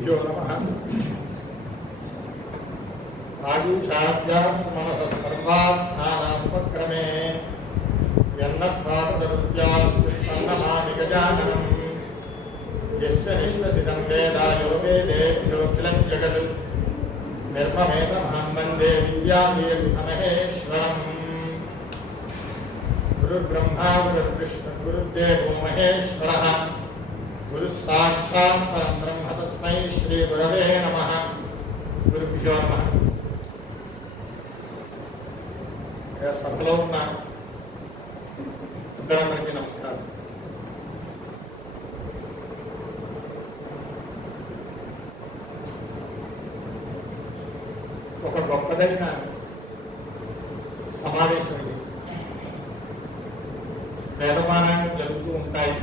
गुरुभ्यो नमः। आयुषाभ्यासमनसर्वार्थानामुपक्रमे यन्नत्वादरुद्यास्यन्नमामि गजाननम् यस्य निःश्वसितं वेदायो वेदेभ्योऽखिलं जगत् निर्ममेतमहं वन्दे विद्यादेवमहेश्वरम्। गुरुर्ब्रह्मा गुरुर्विष्णुः गुरुर्देवो महेश्वरः गुरुः साक्षात् परं ब्रह्म तस्मै श्री गुरवे नमः। गुरुभ्यो नमः। సభలో ఉన్న అందరికీ నమస్కారం. ఒక గొప్పదైన సమావేశం ఇది. వేదపారాయణలు జరుగుతూ ఉంటాయి.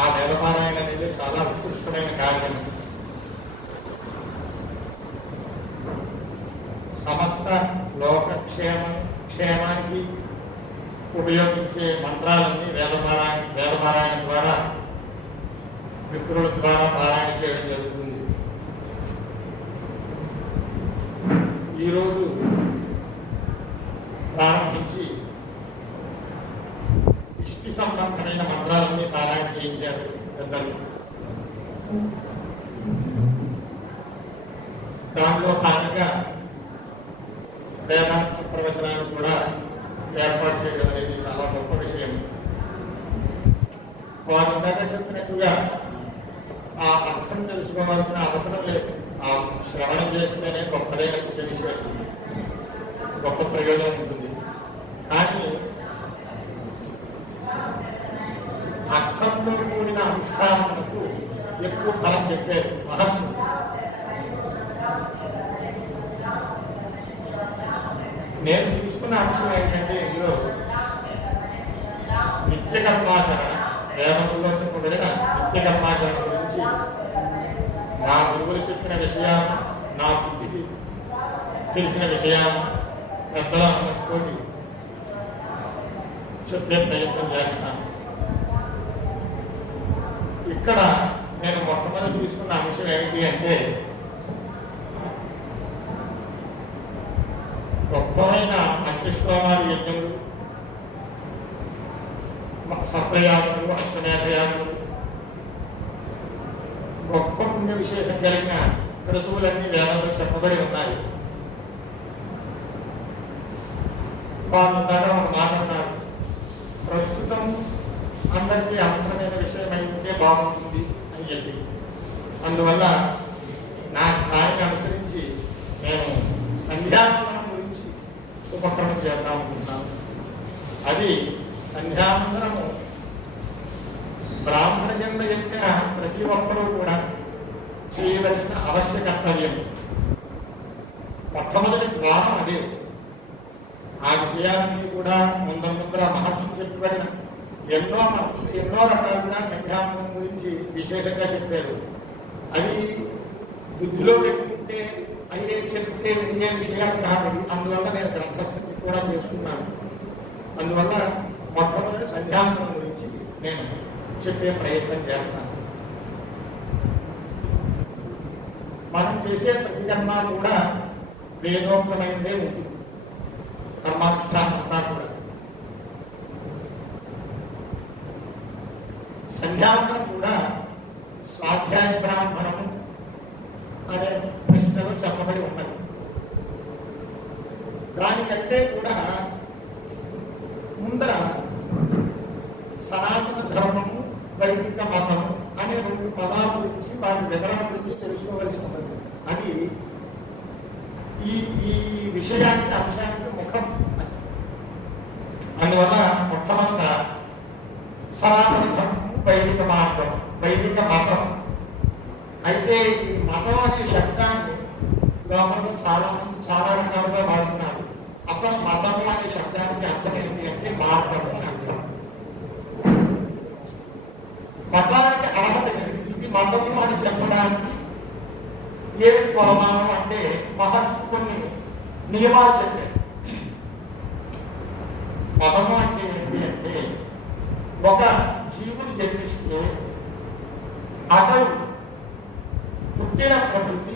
ఆ వేదపారాయణ అనేది చాలా ఉత్కృష్టమైన కార్యం. సమస్త క్షేమానికి ఉపయోగించే మంత్రాలన్నీ వేదపారాయణ ద్వారా మిత్రుల ద్వారా పారాయణ చేయడం జరుగుతుంది. ఈరోజు ప్రారంభించి ఇష్టి సంబంధమైన మంత్రాలన్నీ పారాయణ చేయించారు పెద్దలు. దానిలో భాగంగా వేదాంత ప్రవచనాలు కూడా ఏర్పాటు చేయడం అనేది చాలా గొప్ప విషయం. వారు ఇందాక చెప్పినట్టుగా ఆ అర్థం తెలుసుకోవాల్సిన అవసరం లేదు. ఆ శ్రవణం చేస్తేనే గొప్పదైన విశేషం, గొప్ప ప్రయోజనం ఉంటుంది. కానీ అర్థంతో కూడిన అనుష్ఠానములకు ఎక్కువ ఫలం చెప్పారు మహర్షులు. నేను తీసుకున్న అంశం ఏంటంటే ఇందులో నిత్యకర్మాచరణ, వేదంలో చెప్పబడిన నిత్యకర్మాచరణ గురించి నా గురువులు చెప్పిన విషయాలు, నా బుద్ధికి తెలిసిన విషయాలు పెద్దల అనుమతితో చెప్పే ప్రయత్నం చేస్తాను. ఇక్కడ నేను మొట్టమొదటి తీసుకున్న అంశం ఏమిటి అంటే గొప్పమైన అగ్నిష్టోమాలు యజ్ఞములు, సత్రయాగములు, అశ్వమేధయాగములు, గొప్ప పుణ్య విశేషం కలిగిన క్రతువులన్నీ వేదంలో చెప్పబడి ఉన్నాయి. వారు ద్వారా ఒక మాట ఉన్నారు, ప్రస్తుతం అందరికీ అవసరమైన విషయం అయితే బాగుంటుంది అని చెప్పి. అందువల్ల నా స్థాయిని అనుసరించి నేను సంధ్యావందనం గురించి ఉపక్రమం చేద్దాం అనుకుంటున్నాను. అది సంధ్యావందనము బ్రాహ్మణ జన్మ ఎత్తిన ప్రతి ఒక్కరూ కూడా చేయవలసిన అవశ్య కర్తవ్యం. మొట్టమొదటి ద్వారం అదే. ఆ విషయాన్ని కూడా ముందర మహర్షులు చెప్పబడిన ఎన్నో రకాలుగా సంధ్యావందనం గురించి విశేషంగా చెప్పారు. అవి బుద్ధిలో పెట్టుకుంటే అయ్యే చెప్తే వినే విషయాలు కాదు. అందువల్ల నేను గ్రంథస్థితి కూడా చేసుకున్నాను. అందువల్ల మొట్టమొదటి సంధ్యావందనం గురించి నేను చెప్పే ప్రయత్నం చేస్తాను. మనం చేసే ప్రతి కర్మ కూడా వేదోక్తమైనదే ఉంటుంది. కర్మానుష్ఠానం అంతా కూడా. సంధ్యావందనం కూడా స్వాధ్యాయ బ్రాహ్మణము అనే ప్రశ్నలు చెప్పబడి ఉన్నది. దానికంటే కూడా ముందర సనాతన ధర్మము, వైదిక మతము అనే రెండు పదాల గురించి, వాటి వివరణ గురించి తెలుసుకోవలసి ఉన్నది. అది ఈ విషయానికి, అంశానికి ముఖం. అందువల్ల మొట్టమొదట సనాతన ధర్మము, వైదిక మార్గం, వైదిక మతం. అయితే ఈ మతం అనే శబ్దాన్ని లోపల చాలా రకాలుగా వాడుతున్నారు. అసలు మతము అనే శబ్దానికి అర్థం ఏంటి అంటే మార్గము అని అర్థం. మతానికి అర్హత ఇది మతము అని చెప్పడానికి ఏమి కొలమానం అంటే మహర్షులు కొన్ని నియమాలు చెప్పారు. మతము అంటే ఏంటి అంటే ఒక జీవుడు జన్మిస్తే అతడు పుట్టిన ప్రకృతి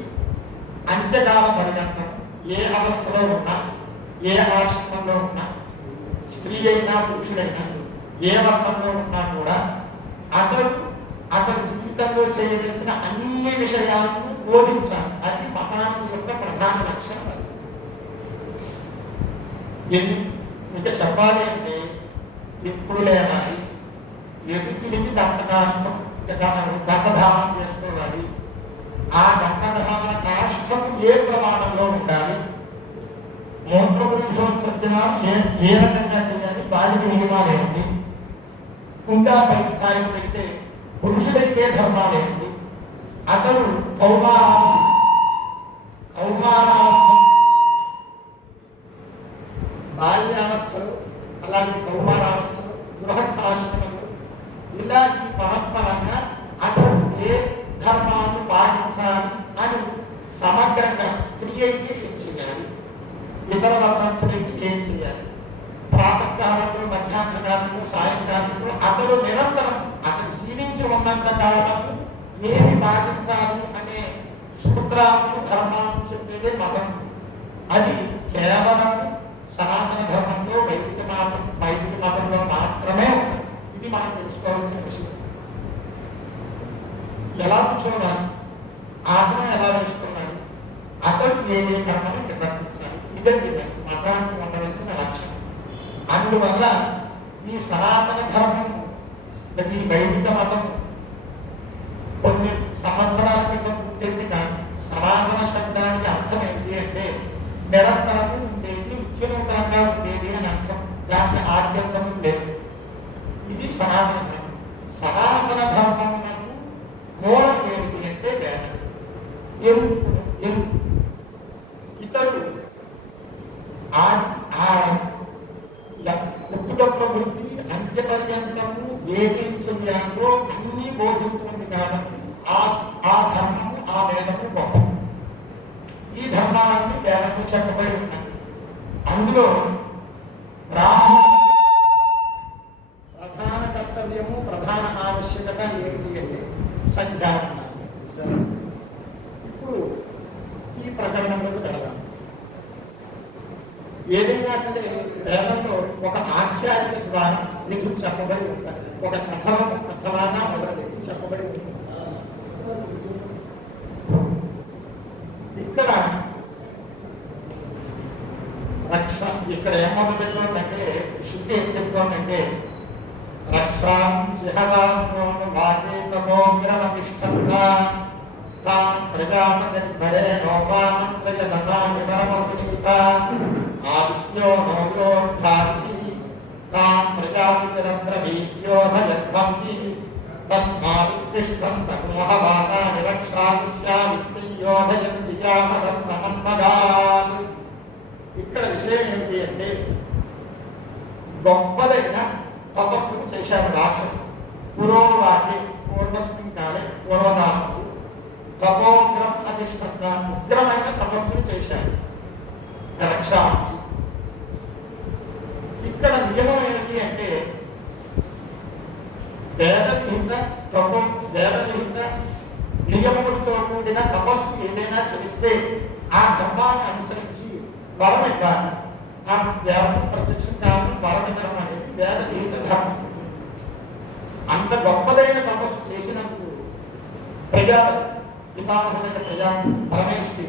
అంత్యకాల పర్యంతం ఏ అవస్థలో ఉన్నా, ఏ ఆశ్రమంలో ఉన్నా, స్త్రీ అయినా పురుషుడైనా ఏ వర్గంలో ఉన్నా కూడా అతడు జీవితంలో చేయవలసిన అన్ని విషయాలను బోధించాలి. అది మతానికి యొక్క ప్రధాన లక్ష్యం. ఇంకా చెప్పాలి అంటే ఎప్పుడు లేవాలి, ఎదుటికి దండకాష్టం దండధామం చేసుకోవాలి. ఆ దండధామన కాష్టం ఏ ప్రమాణంలో ఉండాలి, మూత్రపురుషోత్సర్జనాలు ఏ రకంగా చేయాలి, వాటికి నియమాలు ఏమిటి, ఇంకా పై స్థాయికి వెళితే పురుషుడైతే ధర్మాలు ఏమిటి, అతడు కౌమారావస్థ, బాల్యావస్థలు, అలాగే కౌమారావస్థలు, గృహస్థాశ్రమంలో ఇలా ఈ పరంపరంగా అతడు ఏ ధర్మాన్ని పాటించాలి అని సమగ్రంగా స్త్రీ అయితే ఏం చేయాలి, ఇతర వర్గస్తులైతే ఏం చేయాలి, ప్రాతకాలంలో, మధ్యాహ్నకాలంలో, సాయంకాలంలో అతడు నిరంతరం అతడు జీవించి ఉన్నంత కాలం ఏమి పాటించాలి అనే సూత్రాలను ధర్మాలను చెప్పేదే మతం. అది కేవలం సనాతన ధర్మంలో వైదిక మతంలో మాత్రమే ఉంటుంది. ఇది మనం తెలుసుకోవాల్సిన విషయం. ఎలా కూర్చోవాలి, ఆసనం ఎలా వేసుకోవాలి, అతడు ఏ కర్మను నిర్వర్తించాలి, ఇదండి మతానికి ఉండవలసిన లక్ష్యం. అందువల్ల ఈ సనాతన ధర్మం, ఈ వైదిక మతం కొన్ని సంవత్సరాల క్రితం పుట్టింది. కానీ సనాతన శబ్దానికి అర్థం ఏంటి అంటే నిరంతరము ఉండేది, నిత్యనూతనంగా ఉండేది అని అర్థం. దానికి ఆద్యంతము లేదు. ఇది సనాతన ధర్మం. సనాతన ధర్మమునకు మూలం ఏమిటి అంటే వేదం. ఇతడు పుట్టుకప్ప గురించి అంత్యపర్యంతము ఏమేం చెయ్యాలో అన్ని బోధిస్తుంది. కాబట్టి ఆ ధర్మము, ఆ వేదము గొప్ప. ఈ ధర్మాలన్నీ వేదము చెప్పబడి ఉన్నాయి. అందులో ప్రధాన కర్తవ్యము, ప్రధాన ఆవశ్యకత ఏమిటి అంటే సంధ్యావందనం. ఇప్పుడు ఈ ప్రకరణంలోకి వెళదాం. ఏదైనా సరే వేదంలో ఒక ఆఖ్యాయిక ద్వారా మీకు చెప్పబడి ఉంటుంది, ఒక కథలాగా మొదలుపెట్టి చెప్పబడి ఉంటుంది. ఇక్కడ ఏమన్నా పెట్టుకోండి, శుద్ధి ఏం పెట్టుకోండి, రక్షాం శిహవాగ్నోను వాగేతమోగ్రమతిష్టంగా తాం ప్రజాపతిర్భరే నోపామంత్రయదనాని పరమపునీత ఆదిత్యో నోయోర్థార్తి తాం ప్రజాపతిరబ్రవీత్యోధయధ్వంతి తస్మాదుత్తిష్టంత మోహవాతాని రక్షామిస్యామిత్యోధయంతి యామదస్తమన్మగాత్. ఇక్కడ విషయం ఏంటి అంటే గొప్పదైన తపస్సును చేశాడు రాక్షసు. పురోవాకి పూర్వస్మిన్ కాలే పూర్వకాలంలో తపోగ్రం అధిష్టంగా ఉగ్రమైన తపస్సును చేశాడు రక్షాంసి. ఇక్కడ నియమం ఏంటి అంటే వేదవిహిత నియమములతో కూడిన తపస్సు ఏదైనా చేస్తే ఆ ధర్మాన్ని అనుసరించి వరం ఇవ్వాలి. ఆ వేదం ప్రత్యక్షం కాలం వరం ఇవ్వడం అనేది వేదవిహిత ధర్మం. అంత గొప్పదైన తపస్సు చేసినందుకు పితామహుడైన ప్రజా పరమేశ్వరి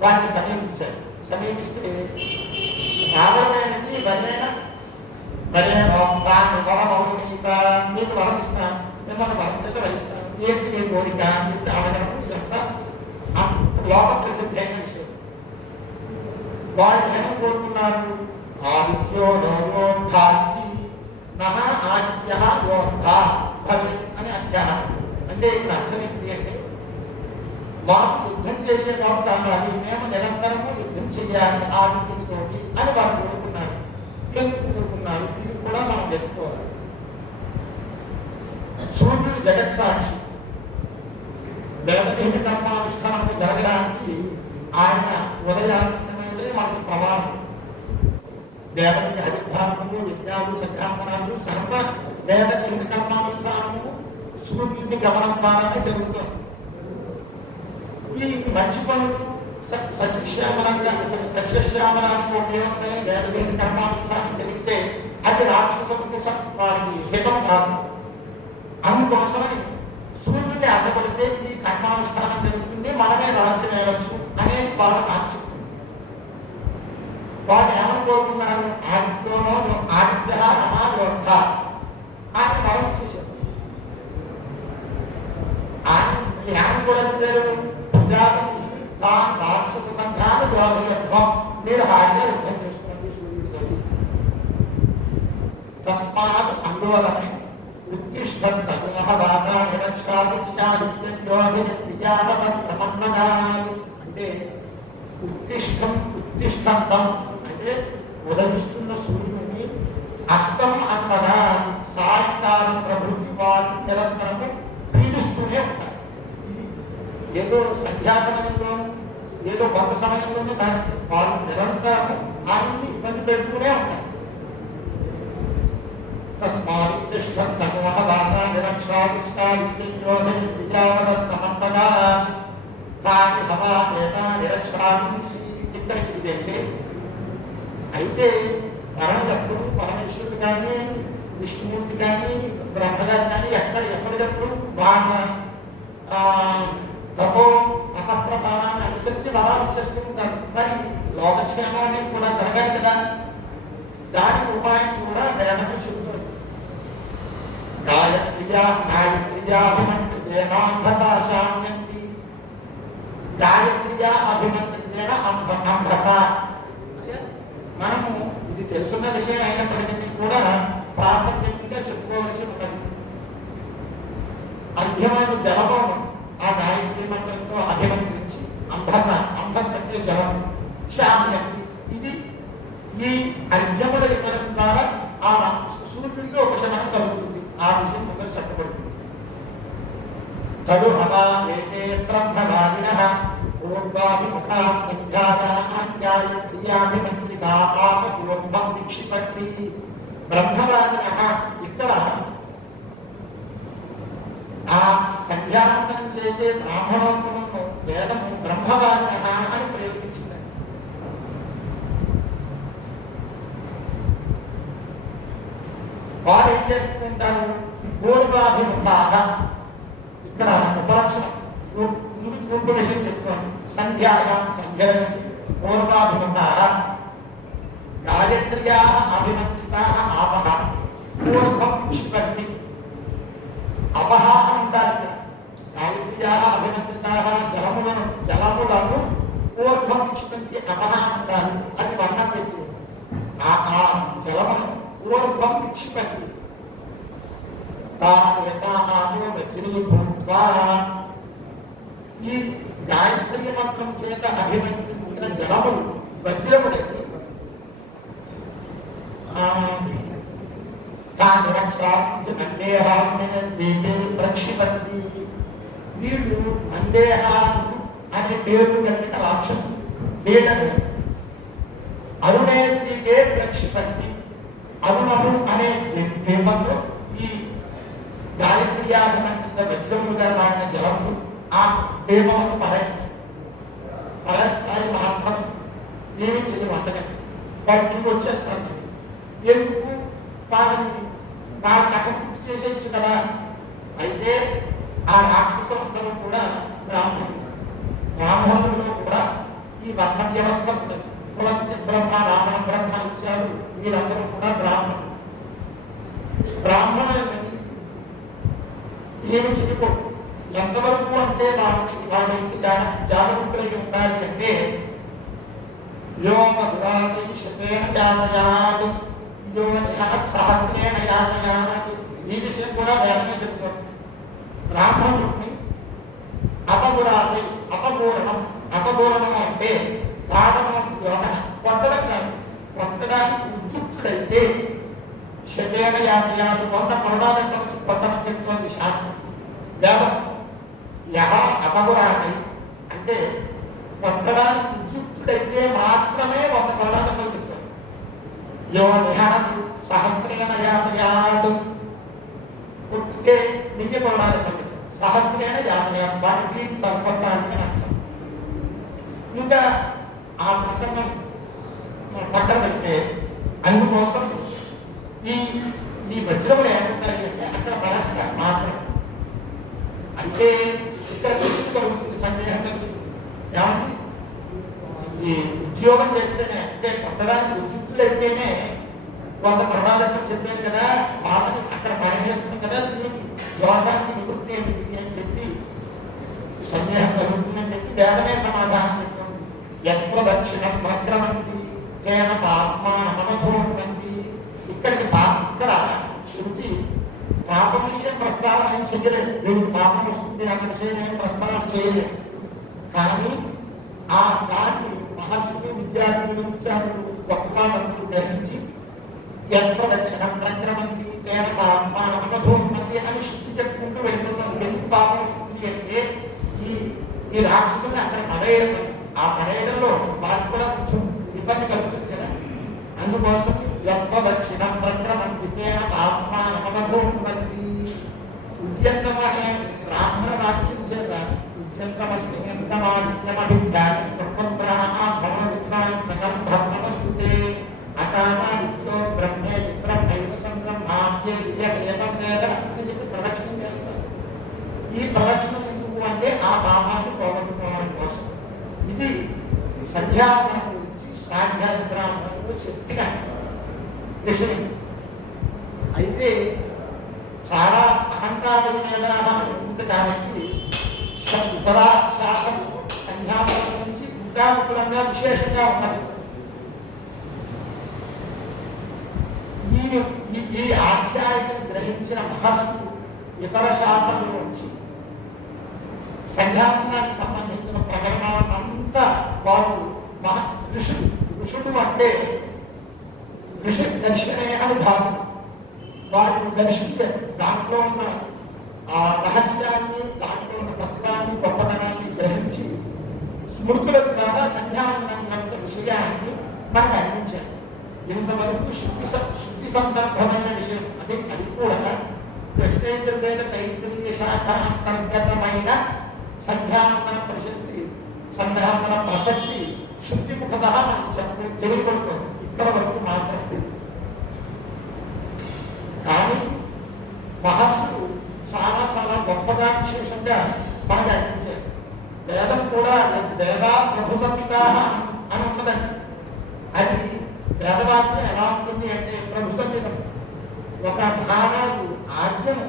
వారిని సమీపించారు. సమీపిస్తే రావణమైనది మీకు వరం ఇస్తాను, మిమ్మల్ని వరం చేత వహిస్తాను, ఏంటి నీ కోరిక అని చెప్పి అడగడం ఇదంతా లోక ప్రసిద్ధి అయిన విషయం. వాళ్ళు ఏమని కోరుకున్నారు? ఆదిత్యో నోయోర్థాతి నహ ఆదిత్య యోర్థ భవి అని అధ్యాయం. అంటే ఇక్కడ అర్థం ఏంటి అంటే మాకు యుద్ధం చేసేవాడు కావాలి, మేము నిరంతరము యుద్ధం చేయాలి ఆదిత్యులతో అని వారు కోరుకున్నారు. ఎందుకు కోరుకున్నారు? ఇది కూడా మనం వెతుక్కోవాలి. సూర్యుడు జగత్సాక్షి. వేదవిహిత కర్మానుష్ఠానం జరగడానికి ఆయన ఉదయాస్తమయమే మనకు ప్రమాణం. దేవతకి హరిద్రాత్మలు, యజ్ఞాలు, సంగ్రామణాలు సర్వ వేదవిహిత కర్మానుష్ఠానము సూర్య సూర్యుని గమనం ద్వారానే జరుగుతుంది. ఈ మంచి పనులు సస్యశ్యామలానికి ఉపయోగపడే వేద కర్మానుష్ఠానం జరిగితే అది రాక్షసులకు వారికి హితం కాదు. అందుకోసమని సూర్యుడిని అడ్డపడితే ఈ కర్మానుష్ఠానం జరుగుతుంది, మనమే రాత్రి వేయవచ్చు అనేది వాళ్ళ కాన్సెప్ట్. వాళ్ళు ఏమనుకోతున్నారు, ఆదిత్య మహాయోద్ధ ఆయన మనం చేశారు. ఆయన కూడా పేరు రాక్షస సంఘాన్ని యోగం మీరు హాయిగా యుద్ధం చేసుకోండి సూర్యుడితో. తస్మాత్ అందువలనే అంటే ఉత్తిష్టం అంటే ఉదయిస్తున్న సూర్యుడిని, అస్తం అన్నదా సాయంకాలం ప్రభృతి వారు నిరంతరము పీడిస్తూనే ఉంటారు. ఇది ఏదో సంధ్యా సమయంలోనూ ఏదో కొంత సమయంలోనూ కాదు, వాళ్ళు నిరంతరము ఆయన్ని ఇబ్బంది పెడుతూనే ఉంటారు. ఇక్కడికి ఇదంటే అయితే పరమదప్పుడు పరమేశ్వరుడు కానీ విష్ణుమూర్తి కానీ బ్రహ్మగారు కానీ ఎప్పటికప్పుడు బాగా తపప్రభావాన్ని అనుసరించి వరాలు చేస్తూ ఉంటారు. మరి లోకక్షేమం అనేది కూడా జరగాలి కదా, దానికి ఉపాయం కూడా వేదమే చెబుతుంది. గాయత్ర్యా అభిమంత్రితేన అంబస. మనము ఇది తెలుసున్న విషయం అయినప్పటికీ కూడా ప్రాసంగికంగా చెప్పుకోవలసి ఉన్నది. అర్ఘ్యమైన జలమును ఆ గాయత్రి మంత్రంతో అభిమంత్రించి అంబస అంటే జలం శాంతి. ఇది ఈ అర్ఘ్యముల ఇవ్వడం ద్వారా ఆ సూర్యుడికి ఉపశమనం కలుగుతుంది. ఆ విషయం ముందు చెప్పబడుతుంది. తడు హవా ఏతే బ్రహ్మవాదినః పూర్వాభిముఖా సంధ్యాయాన్యాయక్రియాభిమంత్రికా ఆపపూర్వం నిక్షిపట్టి. బ్రహ్మవాదినః ఇక్కడ ఆ సంధ్యావందనం చేసే బ్రాహ్మణోత్తములను వేదము బ్రహ్మవాదినః అని ప్రయోగించింది. వారు ఏం చేస్తుంటారు, పూర్వాభిముఖాః. ఇక్కడ ఉపలక్షణం పూర్వ విషయం చెప్తాను. సంధ్యాయాం సంధ్యలు పూర్వాభిముఖాః గాయత్ర్యా అభిమంత్రితాః ఆపః పూర్వం నిష్పత్తి. అపహ అంటారు. గాయత్ర్యా అభిమంత్రితాః జలములను పూర్వం నిష్పత్తి అపహ అంటారు. అది వర్ణం తెచ్చి ఆ జలమును పూర్వం నిష్పత్తి ఈ గాయత్రి మంత్రం చేత అభిమంత్రించిన జలములు వజ్రముడకి ప్రక్షిపంతి. వీళ్ళు మందేహాలు అనే పేరు కలిగిన రాక్షసు వీళ్ళను అరుణేంద్రికే ప్రక్షిపంతి. అరుణము అనే దీపంలో ఈ గాయత్ర్యాభిమంత్రిత వజ్రములుగా మారిన జలములు ఆ దీపమును పరస్థాయి మహాత్మను ఏమి చేయవు. అంతకంటే వాటికి వచ్చేస్తాను. ఎందుకు వాళ్ళ కథ పూర్తి చేసేయచ్చు కదా. అయితే ఆ రాక్షసులందరూ కూడా బ్రాహ్మణుల్లో కూడా ఈ వర్ణ వ్యవస్థ ఉంటుంది. కులస్య బ్రహ్మ రావణ బ్రహ్మ ఇచ్చారు. వీరందరూ కూడా బ్రాహ్మణులని ఏమి చెప్పుకోడు. ఎంతవరకు అంటే వాళ్ళ ఇంటి జాగరూకులై ఉండాలి అంటే సహస్రేణ యామయాత్. ఈ విషయం కూడా వేదమే చెప్తారు. బ్రాహ్మణుడిని అపపూరణం అంటే కొట్టడం కాదు, కొట్టడానికి ఉద్యుక్తుడైతే శతేన యామయాత్ కొంత కొరడాలను కొట్టడం చెప్తోంది శాస్త్రం. వేదం యహ అపగురాన్ని అంటే కొట్టడానికి ఉద్యుక్తుడైతే మాత్రమే వంద కొరడాలను చెప్తారు. యో నిహనతు సహస్రేణ యామయాత్ కొట్టితే 1000 కొరడాలను చెప్తారు. సహస్రేణ యాతయాం, వాటికి సరిపడటానికి అని అర్థం. ఇంకా ఆ ప్రసంగం పక్కన పెడితే అందుకోసం ఈ ఈ వజ్రములు ఏమంటాయి అంటే అక్కడ పరస్పరం మాత్రం. అంటే ఇక్కడ తెలుసుకోగలుగుతుంది సందేహం ఏమంటే ఈ ఉద్యోగం చేస్తేనే అంటే కొట్టడానికి ఉద్యుక్తులైతేనే కొంత ప్రమాదం చెప్పాను కదా, వాళ్ళని అక్కడ పనిచేస్తున్నాం కదా, దీనికి దోషానికి నివృత్తి ఏమిటి అని చెప్పి సందేహం కలుగుతుందని చెప్పి వేదమే సమాధానం చెప్తాం. ఎత్ర దక్షిణం భద్రమంతి తేన పాత్మానమనధోన్నంతి. ఇక్కడికి ఇక్కడ శృతి పాపం విషయం ప్రస్తావన ఏం చెయ్యలేదు, వీడికి పాపం వస్తుంది అన్న విషయం ఏం ప్రస్తావన చేయలేదు. కానీ ఆ దాన్ని మహర్షులు విద్యార్థులు గొప్పలు గ్రహించి యత్ప్రదక్షిణం ప్రక్రమంతి తేన పాపానమనధోన్నంతి అని శృతి చెప్పుకుంటూ వెళ్ళిపోతాం. ఎందుకు పాపం వస్తుంది అంటే ఈ రాక్షసుని అక్కడ పడేయడం, ఆ పడేయడంలో వారికి కూడా కొంచెం ఇబ్బంది కలుగుతుంది కదా. అందుకోసం యత్ప్రదక్షిణం ప్రక్రమంతి తేన పాపానమనధోన్నంతి. ఉద్యంతం అనే బ్రాహ్మణ వాక్యం చేత ఉద్యంతమస్మిన్యమాదిత్యమభిజ్ఞానం కృపం బ్రాహ్మణ విద్వాన్ సగర్భమశ్రుతే అసామాదిత్యో బ్రహ్మే విబ్రహ్మైవ సంబ్రహ్మాద్యే విజయేవం వేద అని చెప్పి ప్రదక్షిణం చేస్తారు. ఈ ప్రదక్షిణం ఎందుకు అంటే ఆ పాపాన్ని పోగొట్టుకోవడం కోసం. ఇది సంధ్యావనం గురించి స్వాధ్యాయ బ్రాహ్మణులు చెప్పిన విషయం. అయితే చాలా అహంకారమైన ఉంది కాబట్టి ఇతర శాస్త్రం సంధ్యావనం నుంచి ఇంకా విపులంగా విశేషంగా ఉన్నది. ఈ ఆఖ్యాయికను గ్రహించిన మహర్షులు ఇతర శాస్త్రంలోంచి సంధ్యావనానికి సంబంధించిన ప్రకరణాలంతా వారు ఋషుడు అంటే ఋషి దర్శనే అని ధారణ. వారు దర్శించారు, దాంట్లో ఉన్న ఆ రహస్యాన్ని, దాంట్లో ఉన్న తత్వాన్ని, గొప్పతనాన్ని గ్రహించి స్మృతుల ద్వారా సంధ్యావనం యొక్క విషయాన్ని మనకు అందించారు. ఇంతవరకు శుద్ధి సందర్భమైన విషయం అది కూడా కృష్ణేంద్రవేద తైత్రీయ శాఖ అంతర్గతమైన సంధ్యావందన ప్రశస్తి, సంధ్యావందన ప్రసక్తి శుద్ధి ముఖత మనకు తెలియబడుతుంది ఇక్కడ వరకు మాత్రం. కానీ మహర్షులు చాలా చాలా గొప్పగా విశేషంగా మనకు అందించారు. వేదం కూడా వేదా ప్రభు సంహిత అని ఉన్నదండి. అది వేదవాక్యం ఎలా ఉంటుంది అంటే ప్రభు సంహితం ఒక భావాలు ఆజ్ఞను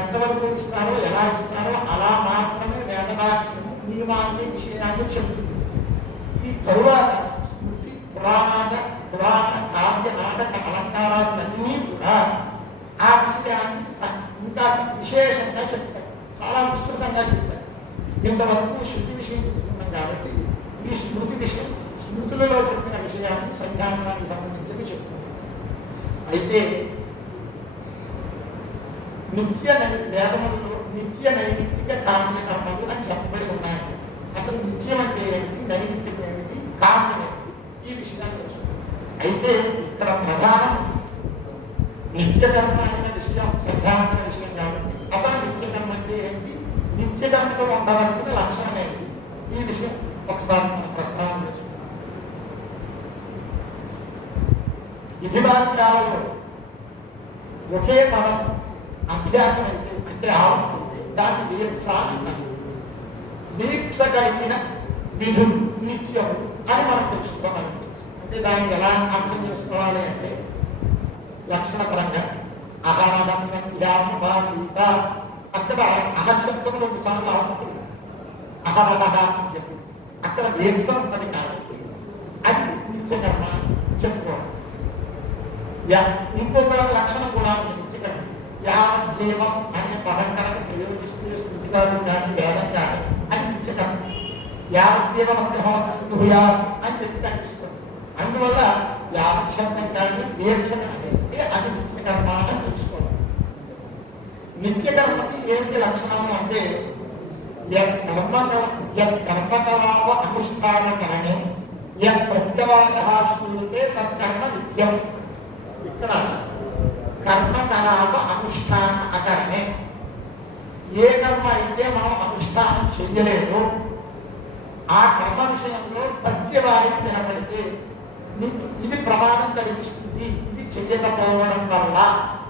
ఎంతవరకు ఇస్తారో ఎలా ఇస్తారో అలా మాత్రమే వేదవాక్యం నియమాన్ని విషయాన్ని చెబుతుంది. ఈ తరువాత స్మృతి పురాణ కావ్య నాటక అలంకారాలన్నీ కూడా ఆ విషయాన్ని ఇంకా విశేషంగా చెప్తారు, చాలా విస్తృతంగా చెప్తారు. ఇంతవరకు శృతి విషయం చెప్తున్నాం కాబట్టి ఈ స్మృతి విషయం స్మృతులలో చెప్పిన విషయాన్ని సంధ్యావనానికి సంబంధించి చెప్తున్నారు. అయితే వేదములలో నిత్య నైమిత్తిక కామ్యకర్మలు అని చెప్పబడి ఉన్నాయి. అసలు నిత్యం అంటే ఏమిటి, నైమిత్తికం ఏమిటి, కామ్యం ఏమిటి, ఈ విషయాన్ని తెలుసుకుంటాం. అయితే ఇక్కడ ప్రధానం నిత్యకర్మ అనే విషయం సంధ్యావన విషయం కాబట్టి అసలు నిత్యకర్మ అంటే ఏంటి, నిత్యకర్మలో ఉండవలసిన లక్షణం ఏంటి, ఈ విషయం ఒకసారి మనం ప్రస్తావన చేసుకుంటాం. విధివాక్యాలలో ఒకే పదం అభ్యాసం అయితే అంటే ఆవృత్తి అయితే దాన్ని వీప్స అంటారు. వీప్స కలిగిన విధులు నిత్యములు అని మనం తెలుసుకోవాలి. అంటే దాన్ని ఎలా అర్థం చేసుకోవాలి అంటే లక్షణపరంగా అహరహసంధ్యాముపాసీత అక్కడ అహశబ్దం 2 సార్లు అవుతుంది. అహరహ అని చెప్పి అక్కడ వీప్సం ఉన్నది కాబట్టి అది నిత్యకర్మ చెప్పుకోవాలి. ఇంకొక లక్షణం కూడా ఉంది నిత్యకర్మ. యావజ్జీవం అనే పదం కనుక ప్రయోగిస్తే స్మృతికారులు కానీ వేదం కానీ అది నిత్యకర్మ. యావజ్జీవం అభ్యహోయా అని చెప్పి కనిపిస్తుంది. అందువల్ల యావశబ్దం కానీ వీప్సం అనేది అది నిత్యకర్మ అని తెలుసుకోవాలి. నిత్యకర్మకి ఏంటి లక్షణాలు అంటే కర్మకలాప అనుష్ఠానకరణే ప్రత్యవాద శ్రూయతే తత్కర్మ నిత్యం. ఇక్కడ కర్మకలాప అనుష్ఠాన అకరణే ఏ కర్మ అయితే మనం అనుష్ఠానం చెయ్యలేదు ఆ కర్మ విషయంలో ప్రత్యవాయం వినపడితే నీకు ఇది ప్రమాదం కలిగిస్తుంది, ఇది చెయ్యకపోవడం వల్ల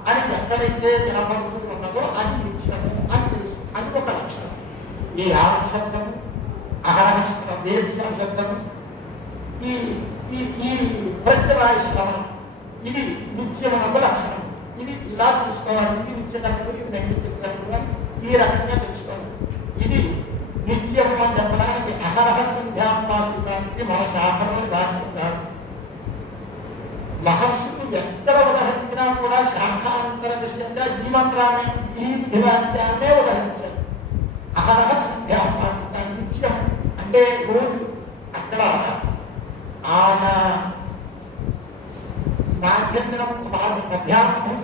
అని ఎక్కడైతే వినపడుతూ ఉన్నదో అది నిత్యము అని తెలుసు. అది ఒక లక్షణం. ఈ ఆరు శబ్దము, అహరహ శబ్దం, వేక్షణ శబ్దము, ఈ ఈ ఈ ప్రత్యవాయ శ్రవణం ఇది నిత్యమునకు లక్షణం. ఇది ఇలా తెలుసుకోవాలి. ఇది నిత్యకర్మలు, ఇది నైమిత్తిక కర్మలు అని ఈ రకంగా తెలుసుకోవాలి. ఇది నిత్యము అని చెప్పడానికి అహరహ సంధ్యాపాసిత ఇది మన శాఖలోని వాక్యం కాదు. మహర్షులు ఎక్కడ ఉదహరించినా కూడా శాఖాంతర విషయంగా ఈ మంత్రాన్ని, ఈ విధివాక్యాన్నే ఉదహరించారు. అహరహ సంధ్యాపాసిత నిత్యం అంటే రోజు. అక్కడ ఆయన మాధ్యంతరం మధ్యాహ్నం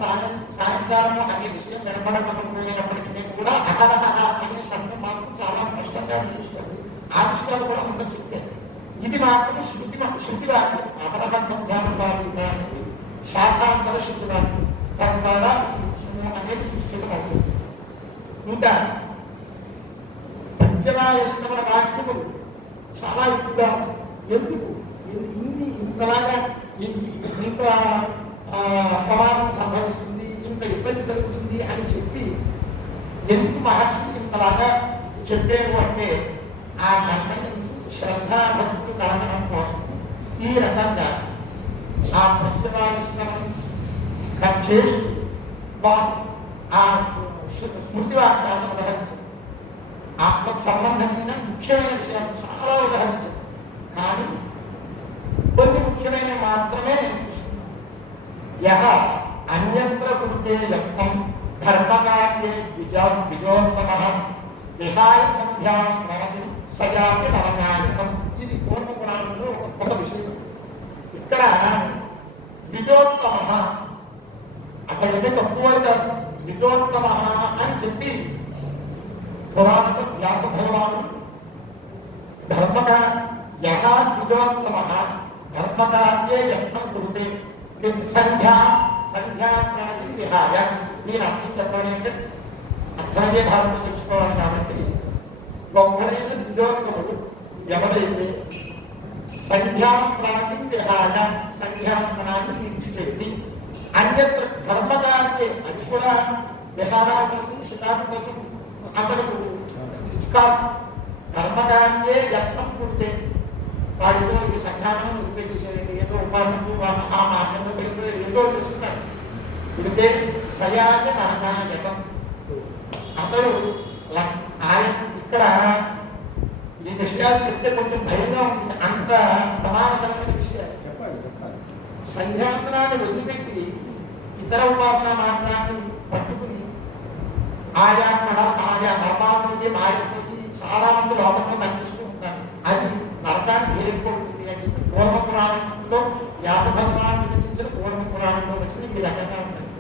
సాయంకాలము అనే విషయం వినపడకపోయినప్పటికీ కూడా అహరహ అనే శబ్దం మాత్రం చాలా స్పష్టంగా చూస్తుంది. ఆ విషయాలు కూడా ఉండదు చెప్పారు. ఇది మాత్రం శృతి వాక్యం. అహరహ సంధ్యాపాసిత అనేది శాఖాంతర శృతి వాక్యం. తద్వారా అనేది సృష్టితం అవుతుంది. ఇంకా పంచమాయశ్రవణ వాక్యములు చాలా ఎక్కువగా ఎందుకు ఇంతలాగా ఇంత ప్రమాదం సంభవిస్తుంది, ఇంత ఇబ్బంది కలుగుతుంది అని చెప్పి ఎందుకు మహర్షి ఇంతలాగా చెప్పారు అంటే ఆ కర్మని శ్రద్ధాభక్తులు కలగడం కోసం ఈ రకంగా ఆ పంచమాయశ్రవణం చేస్తూ వారు ఆ స్మృతి వాక్యాలను ఉదహరించారు. ఆత్మ సంబంధమైన ముఖ్యమైన విషయాలు చాలా ఉదహరించారు. కానీ కొన్ని ముఖ్యమైన మాత్రమే నేను చూస్తున్నాను. యహ అన్యత్ర కృతే యత్నం ధర్మకార్యే ద్విజోత్తమ విహాయ సంధ్యా ప్రణతి సజాతి నరకాయకం. ఇది పూర్వ పురాణంలో ఒక విషయం. ఇక్కడ ద్విజోత్తమ అక్కడైతే తక్కువ కాదు, ద్విజోత్తమ అని చెప్పి పురాణంలో వ్యాస భగవానుడు ధర్మకా యహ ద్విజోత్తమ ధర్మకార్యే యత్నం కురుతే సంధ్యాప్రాణి విహాయ. నేను అర్థం చెప్పాలి అంటే అర్థమయ్యే భాగంలో తెలుసుకోవాలి. కాబట్టి ఒక్కడైన ద్విజోత్తముడు ఎవరైతే సంధ్యాప్రాణి విహాయ సంధ్యాప్రాణాన్ని విడిచిపెట్టి అన్యత్ర ధర్మకార్యే అది కూడా విహారాల కోసం శిఖాల కోసం అతడు కాదు ధర్మకార్యే యత్నం కురితే వాడితో ఈ సంఘాలను వదిలిపెట్టేసేయండి, ఏదో ఉపాసనలు ఆ మార్గంలో వెళ్ళిపోయి ఏదో చేస్తున్నాడు. ఇదితే సయాజ నరకాయకం. అతడు ఆయన ఇక్కడ ఈ విషయాలు చెప్తే కొంచెం భయంగా ఉంటుంది. అంత ప్రమాదకరమైన విషయాలు చెప్పాలి. సంధ్యాంతరాన్ని వదిలిపెట్టి ఇతర ఉపాసన మార్గాన్ని పట్టుకుని ఆయా నర్మాలతోటి మాయతోటి చాలా మంది లోపంలో కనిపిస్తూ ఉంటారు. అది నరకాన్ని తేలిపోతుంది అని చెప్పి పూర్వ పురాణంలో వ్యాస భగవాను రచించిన పూర్వ పురాణంలో వచ్చిన ఈ రకంగా ఉంటుంది.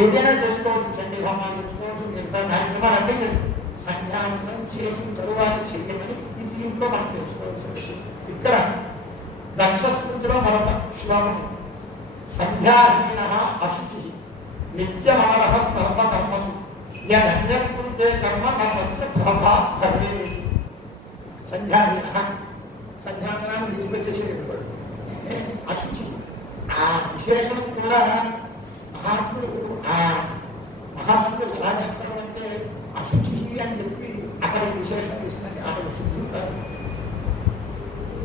ఏదైనా చేసుకోవచ్చు, చండీ హోమాలు చేసుకోవచ్చు, మిగతా కార్యక్రమాలు అన్నీ చేసుకోవచ్చు. సంధ్యావందనం చేసిన తరువాత చేయమని ఈ దీంట్లో మనం తెలుసుకోవాల్సిన విషయం. ఇక్కడ దక్షస్మృతిలో మరొక శ్లోకం సంధ్యాహీన అశుచి నిత్యమనరః సర్వకర్మసు యదన్యత్కృతే కర్మ తస్య ఫలభా భవేత్. సంధ్యాహీన సంధ్యావందనాన్ని విడిచిపెట్టేసేటప్పుడు అశుచి. ఆ విశేషణం కూడా మహాత్ముడు మహర్షులు ఎలా చేస్తారు అంటే అశుచి అని చెప్పి అతనికి విశేషణం ఇస్తుంది. అతడు శుద్ధులు కాదు.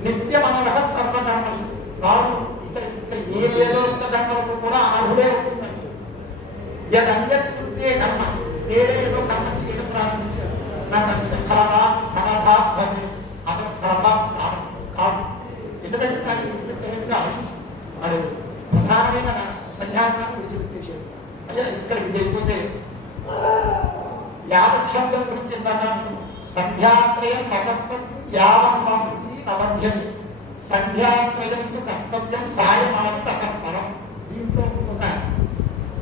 నిత్యమనరః సర్వకర్మసు వాడు ఇతర ఏ వేదోక్త కర్మలకు కూడా అనర్హుడే అవుతుందండి. యదన్యత్కృతే కర్మ ఏదో కర్మ చేయడం ప్రారంభించారు నాకు ఫలభా భవేత్. అతను ఫలభా కాదు. ఎందుకంటే దాన్ని విడిచిపెట్టేందుకు అశుచి. వాడు ప్రధానమైన సంధ్యానాన్ని విడిచిపెట్టేశాడు. అదే ఇక్కడ ఇది అయిపోతే యావచ్ఛందం గురించి ఇందాక సంధ్యాత్రయం కర్తవ్యం యావన్మృతి నవధ్యం. సంధ్యాత్రయంతో కర్తవ్యం సాయమాని తకర్పణం. దీంట్లో ఒక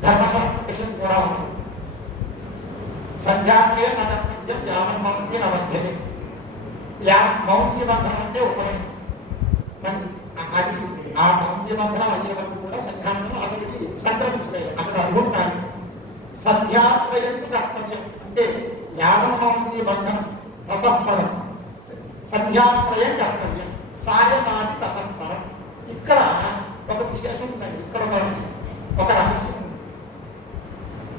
ధర్మశాస్త్ర విషయం కూడా ఉంది. సంధ్యాత్రయ కర్తవ్యం యావన్మృతి నవధ్యతే. మౌంట్య బంధనం అంటే ఒకటే. అది ఆ మౌంట్య బంధనం అయ్యే వరకు కూడా సంధ్యావందనం అతడికి సంక్రమించలేదు. అక్కడ అర్హుడు కాదు. సంధ్యాత్రయంతో కర్తవ్యం అంటే యావమౌని బంధనం తపఃపరం సంధ్యాత్రయం కర్తవ్యం సాయమాది తపఃపరం. ఇక్కడ ఒక విశేషం ఉందండి, ఇక్కడ ఒక రహస్యం ఉంది.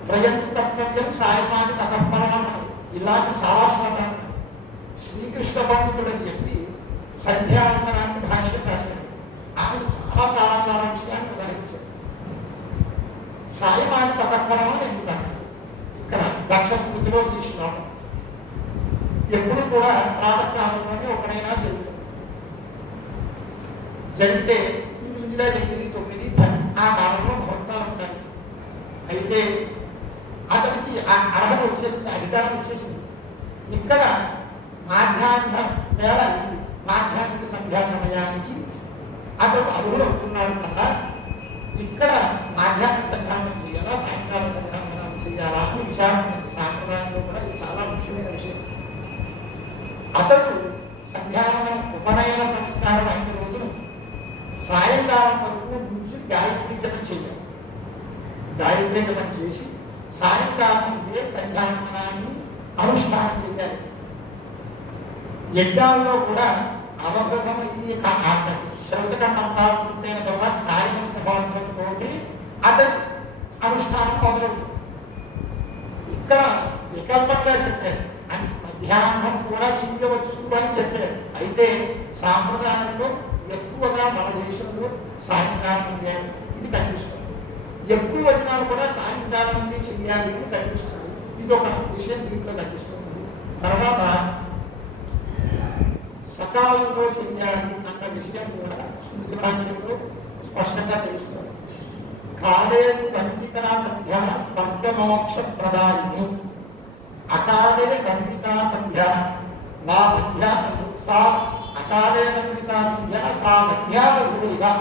త్రయం కర్తవ్యం సాయమాది తపఃపరం అన్నారు. ఇలాంటి చాలా శ్లోకాలు శ్రీకృష్ణ పండితుడు అని చెప్పి సంధ్యావందనాన్ని భాష్యం రాశారు. ఆయన చాలా చాలా చాలా విషయాన్ని ఉదాహరించారు. సాయమాది తపఃపరం అని ఎందుకన్నారు ఇక్కడ దక్ష స్మృతిలో ఈ శ్లోకం. ఎప్పుడు కూడా ప్రాతకాలంలోనే ఒకడైనా జరుగుతుంది. జరిగితే 8, 9, 10 ఆ కాలంలో ముహూర్తాలు ఉంటాయి. అయితే అతనికి ఆ అర్హత వచ్చేసింది, అధికారం వచ్చేసింది. ఇక్కడ మాధ్యాహ్న వేళ మాధ్యాహ్నిక సంధ్యా సమయానికి అతడు అర్హుడు అవుతున్నాడు కదా. ఇక్కడ మాధ్యాహ్నిక సంధ్యానం చేయాలా, సాయంకాలం సంధ్యానం చేయాలా అని విచారణ సాంప్రదాయంలో కూడా ఇది చాలా ముఖ్యమైన విషయం. అతడు సంధ్యావనం ఉపనయన సంస్కారం అయిన రోజును సాయంకాలం వరకు నుంచి గాయత్రీ జపం చేయాలి. గాయత్రీ జపం చేసి సాయంకాలం సంధ్యావనాన్ని అనుష్ఠానం చేయాలి. యజ్ఞాల్లో కూడా అవబోధం ఈ శ్రౌతకర్మంతా పూర్తయిన తర్వాత సాయంత్రంతో అతడు అనుష్ఠానం మొదలవుతుంది. ఇక్కడ వికల్పంగా చెప్పారు, మధ్యాహ్నం కూడా చేయవచ్చు అని చెప్పారు. అయితే సాంప్రదాయంలో ఎక్కువగా మన దేశంలో సాయంకాలం ఇది కనిపిస్తుంది. ఎక్కువ వచనాలు కూడా సాయంకాలం చెయ్యాలి అని కనిపిస్తుంది. ఇది ఒక విషయం దీంట్లో కనిపిస్తుంది. తర్వాత సకాలంలో చెయ్యాలి అన్న విషయం కూడా స్మృతి వాక్యంలో స్పష్టంగా తెలుస్తుంది. కాలేరు పండితన సంధ్య స్వర్గమోక్ష ప్రదాయిని అకాలే వందితా సంధ్య నా మధ్య సా అకాలే వందితా సంధ్య సా మధ్యాలుగా.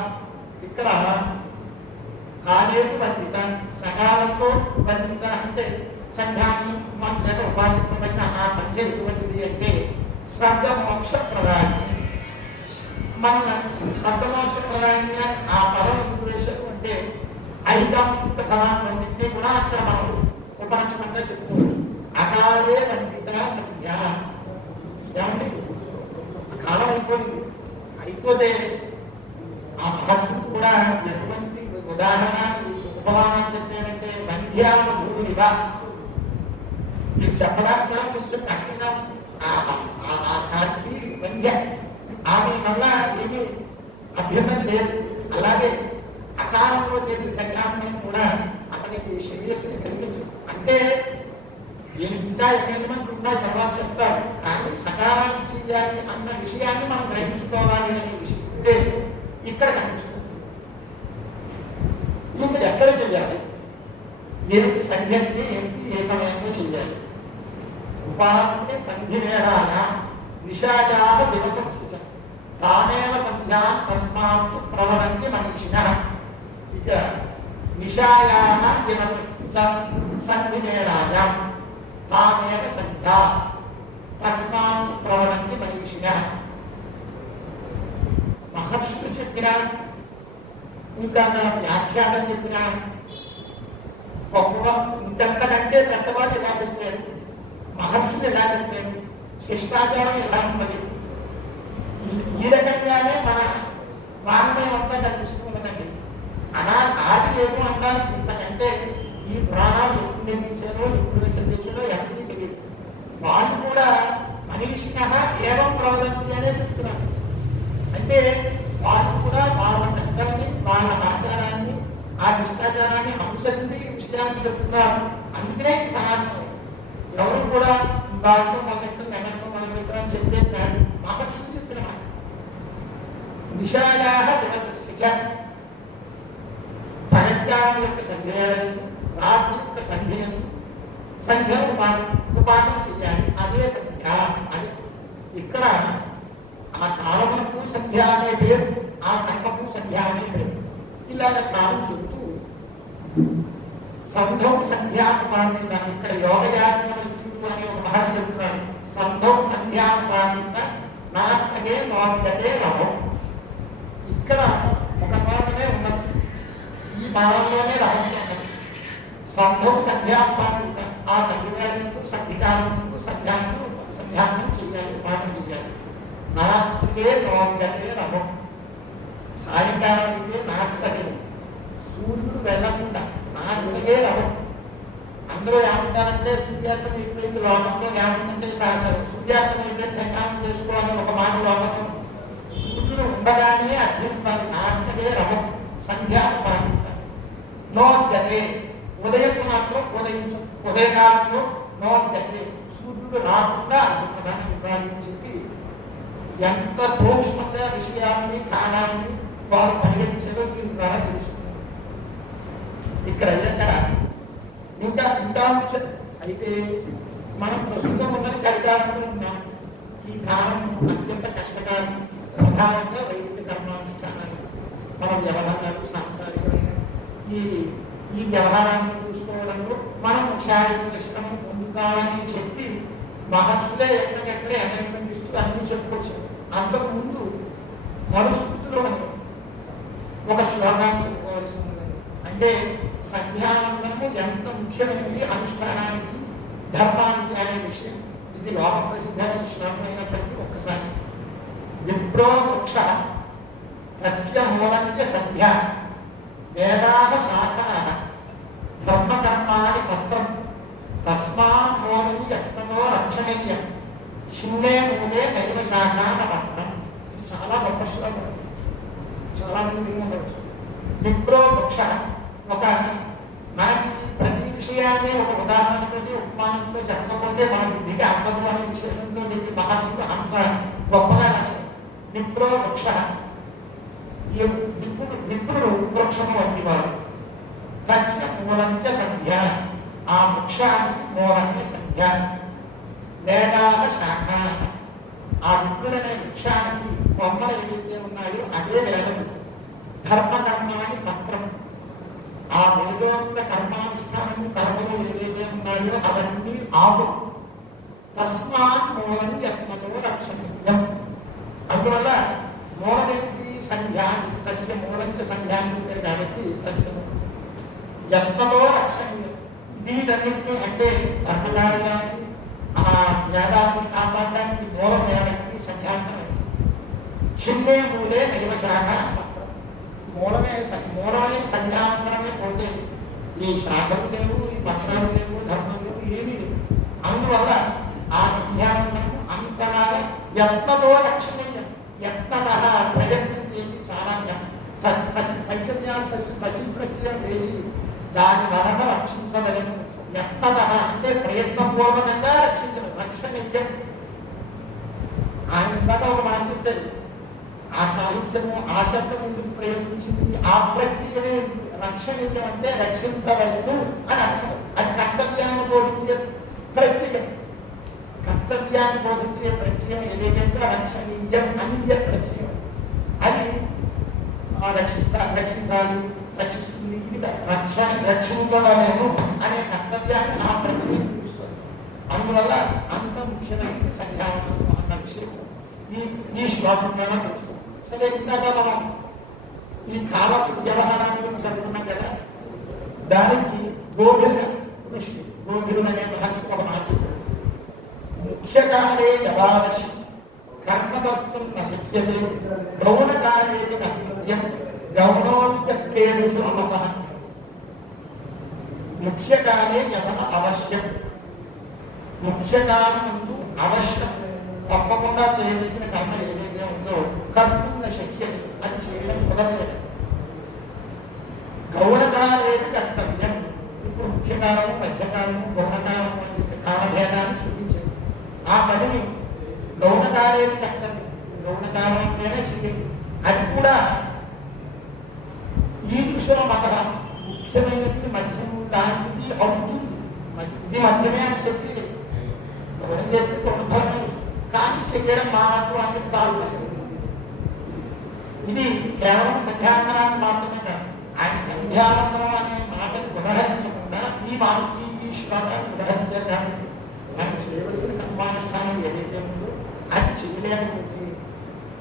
ఇక్కడ కాలేరు వందిత సకాలంలో వందిత అంటే సంధ్యాన్ని మన చేత ఉపాసింపబడిన ఆ సంధ్య ఎటువంటిది అంటే స్వర్గమోక్ష ప్రదాయిని. మన స్వర్గమోక్ష ప్రదాయిని అని ఆ పదం ఎందుకు వేశారు అంటే ఐకాంశిక ఫలాన్నింటినీ కూడా అక్కడ మనం ఉపలక్షణంగా చెప్పుకోవచ్చు. అకాలే వందిత సంధ్య ఏమండి, కాలం అయిపోయింది. అయిపోతే ఆ మహర్షులు కూడా ఎటువంటి ఉదాహరణ ఉపమానం చెప్పారంటే వంధ్యామధూరివ. మీకు చెప్పడానికి కూడా కొంచెం కష్టంగా కాస్తి వంధ్య ఆమె వల్ల ఏమి అభ్యంతరం లేదు. అలాగే అకాలంలో చేసిన సంఘానం కూడా అతనికి శ్రేయస్సుని కలిగించు. అంటే ఇంకా ఎనిమిది మంది ఉన్నాయి తర్వాత చెప్తారు, కానీ సకాలాన్ని చేయాలి అన్న విషయాన్ని మనం గ్రహించుకోవాలి అనే ఉద్దేశం ఇక్కడ కనిపిస్తుంది. ఇంకా ఎక్కడ చేయాలి, ఏమిటి సంధ్యని ఏమిటి ఏ సమయంలో చేయాలి. ఉపాసనే సంధి వేళాయ నిషాయా దివసస్య తామేవ సంధ్యా తస్మాత్ ప్రవదంతి మనీషిణః. ఇక నిషాయా దివసస్య సంధి వేళాయ తామేవ సంధ్యా తస్మాత్ ప్రవదంతి మనీషిణః. మహర్షులు చెప్పిన ఇంకా వ్యాఖ్యానం చెప్పిన గొప్ప ఇంతకంటే పెద్దవాడు ఎలా చెప్పారు, మహర్షులు ఎలా చెప్పారు, శిష్టాచారం ఎలా ఉన్నది, ఈ రకంగానే మన వాంగ్మయం అంతా కనిపిస్తుందండి. ఆది ఏమో అన్నారు, ఇంతకంటే ఈ పురాణాలు ఎప్పుడు నిర్మించారో ఎప్పుడు చదివించారో ఎవరికి తెలియదు. వాళ్ళు కూడా మనీషిణః ఏవం ప్రవదంతి అనే చెప్తున్నారు. అంటే వాళ్ళు కూడా వాళ్ళ పెద్దల్ని వాళ్ళ ఆచారాన్ని ఆ శిష్టాచారాన్ని అనుసరించి విషయాన్ని చెప్తున్నారు. అందుకనే సనాతనం. ఎవరు కూడా వాళ్ళతో మొదలెట్టడం వెనక్కి మొదలెట్టడం చెప్పేది మహర్షులు చెప్పిన మాట. నిషాయా దివసస్య పరజ్ఞానం యొక్క సంధ్యలను రాత్రి యొక్క సంధ్యను సంధ్యను ఉపాసన చేయాలి. అదే సంధ్య. అది ఇక్కడ ఆ కాలమునకు సంధ్య అనే పేరు, ఆ కర్మకు సంధ్య అనే పేరు. ఇలాగ కాలం చెబుతూ సంధౌ సంధ్యానుపాసిత. ఇక్కడ యోగయాజ్ఞవల్క్యుడు అనే ఒక మహర్షి చెప్తున్నాడు. సంధౌ సంధ్యానుపాసిత నాస్తగే నోద్యతే రవం. ఇక్కడ ఒక పాఠమే ఉన్నది, ఈ పాఠంలోనే రహస్యం ఉన్నది. సంధౌ సంధ్యానుపాసిత, ఆ సంధికాలంతో సంధికాలం సాయంకాలం అయితే నాస్తకి సూర్యుడు వెళ్ళకుండా నాస్తకే రవం. అందరూ ఏమంటారంటే సూర్యాస్తమం అయిపోయింది లోకంలో ఏమంటే సూర్యాస్తమం అయిపోయింది సంధ్యానం చేసుకోవాలని ఒక మాట లోకంలో. సూర్యుడు ఉండగానే అర్జునుడు నాస్తకే రవం సంధ్యాపాసిత నోద్యతే ఉదయం మాత్రం ఉదయించు ఉదయకాలంలో నోద్యతే సూర్యుడు రాకుండా అర్జునుడాన్ని ఇవ్వాలి చెప్పి ఎంత సూక్ష్మంగా విషయాన్ని కాలాన్ని వారు పరిగణించారో దీని ద్వారా తెలుసుకున్నారు. ఇక్కడ ఇంకా అయితే మనం ప్రస్తుతం ఉన్నది కలికాలంలో ఉన్నాం. ఈ కాలం అత్యంత కష్టకాలం. ప్రధానంగా వైదిక కర్మానుష్ఠానాలు మన వ్యవహారాలు సాంసారికమైన ఈ వ్యవహారాన్ని చూసుకోవడంలో మనం శారీరక శ్రమ పొందుతామని చెప్పి మహర్షులే ఎక్కడెక్కడే అమెండ్మెంట్ ఇస్తూ అన్ని చెప్పుకొచ్చారు. అంతకుముందు మనుస్మృతిలోని ఒక శ్లోకాన్ని చెప్పుకోవాల్సి ఉంది. అంటే సంధ్యావందనము ఎంత ముఖ్యమైనది అనుష్ఠానానికి ధర్మానికి అనే విషయం. ఇది లోక ప్రసిద్ధమైన శ్లోకం అయినప్పటికీ ఒక్కసారి విప్రో వృక్ష తస్య మూలంచ సంధ్యా వేదాహ శాఖా ధర్మకర్మాణి పత్రం తస్మాత్ మూలీ యత్నతో రక్షణీయం చిన్నే మూలే నైవ శాఖాన పత్రం. ఇది చాలా గొప్ప శ్లోకం. చాలా మంది ఉండవచ్చు. విప్రో వృక్ష ఒక మనకి ప్రతి విషయాన్ని ఒక ఉదాహరణతో ఉపమానంతో చెప్పకపోతే మన బుద్ధికి అందదు అనే విశేషంతో మహర్షులు అంత గొప్పగా రాశారు. విప్రో వృక్ష విప్రుడు వృక్షము వంటివాడు. తస్య మూలంచ సంధ్య ఆ వృక్షానికి మూలంగా సంధ్య వేదాహ శాఖ ఆ విప్రుడనే వృక్షానికి కొమ్మలు ఏవైతే ఉన్నాయో అదే వేదము. ధర్మకర్మాన్ని పత్రం ఆ వేదోక్త కర్మానుష్ఠానము కర్మలు ఏవైతే ఉన్నాయో అవన్నీ ఆపు. తస్మాత్ మూలం యత్నతో రక్షణీయం. అందువల్ల మూలమేంటి సంధ్యాన్ని తస్య మూలంత సంధ్యాన్ని ఉంటాయి కాబట్టి తస్య యత్నతో రక్షణీయం. వీటన్నింటినీ అంటే ధర్మకార్యాన్ని ఆ వేదాన్ని కాపాడడానికి మూలం ఏమైంది సంధ్యాన్ని. చిన్నే మూలే నైవశాఖ మూలమైన సంధ్యావందనమే పోతే ఈ శాఖలు లేవు, ఈ పక్షాలు లేవు, ధర్మం లేవు, ఏమీ లేవు. అందువల్ల ఆ సంధ్యావందనం అంతగా యత్నతో రక్షణీయం. యత్నత ప్రయత్నం చేసి చాలా పసిప్రత్యయం చేసి దాని వలన రక్షించవలను. యత్నత అంటే ప్రయత్నపూర్వకంగా రక్షించడం రక్షణీయం. ఆయన ఇందాక ఒక మాట చెప్పారు. ఆ సాహిత్యము ఆ శబ్దం ఎందుకు ప్రయోగించింది? ఆ ప్రత్యయమే రక్షణీయం అంటే రక్షించవలను అని అర్థం. అది కర్తవ్యాన్ని బోధించే ప్రత్యయం. కర్తవ్యాన్ని బోధించే ప్రత్యయం ఏదైతే రక్షణీయం అనీయ ప్రత్యయం. అది రక్షించాలి, రక్షిస్తుంది. ఇది రక్షించవలను అనే కర్తవ్యాన్ని ఆ ప్రత్యయం చూపిస్తుంది. అందువల్ల అంత ముఖ్యమైనది సంధ్యావందనం అన్న విషయం ఈ శ్లోకం ద్వారా తెలుసుకోవాలి. సరే, ఇందాక మనం ఈ కాల వ్యవహారాన్ని గురించి అనుకున్నాం కదా, దానికి గోభిర ఋషి గోభిరుడు అనే మహర్షి ఒక మాట ముఖ్యకాలే యథావశి కర్మకర్తం నశక్యతే గౌణకాలే కర్తవ్యం గౌణోత్యేషు సమప. ముఖ్యకాలే యథ అవశ్యం. ముఖ్యకాలం ముందు అవశ్యం తప్పకుండా చేయవలసిన కర్మ ఏదైతే ఉందో కర్తవ్య శక్యం అది చేయడం కుదరలేదు. గౌణకాలేది కర్తవ్యం. ఇప్పుడు ముఖ్యకాలము, మధ్యకాలము, గౌణకాలము అని చెప్పి కాలభేదాన్ని సూచించారు. ఆ పనిని గౌణకాలేది కర్తవ్యం, గౌణకాలం అంటేనే చేయాలి. అది కూడా ఈ దృశ్యంలో మత ముఖ్యమైనది మధ్యము లాంటిది అవుతుంది. ఇది మధ్యమే అని చెప్పి గౌరవం చేస్తే గౌరవమే కానీ చెయ్యడం మానవు అనేది బాగుంటుంది. ఇది కేవలం సంధ్యావందనాన్ని మాత్రమే కాదు. ఆయన సంధ్యావందనం అనే మాటను ఉదహరించకుండా ఈ శ్లోకాన్ని ఉదహరించారు. కాబట్టి మనం చేయవలసిన కర్మానుష్ఠానం ఏదైతే ఉందో అది చేయలేకపోతే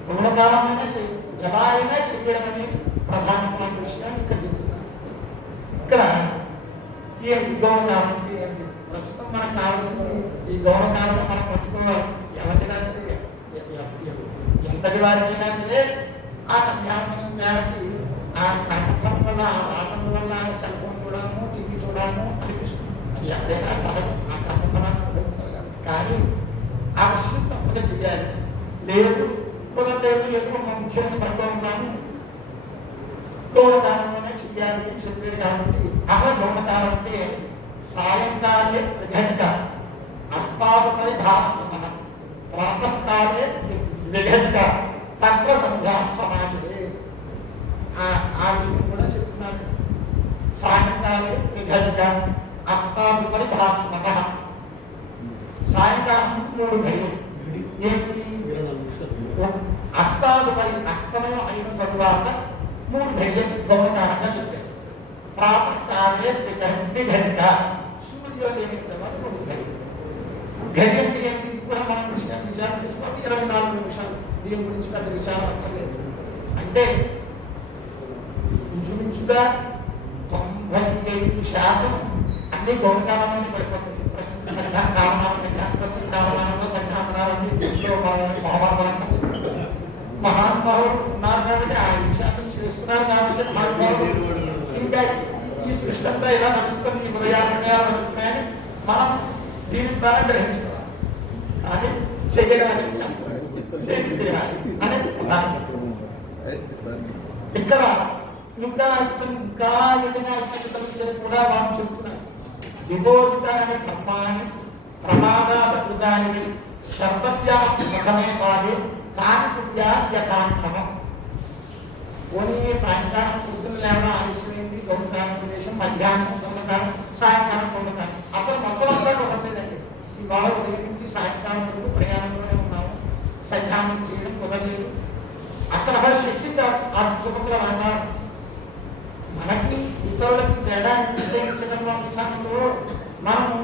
గుణకాలమైనా ఎలా అయినా చెయ్యడం అనేది ప్రధానమైన విషయాన్ని ఇక్కడ చెప్తున్నారు. ఇక్కడ ఈ గౌరవకాలం ప్రస్తుతం మనకు కావాల్సింది ఈ గౌరవకాలంలో మనం పట్టుకోవాలి. ఎవరికైనా సరే, ఎంతటి వారికైనా సరే ఆ సంధ్యావందనం సంధ్యానికి ఆ కర్మఫలం వల్ల ఆ వాసన వల్ల సెల్ ఫోన్ చూడడము టీవీ చూడడము అనిపిస్తుంది. అది ఎక్కడైనా సహజం, ఆ కర్మఫలాన్ని అనుభవించాలి. కానీ ఆ విషయం తప్పక చేయాలి. లేదు కుదరలేదు, ఏదో ముఖ్యమైన పనిలో ఉన్నాను, గౌడకాలంలోనే చెయ్యాలి అని చెప్పేది. కాబట్టి అసలు గౌడకాలం అంటే సాయంకాలే గంట అస్తాపరి భాస్వత ప్రాతకాలే విఘంట తత్వ సంధ్యా సమాజమే. ఆ విషయం కూడా చెప్తున్నాను. సాయంకాలే విఘంట అస్తాపరి భాస్వత, సాయంకాలం 3 గంటలు. ఏంటి అస్తాపరి అస్తమయం అయిన తరువాత 3 గంటలు గౌడకాలంగా చెప్పారు. ప్రాతకాలే విఘంట సూర్యోదయం తర్వాత 3 గంటలు. గడి అంటే ఏంటి కూడా మనం విచారం చేసుకోవాలి. 24 నిమిషాలు. దీని గురించి పెద్ద విచారం అక్కర్లేదు. అంటే ఇంచుమించుగా 95% అన్ని గౌడకాలంలోనే పడిపోతుంది. ప్రస్తుత కాలమానంలో సంఘాపనాలన్నీ మహానుభావుడు ఉన్నారు కాబట్టి ఆ విషయాన్ని చేస్తున్నారు కాబట్టి మహానుభావుడు ఇంకా ఈ సృష్టి అంతా ఇలా నడుస్తుంది, ఈ ఉదయాలు నడుస్తున్నాయని మనం దీని ద్వారా గ్రహించుకోవాలి. అది చేయగలగాలి అని ఇక్కడ ఇంకా ఏదైనా కూడా వాళ్ళు చెప్తున్నారు. విబోధితాన్ని కర్మాన్ని ప్రమాదాన్ని శబ్దమే కాదు కాని పుణ్యాత్యకాంక్రమం. పోనీ సాయంకాలం పొద్దున్న లేవడం ఆలస్యమైంది, గౌరకాలం ప్రదేశం, మధ్యాహ్నం పొందుతాను, సాయంకాలం పొందుతాను. అసలు మొత్తం అంతా కుదరలేదండి. ఇవాళ ఉదయం నుంచి సాయంకాలం వరకు ప్రయాణంలోనే ఉన్నాము, సంధ్యానం చేయడం కుదరలేదు. అక్కడ శక్తి ఆ చుట్టుపక్కల అన్నారు. మనకి ఇతరులకి తేడా నిశ్చయించడంలో అనుష్ఠానంలో మనము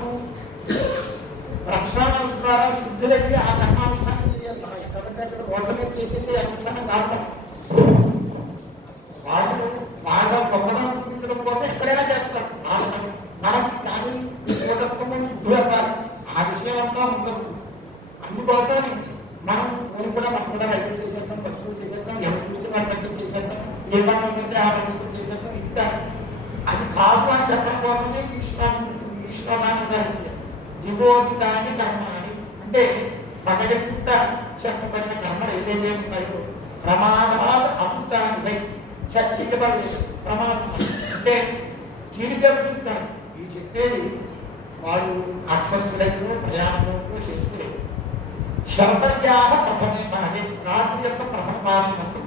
రక్షణ ద్వారా శుద్ధులకి ఆ కర్మానుష్ఠానం చేయాలి. ఎక్కడంటే అక్కడ ఓట్ల మీద చేసేసే అనుష్ఠానం కావడం, వాళ్ళ గొప్పదనం చూపించడం కోసం ఎక్కడైనా చేస్తారు. మనకి కానీ పూర్వత్వం శుద్ధులు అవ్వాలి. ఆ విషయం అంతా ఉండదు. అందుకోసం మనం కూడా రైతు చేసేద్దాం, వస్తువులు చేసేద్దాం, ఎవరు చూస్తే వాళ్ళ బట్టి చేసేద్దాం, ఏ పనులు పెడితే ఆ పనులు చేసేద్దాం. ఇంకా అది కాదు అని చెప్పడం కోసమే ఈశ్వరాన్ని దిగోదితాన్ని కర్మ అని. అంటే పగటిపూట చెప్పబడిన కర్మలు ఏదైతే ఉంటాయో ప్రమాదాలు అమృతాన్ని చర్చించబడలేదు. ప్రమాదం అంటే చీడిగలుచుంటారు. ఈ చెప్పేది వాళ్ళు అస్వస్థులైన ప్రయాణంలో చేస్తే శర్మర్యాహ ప్రథమే భాగే రాత్రి యొక్క ప్రథమ భాగం ఉంది.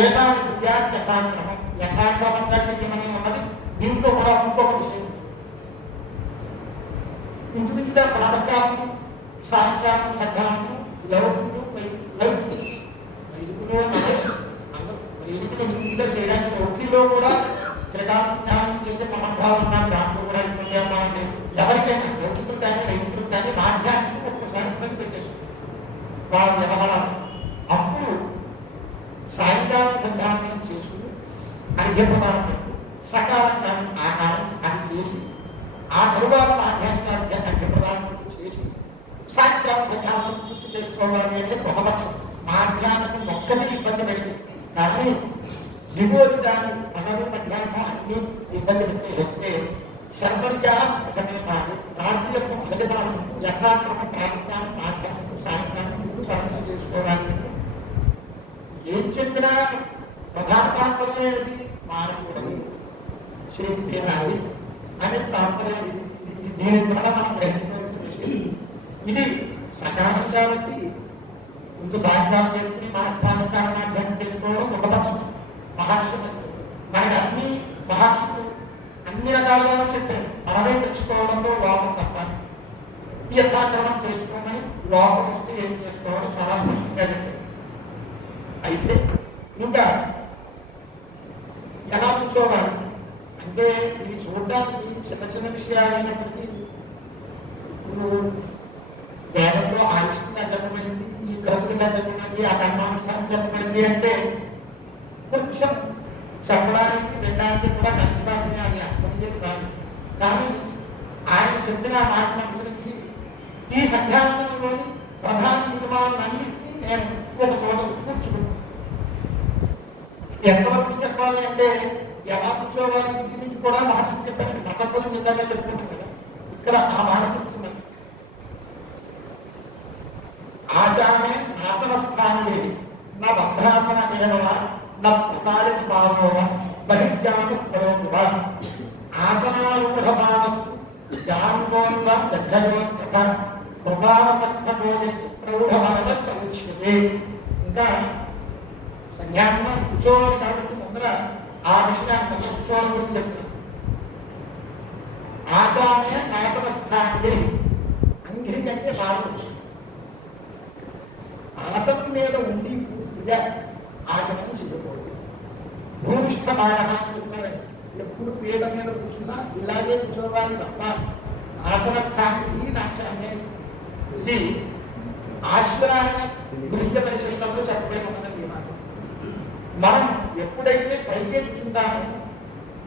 ఏదాని యథాక్రమం యథాక్రమంగా చేయమని ఉన్నది. దీంట్లో కూడా ఇంకొక విషయం, ఇంచుమించుగా ప్రాతకాలము, సాయంకాలం, సద్ధానము, లౌకికులు, వైదికులు అన్నది అందరూ వైదికులు ఇంచుమించుగా చేయడానికి లౌకిలో కూడా త్రికాలం చేసే మహానుభావం ఉన్నారు. దాంట్లో కూడా ఇబ్బంది ఎవరికైనా లౌకికులు కానీ వైదికులు కానీ మాధ్యాత్మిక ఒక్కసారి ఇబ్బంది పెట్టేస్తుంది వాళ్ళ వ్యవహారాలు. అప్పుడు సాయంకాలం సంధ్యానం చేసుకుని అర్ఘ్యప్రదానం పెట్టు సకాలంగా ఆ కాలం అది చేసి ఆ తరువాత ఆధ్యాత్మిక అర్ఘ్యప్రదానం చేసి సాయంకాలం సంధ్యానం పూర్తి చేసుకోవాలి అనేది ఒక పక్షం. మాధ్యాత్మికం ఒక్కటి ఇబ్బంది పెట్టి కానీ విభోజితాన్ని పగలు మధ్యాహ్నం అన్ని ఇబ్బంది పెట్టి వస్తే శర్మర్యాహ ప్రథమే భాగే రాత్రి యొక్క మొదటి భాగం యథాక్రమం ప్రాతకాలం, మాధ్యాహ్నం, సాయంకాలం ముందు దర్శనం చేసుకోవడానికి ఏం చెప్పినా ప్రధాన తాత్పర్యం ఏంటి? మానకూడదు, చేసి తీరాలి అనే తాత్పర్యం. దీని ద్వారా మనం గ్రహించవలసిన విషయం ఇది. సకాలం కాబట్టి ముందు సాయంకాలం చేసుకుని మహాత్మాకాలం మాధ్యాహ్నం చేసుకోవడం ఒక పక్షం. మహర్షులు మనకి అన్ని మహర్షులు అన్ని రకాలుగా చెప్పారు. మనమే తెచ్చుకోవడంలో లోపం తప్ప ఈ యథాక్రమం చేసుకోమని లోపం వస్తే ఏం చేసుకోవడం చాలా స్పష్టంగా చెప్పారు. అయితే ఇంకా ఎలా కూర్చోవాలి అంటే ఇది చూడడానికి చిన్న చిన్న విషయాలు అయినప్పటికీ ఇప్పుడు వేదంలో ఆయుష్గా చెప్పబడింది, ఈ క్రతువుగా చెప్పబడింది, ఆ కర్మానుష్ఠానం చెప్పబడింది అంటే కొంచెం చెప్పడానికి వినడానికి కూడా కష్టసాధ్యమే. అది అర్థం లేదు కాదు. కానీ ఆయన చెప్పిన మాటను అనుసరించి ఈ సంధ్యావంలోని ప్రధాన నియమాలన్నింటినీ నేను ఒక చోట కూర్చుకున్నాను. ఎంతవరకు చెప్పాలి అంటే ఎలా కూర్చోవాలి ఇంటి నుంచి కూడా మహర్షి చెప్పారండి. మతంలో నిజంగా చెప్పుకుంటాం కదా, ఇక్కడ ఆ మాట చెప్తున్నారు. ఆచామే నాశనస్థానే నా బంధాసన కేవల నా ప్రసారిత పాదోవ బహిర్జాను కరోవ ఆసనారూఢమానస్తు జాన్గోన్వ జగ్గయోస్తథ ప్రభావసక్తమోనిస్తు ప్రౌఢమాన సముచ్యతే. ఇంకా సంజ్ఞానం కూర్చోవాలి కాబట్టి ముందర ఆ విషయాన్ని కూర్చోవడం గురించి చెప్తున్నాం. ఆచామే నాశనస్థానే అంగిరి అంటే బాగు ఆసనం మీద ఉండి పూర్తిగా ఆచరణ చేయకూడదు. భూనిష్ఠమాన చెప్తున్నారండి. ఎప్పుడు పీడ మీద కూర్చున్నా ఇలాగే కూర్చోవాలి తప్ప ఆసన స్థాయి నాచామే. ఇది ఆశ్రయ గురించి పరిశీలనలో చెప్పబడి ఉన్నదండి. మనం ఎప్పుడైతే పైకే కూర్చుంటామో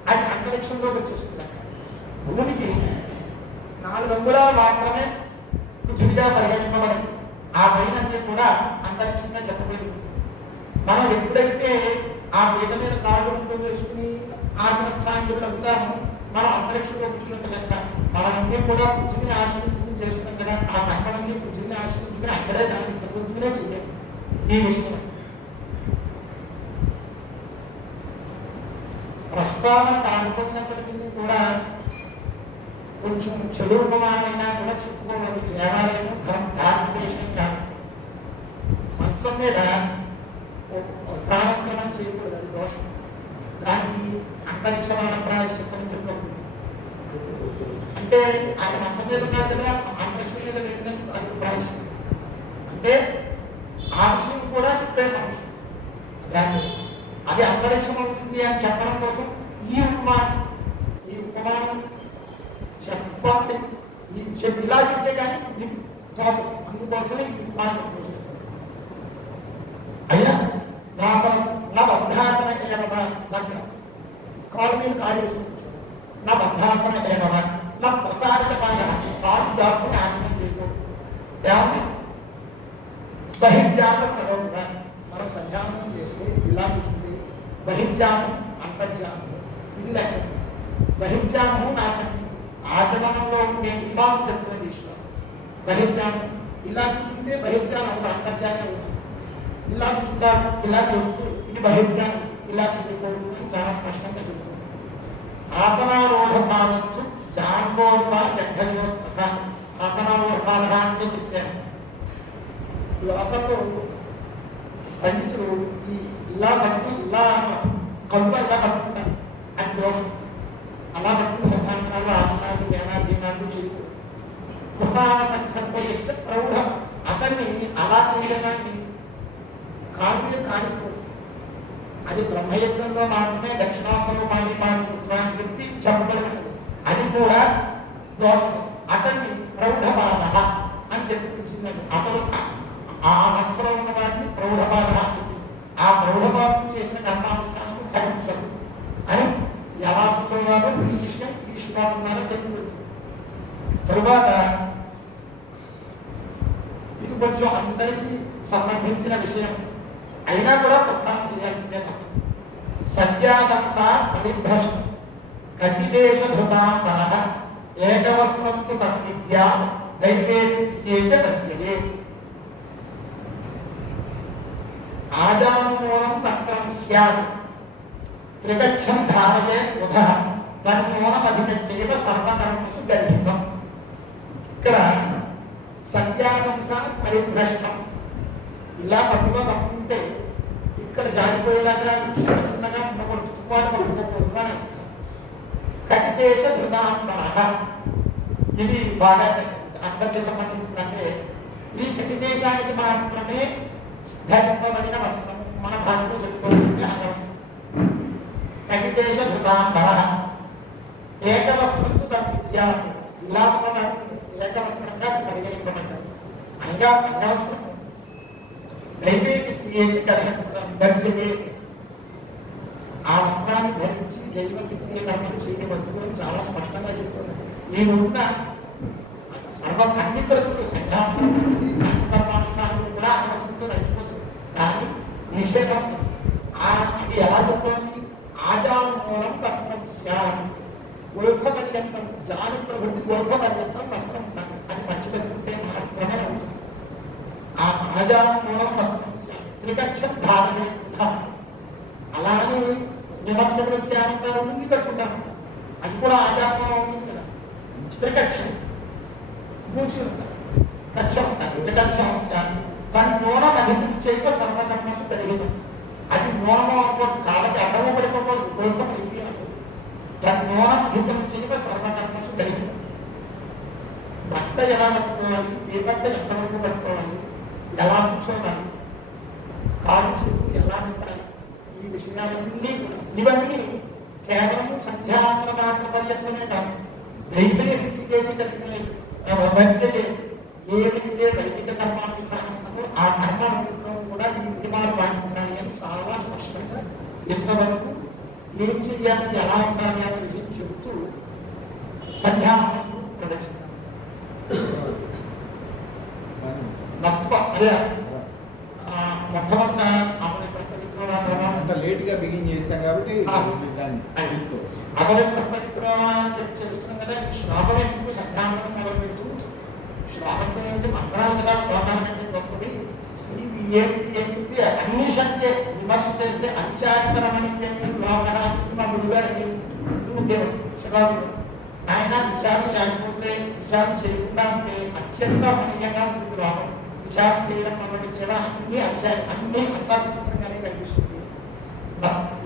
అది అంతరిక్షంలోకి వచ్చేస్తుందంట. భూమికి 4 అంగుళాలు మాత్రమే పృథివిగా పరిగణింపబడి ఆ పైన కూడా అంతరిక్షంగా చెప్పబడి. మనం ఎప్పుడైతే ఆ పీట మీద కాళ్ళు ముందు వేసుకుని ఆసన స్థాయిలో అవుతామో మనం అంతరిక్షంలో కూర్చున్నట్టు కనుక మనన్నీ కూడా పృథివిని ఆశ్రయించుకుని చేస్తున్నాం కదా. ఆ కంకణంగా పృథివిని ఆశ్రయించుకుని అక్కడే దాన్ని తగ్గుతూనే చేయాలి. ఈ విషయం ప్రస్తావన కాకపోయినప్పటికీ కూడా కొంచెం చెడు ఉపమానమైనా కూడా చెప్పుకోవాలి. దేవాలయం ధార్మికేషన్ కాదు. మంచం మీద ప్రాణక్రమం చేయకూడదు, అది దోషం. దానికి అంతరిక్షమైన ప్రాయశ్చిత్తం చెప్పకూడదు. అంటే ఆయన మంచం మీద ఉన్నాడు కదా, అంతరిక్షం మీద పెట్టినందుకు అది ప్రాయశ్చిత్తం అంటే ఆ విషయం కూడా చెప్పే అంశం. దాన్ని అది అంతరిక్షం అవుతుంది అని చెప్పడం కోసం ఈ ఉపమానం చెప్పాలి. ఇలా చెప్తే కానీ దోషం. అందుకోసమే ఈ ఉపమానం అయినా నా బంధాసన ఏమవ కాళ్ళు మీద కాళ్ళు వేసుకుంటారు. నా బంధాసన ఏమవ నా ప్రసారిత కాళ్ళు జాబుని ఆసనం చేయకూడదు. ఏమని బహిర్జాతం కలవుగా మనం సంధ్యానం చేస్తే ఇలా కూర్చుంది. బహిర్జాము అంతర్జాము ఇది లెక్క. బహిర్జాము నాచండి ఆచరణలో ఉండే నియమాలు చెప్తుంది ఈశ్వరం. బహిర్జాము ఇలా కూర్చుంటే బహిర్జానం అవుతుంది, అంతర్జానం అవుతుంది. ఇలా కూర్చుంటారు, ఇలా చేస్తూ ఇది బహిర్జానం, ఇలా చేయకూడదు అని చాలా స్పష్టంగా చెప్తుంది. ఆసనారూఢమానస్తు జాన్గోర్వ జగ్గయోస్తథ. ఆసనారూఢమాన అంటే చెప్పాను. లోకంలో పండితులు ఇలా పట్టి ఇలా కడుపు ఇలా పట్టుకుంటారు, అది దోషం. అలా పట్టుకున్న సంతానాలు ఆసనాలు వేనాలు చేయకూడదు. కృతాన సంకల్పం చేస్తే ప్రౌఢం. అతన్ని అలా చేయడానికి కాళ్ళు కానికూడదు. అది బ్రహ్మయజ్ఞంలో మాత్రమే దక్షిణాంతరం పాణిపాన్ని పెట్టి చెప్పబడినది. అది కూడా దోషం. అతన్ని ప్రౌఢపాద అని చెప్పించిందండి. అతడు ఆ వస్త్రం ఉన్న వారిని ప్రౌఢపాద ఆ ప్రౌఢపాదం చేసిన కర్మానుష్ఠానం ధరించదు అని ఎలా కూర్చోవాలో ఈ విషయం ఈ శ్లోకంలో తెలియదు. తరువాత ఇది కొంచెం అందరికీ సంబంధించిన విషయం అయినా కూడా ప్రస్థానం చేయాల్సిందే తప్ప. సత్యాదంస పరిభ్రష్టం కటిదేశధృతాంబర ఏకవస్త్రంతు తద్విద్యా దైతే దర్జయే. ఆజానుమూలం వస్త్రం స్యాత్ త్రిగచ్చం ధారయే బుధ తన్మూలమధిగచ్చేవ సర్వకర్మసు గర్హితం. ఇక్కడ సత్యాదంస పరిభ్రష్టం ఇలా పట్టుకుంటే ఇక్కడ జారిపోయేలాగా చిన్న చిన్నగా ఉండకూడదు, చుక్కాలు పట్టుకోకూడదు అని. కటిదేశ ధృతాంబర ఇది బాగా అందరికి సంబంధించిందంటే ఈ కటిదేశానికి మాత్రమే ధరింపబడిన వస్త్రం. మన భాషలో చెప్పుకోవాలంటే అంగవస్త్రం. కటిదేశ ధృతాంబర ఏకవస్త్రంతో తద్విద్యా. ఇలా ఏకవస్త్రంగా పరిగణింపబడ్డారు. అనగా అంగవస్త్రం దైవే ఆ వస్త్రాన్ని ధరించి దైవకి ప్రియ కర్మలు చేయవద్దు అని చాలా స్పష్టంగా చెప్తున్నారు. ఈ రోజున అన్ని కర్మలు సంకల్పానుష్ఠానాలు కూడా ఆ వస్త్రంతో నడిచిపోతుంది. కానీ నిషేధం ఇది ఎలా చెప్తోంది? ఆజానుమూలం వస్త్రం స్యాం, గొల్ఫ పర్యంతం, జాను ప్రవృత్తి గొల్ఫ పర్యంతం వస్త్రం ఉంటాను, అది పంచిపెట్టుకుంటే మాత్రమే అవుతుంది. ఆ ఆజానుమూలం వస్త్రం స్యాం, త్రికక్షం ధారణే. అలానే విమర్శకులు శ్యామంటారు, ముందు కట్టుకుంటాను, అది కూడా ఆజానుమూలం అవుతుంది కదా. త్రికక్షం కూర్చి ఉంటారు, కక్షం ఉంటారు, త్రికక్షం స్యాం తన్నూనం అధిపించేక సర్వకర్మసు కలిగిన, అది నూనము అనుకోండి, కాళ్ళకి అడ్డము పడిపోకూడదు, గొల్పం అయిపోయినట్టు. తన్నూనం అధిపించేక సర్వకర్మసు కలిగిన. బట్ట ఎలా పట్టుకోవాలి, ఏ బట్ట ఎంతవరకు పట్టుకోవాలి, ఎలా కూర్చోవాలి, కాళ్ళు చేతులు ఎలా ఉంటాయి, ఈ విషయాలన్నీ కూడా ఇవన్నీ కేవలం సంధ్యావందన మాత్ర పర్యంతమే కాదు, దైవే రీతికేసి కలిగిన మధ్యలే ఏదైతే వైదిక కర్మానుష్ఠానం ఉన్నదో ఆ కర్మానుష్ఠానం కూడా ఈ నియమాలు పాటించాలి అని చాలా స్పష్టంగా ఇంతవరకు ఏం చెయ్యాలి, ఎలా ఉండాలి అనే విషయం చెబుతూ సంధ్యావందనం ప్రదర్శించారు. అదే మొట్టమొదట అంత లేట్ గా బిగిన్ చేశాం కాబట్టి అపవిత్ర పరిక్రమణ చేస్తున్నాం కదా. ఈ శ్లోకం ఎందుకు సంధ్యావందనం మొదలు పెడుతూ, శ్లోకంతో ఏంటి మంత్రాలు కదా, శ్లోకాలంటే గొప్పది. ఇవి ఏమిటి అన్ని శక్తి విమర్శ చేస్తే అత్యాచారమని లోక మా గురుగారు ఉండేవారు శివాజీ. ఆయన విచారం లేకపోతే, విచారం చేయకుండా ఉంటే అత్యంత మనీయంగా ఉంటుంది లోకం. విచారం చేయడం అన్నది కూడా అన్ని అన్ని అంతర్చిత్రంగానే కనిపిస్తుంది.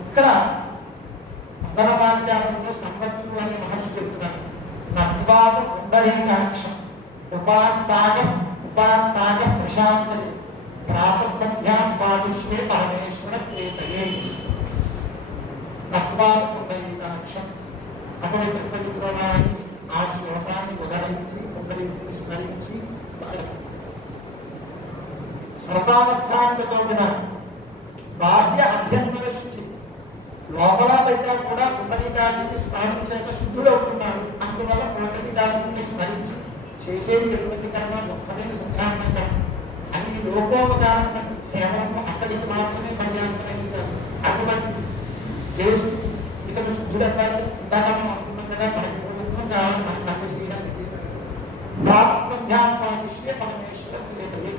ఇక్కడ మదనపాఠ్యాలంలో సంపత్తులు అనే మహర్షి చెప్తున్నాను. నత్వాద పుండరీకాక్షం ఉపాంతాగ ప్రశాంతది ప్రాతసంధ్యాం పాదిష్యే పరమేశ్వర ప్రేతయే. నత్వాద పుండరీకాక్షం అపవిత్ర పవిత్రమాని ఆ శ్లోకాన్ని ఉదహరించి పుండరీకుని స్మరించి సర్వావస్థాంతో బాహ్య అభ్యంతర శుద్ధి, లోపల బయట కూడా పుండరీకాక్షుని స్మరణ చేత శుద్ధుడవుతున్నాడు. అందువల్ల పుండరీకాక్షుని స్మరించి చేసేది ఎటువంటి కర్మ గొప్పదైన సంధ్యావందన కర్మ. అది లోకోపకారం, కేవలం అక్కడికి మాత్రమే పర్యాప్తమైంది కాదు. అటువంటి చేస్తూ ఇతను శుద్ధుడవ్వాలి. ఇందాక మనం అనుకున్నాం కదా, మనకి పూర్వత్వం కావాలి, మనం కర్మ చేయడానికి. సంధ్యాపాశిష్యే పరమేశ్వర ప్రియతయే.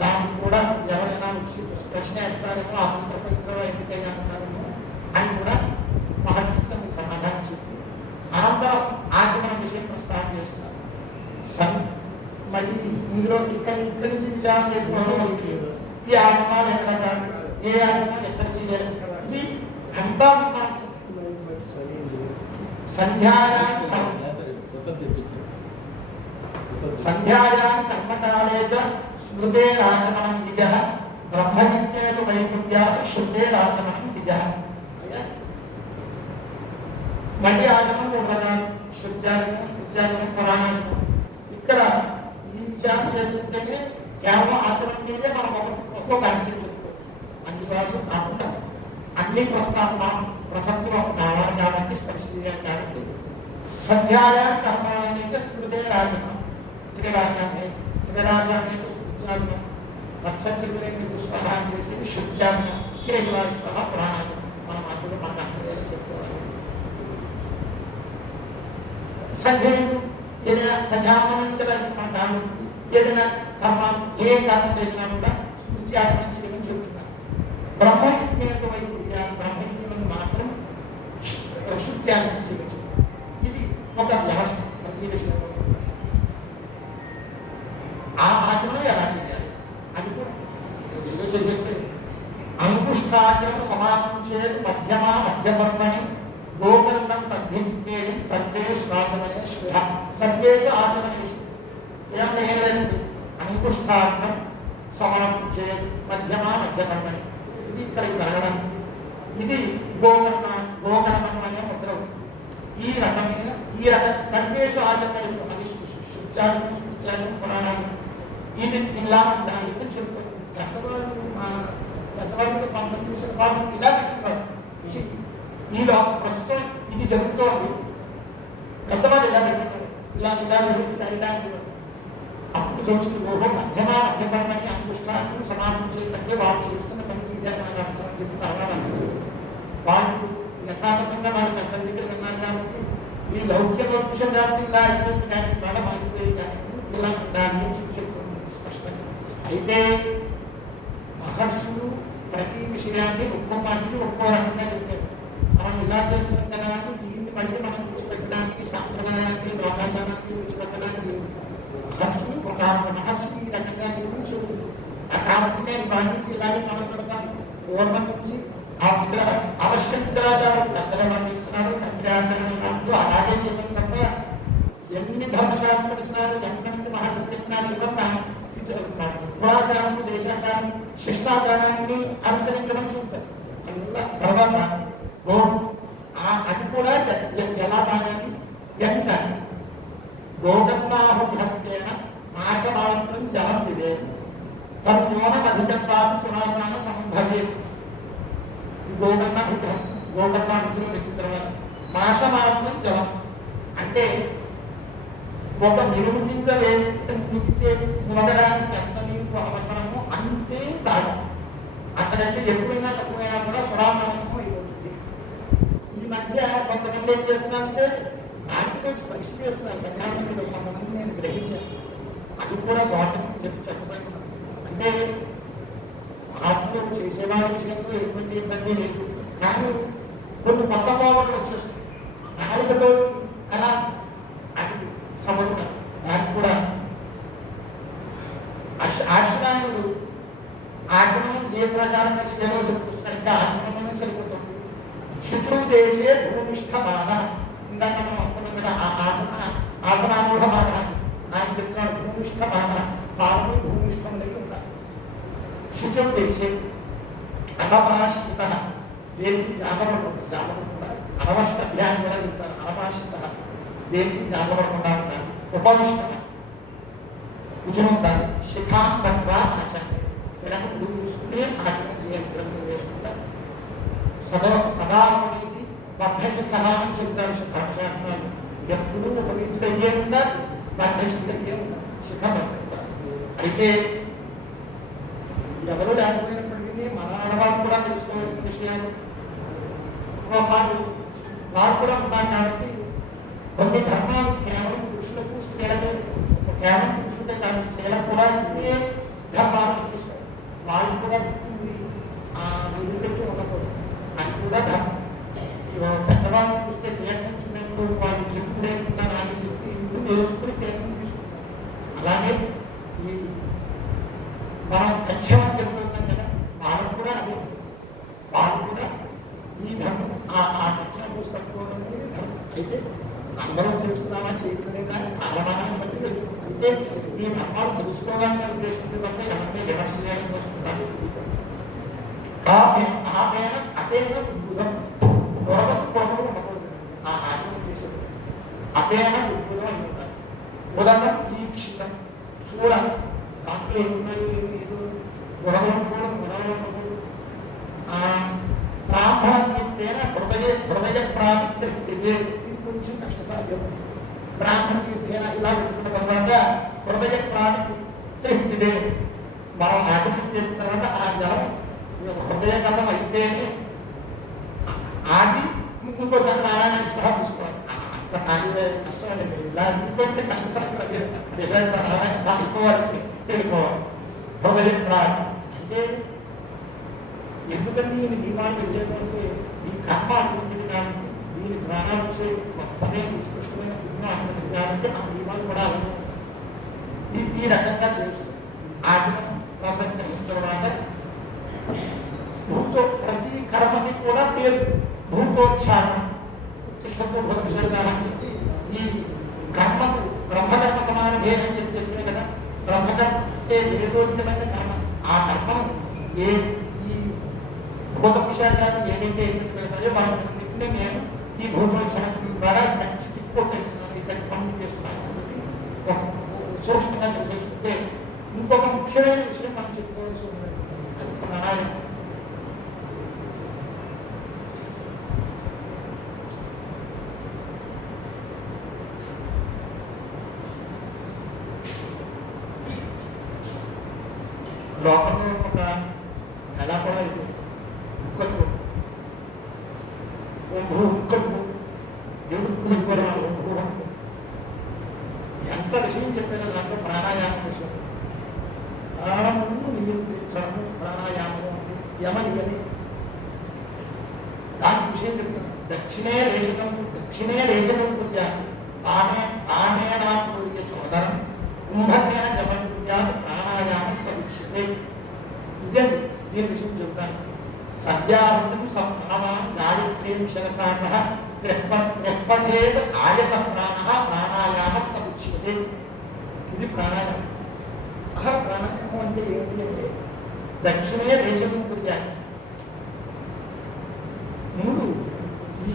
దాన్ని కూడా ఎవరైనా వచ్చి ప్రశ్న వేస్తారేమో, ఆ మంత్ర పవిత్రగా ఎందుకైనా ఉంటారేమో అని కూడా మహర్షులు మీకు సమాధానం చెప్పి అనంతరం ఆచరణ విషయం ప్రస్తావన చేస్తున్నారు. మరి ఇందులో ఇక్కడి నుంచి విచారం చేసుకోవడం వస్తుంది. ఈ ఆచరణలు ఎక్కడ, ఏ ఆచరణలు ఎక్కడ చేయాలి, ఇది అంతా సంధ్యాయాం కర్మకాలే స్మృతేరాచమనం విజః బ్రహ్మనిత్యేతు వైకుఠ్యాత్ శుద్ధేరాచమనం విజః. మళ్ళీ ఆచమనం మూడు రకాలు, శుద్ధాచమనం, స్మృత్యాచమనం, పరాణాచమనం. ఇక్కడ ఈ విచారం చేసుకుంటే కేవలం ఆచరణ మీదే మనం ఒక్కొక్క అంశం చెప్పుకోవచ్చు. అందుకోసం కాకుండా అన్ని ప్రసక్తులు కావాలి కాబట్టి స్పర్శ చేయాలి కాబట్టి సంధ్యాయా కర్మాలైతే స్మృతే రాచమనం, త్రిరాజాన్ని స్మృత్యాచమనం, తత్సంకల్పే స్వహాం చేసేది శుద్ధ్యాచమనం, కేశవాయ స్వహ పురాణాచమనం. మన మాటలు మనకు అర్థమయ్యేలా చెప్పుకోవాలి. సంధ్య ఏదైనా సంధ్యావనం కదా మన కాదు, ఏదైనా కర్మ ఏ కర్మ చేసినా కూడా స్మృత్యాచమనం చేయమని చెబుతున్నారు. బ్రహ్మయజ్ఞేత వైకుఠ్యాన్ని, బ్రహ్మయజ్ఞులను మాత్రం శుద్ధ్యాచమనం చేయవచ్చు. ఇది ఒక వ్యవస్థ. ప్రతి విషయంలో ఆ ఆచరణ ఎలా చేయాలి అది కూడా ఏదో చేస్తే అంకుష్టాగ్రం సమాపించే మధ్యమర్మణి గోకర్ణం తగ్గించేయం సర్వేశ్వాచమనే శ్రేయ సర్వేషు ఆచరణేషు. ఏమన్నా ఏం లేదు, అంకుష్టాగ్రం సమాపించే మధ్యమర్మణి, ఇది ఇక్కడ కలగడం, ఇది గోకర్ణం అనే ముద్ర. ఈ రకమైన సర్వేషు ఆచరణేషు, అది శుద్ధ్యాగం, స్మృత్యాగం, పురాణాలు, ఇది ఇలా ఉండాలి అని చెప్తారు. పెద్దవాళ్ళకి పంపం చేసిన వాళ్ళు ఇలా చెప్తున్నారు. ఈలో ప్రస్తుతం ఇది జరుగుతోంది, పెద్దవాళ్ళు ఇలా పెట్టుకుంటారు, ఇలా అప్పుడు చూసుకుని ఓహో మధ్యపరమని అంకుష్టాన్ని సమానం చేస్తే వాళ్ళు చేస్తున్న పనికి ఇదే మనకు అర్థం అని చెప్పి తర్వాత వాళ్ళు యథాతథంగా వాళ్ళు పెద్దల దగ్గర విన్నారు కాబట్టి ఈ లౌక్యంలో చూసాం కాబట్టి ఇలా అయిపోయింది కానీ బడ మారిపోయింది కానీ ఇలా దాని నుంచి చెప్తుంది స్పష్టంగా. అయితే మహర్షులు ప్రతి విషయాన్ని ఒక్కో మాటకి ఒక్కో రకంగా చెప్పారు. మనం ఇలా చేస్తున్నాం కదా అని దీన్ని మళ్ళీ మనం విడిచిపెట్టడానికి సాంప్రదాయానికి లోకాచారానికి విడిచిపెట్టడానికి మహర్షులు ఒక మహర్షులు ఈ రకంగా చేయడం చూడదు. కాబట్టి నేను వాటికి ఇలాగే మనం పెడతాను. పూర్వం నుంచి ఆ విగ్రహ అవశ్య విగ్రహాచారం పెద్దలు వర్ణిస్తున్నాడు, తండ్రి ఆచారం అంటూ అలాగే చేయడం తప్ప ఎన్ని ధర్మశాస్త్రం వచ్చినాడు ఎంతమంది మహర్షులు చెప్పినా చివరిన కులాచారము దేశాచారం శిష్టాచారాన్ని అనుసరించడం చూస్తారు. అందువల్ల తర్వాత అది కూడా ఎలా తాగాలి ఎంత గోకర్ణాహుభస్తేన నాశమాత్రం జలం ఇదే తన్మూలం అధికత్వాన్ని సురాసన సంభవే. గోకర్ణాహుద్రం పెట్టిన తర్వాత మాసమాత్రం జలం అంటే ఒక నిలువు కింద వేస్తే మునిగితే మునగడానికి ఎంత నీరు అవసరమో అంతే తాగం. అక్కడంటే ఎప్పుడైనా తక్కువైనా కూడా సురామాసము అయిపోతుంది. ఈ మధ్య కొంతమంది ఏం చేస్తున్నారంటే దాంట్లో పరీక్ష చేస్తున్నారు. సంఘాలలో కొంతమంది నేను గ్రహించాను. అది కూడా దోషం చెప్పబోతున్నాను. అంటే ఆత్మలు చేసేవాళ్ళ విషయంలో ఎటువంటి ఇబ్బంది లేదు. కానీ కొన్ని కొత్త పోవట్లు వచ్చేస్తుంది. నాలుగులో అలా అది సమర్థ దానికి కూడా ఆశ్రయాలు ఆచరణం ఏ ప్రకారంగా చేయాలో చెప్తున్నారంటే ఆచరణం సరిపోతుంది. శుచు దేశే భూమిష్ట బాధ ఇందాక మనం అనుకున్నాం కదా ఆసనామూఢ బాధ ఆయన చెప్తున్నాడు. భూమిష్ట బాధ పాదము భూమిష్టంలో ఉండాలి. శుచు దేశే అనపాశ్రిత దేనికి జాగపడకుండా అనవశ్య అభ్యాసం కూడా చెప్తారు. అనపాశ్రిత దేనికి జాగపడకుండా ఉండాలి. ఉపవిష్ట కుజం ఉండాలి. శిఖాంతత్వ ఆచరణ ఇలా ముందుకు చూసుకునే ఆచరణ చేయాలి. గ్రంథం వేసుకుంటారు. సదా ఉపనీతి బద్ధశిఖ అని చెప్తారు ధర్మశాస్త్రాలు. ఎప్పుడు ఉపనీతుడు అయ్యే ఉండాలి, బద్ధశిఖుడు అయ్యే ఉండాలి. శిఖ బద్ధ. అయితే ఎవరు లేకపోయినప్పటికీ మన ఆడవాళ్ళు కూడా తెలుసుకోవాల్సిన విషయాలు వారు కూడా ఉన్నారు. కాబట్టి కొన్ని ధర్మాలు కేవలం పురుషులకు స్త్రీలకు కేవలం పురుషులతో కాదు స్త్రీలకు కూడా ఇదే ధర్మాలు వర్తిస్తాయి. వాళ్ళు కూడా వదిలిపెట్టి ఉండకూడదు. అది కూడా ధర్మం. పెద్దవాళ్ళు చూస్తే తీర్థం చూసినప్పుడు వాళ్ళు జుట్టు వేసుకుంటారు. ఆయన జుట్టు ఇల్లు వేసుకుని తీర్థం తీసుకుంటారు. అలాగే ఈ మనం కక్షమని చెప్తున్నాం కదా, వాళ్ళకు కూడా అదే. వాళ్ళు కూడా ఈ ధర్మం ఆ కక్షం పూసి కట్టుకోవడం అనేది ధర్మం. అయితే అందరూ తెలుస్తున్నామా చేయట్లేదా కాలమానాన్ని బట్టి వెళ్తుంది. అయితే ఈ ధర్మాలు తెలుసుకోవాలని ఉద్దేశించే తప్ప ఎవరిని విమర్శ చేయడం కోసం కాదు. అపేన ఉద్భుతం దొరకదు కొడవలు ఉండకూడదు. ఆ ఆచరణ చేసేది అపేన ఉద్భుతం అయి ఉంటారు. ఉదకం ఈక్షితం చూడ దాంట్లో ఏమున్నాయి ఏదో గొడవలు ఉండకూడదు, గొడవలు ఉండకూడదు. బ్రాహ్మణతేన హృదయ ప్రాప్తి ఇది కొంచెం కష్టసాధ్యం. బ్రాహ్మణతేన ఇలా పెట్టుకున్న తర్వాత హృదయ ప్రాప్తి మనం ఆచరణ చేసిన తర్వాత ఆ జలం హృదయగతం అయితేనే ఆది ఇంకోసారి నారాయణ సహా చూసుకోవాలి. అంత ఖాళీ కష్టం అనేది ఇలా ఇంకొంచెం కష్టసాధ్యం. నారాయణ సహా ఎక్కువాలి వెళ్ళిపోవాలి. హృదయ ప్రాప్తి అంటే ఎందుకంటే ఈ దీపాలు వెళ్ళేదంటే ఈ కర్మ అటువంటిది కాబట్టి దీని ద్వారా వచ్చే గొప్పదే ఉత్కృష్టమైన పుణ్యం అటువంటిది కాబట్టి ఆ దీపాలు కూడా అలాగే ఈ రకంగా చేస్తుంది. ఆచరణ ప్రసక్తి అయిన తర్వాత ప్రతి కర్మకి కూడా పేరు భూతోచ్చారం ఉత్కృష్టంతో భూత విసర్గానికి ఈ కర్మకు బ్రహ్మకర్మ సమాన భేదం చెప్పిన కదా. బ్రహ్మకర్మ అంటే వేదోచితమైన కర్మ. ఆ కర్మను ఈ భూత విషయాలు ఏదైతే పెడతాయో వాళ్ళని నేను ఈ భూతోత్సవం ద్వారా ఇక్కడ టిక్ కొట్టేస్తున్నాను, ఇక్కడ పంపిణీ చేస్తున్నాను కాబట్టి సూక్ష్మంగా తెలిసేసుకుంటే ఇంకొక ముఖ్యమైన విషయం మనం చెప్పుకోవాల్సి ఉన్నది. అది ప్రాణాయామం. లోకంలో ఒక నెల కూడా అయిపోయింది. ఒక్కడు ఎడుక్కుపోవడం ఎంత విషయం చెప్పారో దాంట్లో ప్రాణాయామం విషయం. ప్రాణమును నియంత్రించడము ప్రాణాయామము అంటే యమనియమి. దాని విషయం చెప్తున్నాను. దక్షిణే రేచకం కుర్యా పాణేనాపూర్య చోదరం కుంభకేన జపం కుర్యా ప్రాణాయామ సవిచ్యతే. ఇదండి దీని విషయం చెప్తాను. సద్యాహృతం సంప్రణవాన్ గాయత్రీం శిరసా సహ త్రెప్పఠేత్ ఆయత ప్రాణ ప్రాణాయామ సముచ్యతే. ఇది ప్రాణాయామం. ప్రాణాయామం అంటే ఏమిటి అంటే దక్షిణే రేచకం కుర్యాలి. మూడు ఈ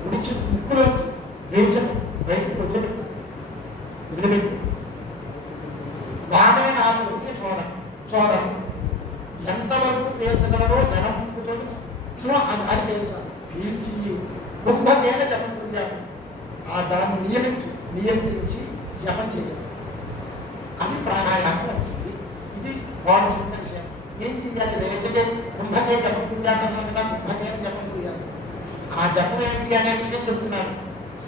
కుడిచి ముక్కులో రేచకం బయటకు వదిలిపెట్టి వామే నాలుగు చూడడం ఎంతవరకు పేల్చగలరో జనం ముక్కుతో ఆ గాలి పేల్చాలి. పీల్చి కుంభకేన జపం చేయాలి. ఆ దాన్ని నియమించి జపం చేయాలి. అది ప్రాణాయామం. ఇది వాడు చెప్పిన విషయం. ఏం చేయాలి? రేచకే కుంభకే జపం చేయాలన్నట్టుగా కుంభకేన జపం చేయాలి. ఆ జపం ఏంటి అనే విషయం చెప్తున్నాను.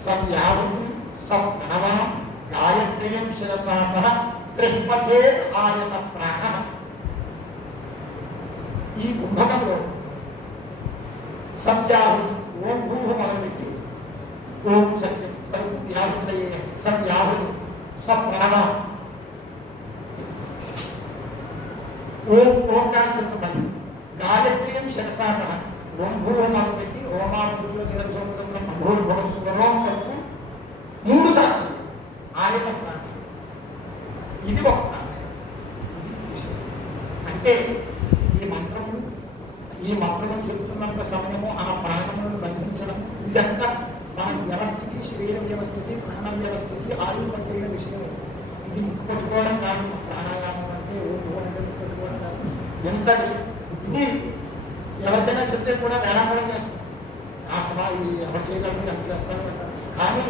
సవ్యావృతం సప్రణవ గాయత్రీం శిరసా సహ త్రిపఠేత్ ఆయత ప్రాణ. ఈ కుంభకంలో సవ్యాహృతం ఓం భూ మొదలుపెట్టి ఓం సత్యం వరకు వ్యాహృతయ్యే సవ్యాహృతం సప్రణవ ఓంకారం చెప్తున్నాను. గాయత్రీం శిరసా సహ ఓం భూ మొదలుపెట్టి ఓమాభూర్భవస్సురం వరకు 3 సార్లు ఆయత ప్రాణ. ఇది ఒక ప్రాణాయామం. ఇది విషయం. అంటే ఈ మంత్రము చెబుతున్నంత సమయము ఆ ప్రాణములను బంధించడం ఇదంతా మన వ్యవస్థకి, శరీర వ్యవస్థకి, ప్రాణ వ్యవస్థకి ఆయువు పట్టిన విషయం. ఇది ముక్కు పట్టుకోవడం కాదు. ప్రాణాయామం అంటే అంటే ముక్కు పట్టుకోవడం కాదు. ఎంత విషయం. ఇది ఎవరికైనా చెప్తే కూడా వేళాపడం చేస్తాం. ఇది ఎవరు చేయగలరు ఎంత చేస్తారు అంటారు. కానీ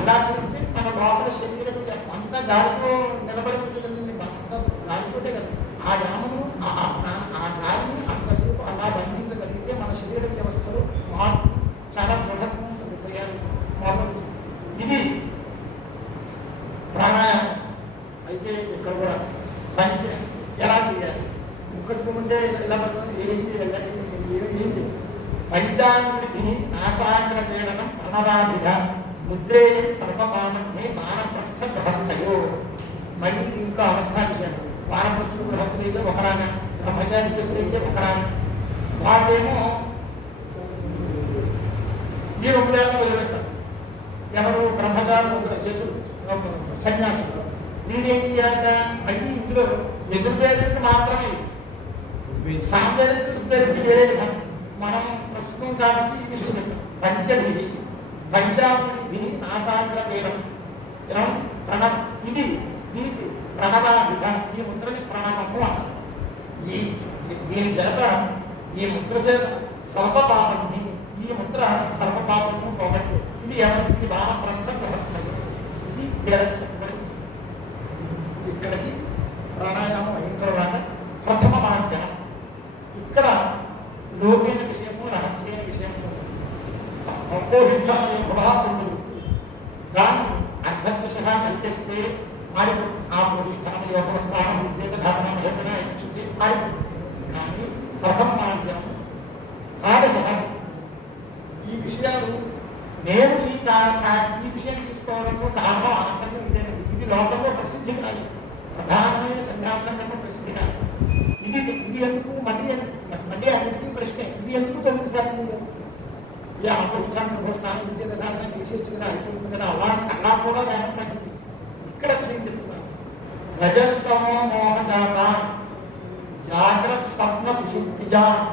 అలా చేస్తే మన లోపల శరీరం అంత గాలితో నిలబడి ఉంటుందండి. అంత గాలితోటే కదా ఆ యామను ఆ గాలిని అంతసేపు అలా బంధించగలిగితే మన శరీర వ్యవస్థలో మార్పు చాలా దృఢంగా ఉంటుంది. తయారు ఇది ప్రాణాయామం. అయితే ఇక్కడ కూడా ఎలా చేయాలి? ముక్కట్టుకుంటే ఎలా పడుతుంది? ఏం చేయాలి? పంచాంగుడి నాసాగ్ర పీడనం ప్రణవాభిధ ముద్రేయం సర్వపానమే వానప్రస్థ గృహస్థయో. మళ్ళీ దీంట్లో అవస్థా విషయం. వానప్రస్థుడు గృహస్థులు అయితే ఒకరాన, బ్రహ్మచారి అయితే ఒకరాన. వాళ్ళేమో ఈ రూపాయలను వదిలిపెట్టారు. ఎవరు? బ్రహ్మచారులు, సన్యాసులు. వీడేం చేయాలంట? మళ్ళీ ఇందులో ఎదురుపేదలకు మాత్రమే, సాంవేదకు ఋగ్వేదకి వేరే విధానం. మనం ప్రస్తుతం కాబట్టి ఈ విషయం చెప్పాం. పంచాంగుడి నాసాగ్ర పీడం ప్రణవ్. ఇది దీన్ని ప్రణవాభిధ. ఈ ముద్రని ప్రణవము అన్నారు. దీని చేత, ఈ ముద్ర చేత సర్వపాపంని, ఈ ముద్ర సర్వపాపము పోగొట్టు. ఇది ఎవరికి? వానప్రస్థ గృహస్థయో. ఇది చెప్పబడి ఇక్కడికి ప్రాణాయామం అయిన తర్వాత ప్రథమ మాధ్యమం. ఇక్కడ లోకైన విషయము, రహస్యమైన విషయము అపోహితమైన ప్రభావం. దాన్ని అర్ధశ కల్పిస్తే మారిపోతుంది. ఆ పోహిష్టాన యోగస్థానం ఉద్యోగ ధారణ ఇచ్చేసి మారిపోతుంది. కానీ ప్రథమ మాధ్యమం కాల సహజం. ఈ విషయాలు నేను ఈ విషయం తీసుకోవడంలో కారణం ఆనందంగా ఇదేనండి. ఇది లోకంలో ప్రసిద్ధి కాదు. ప్రధానమైన సంధ్యావంతంలో ప్రసిద్ధి కాదు. ఇది ఎందుకు మళ్ళీ అన్నింటికీ ప్రశ్నే. ఇది ఎందుకు 9 సార్లు అపోహిష్టానం ఉద్యోగ ధారణ చేసేచ్చు కదా, అయిపోతుంది కదా. అలా కూడా వేదం పడింది. ఇక్కడ విషయం చెప్తున్నాను. రజస్తమో మోహజాత జాగ్రత్త స్వప్న సుషుప్తిజాన్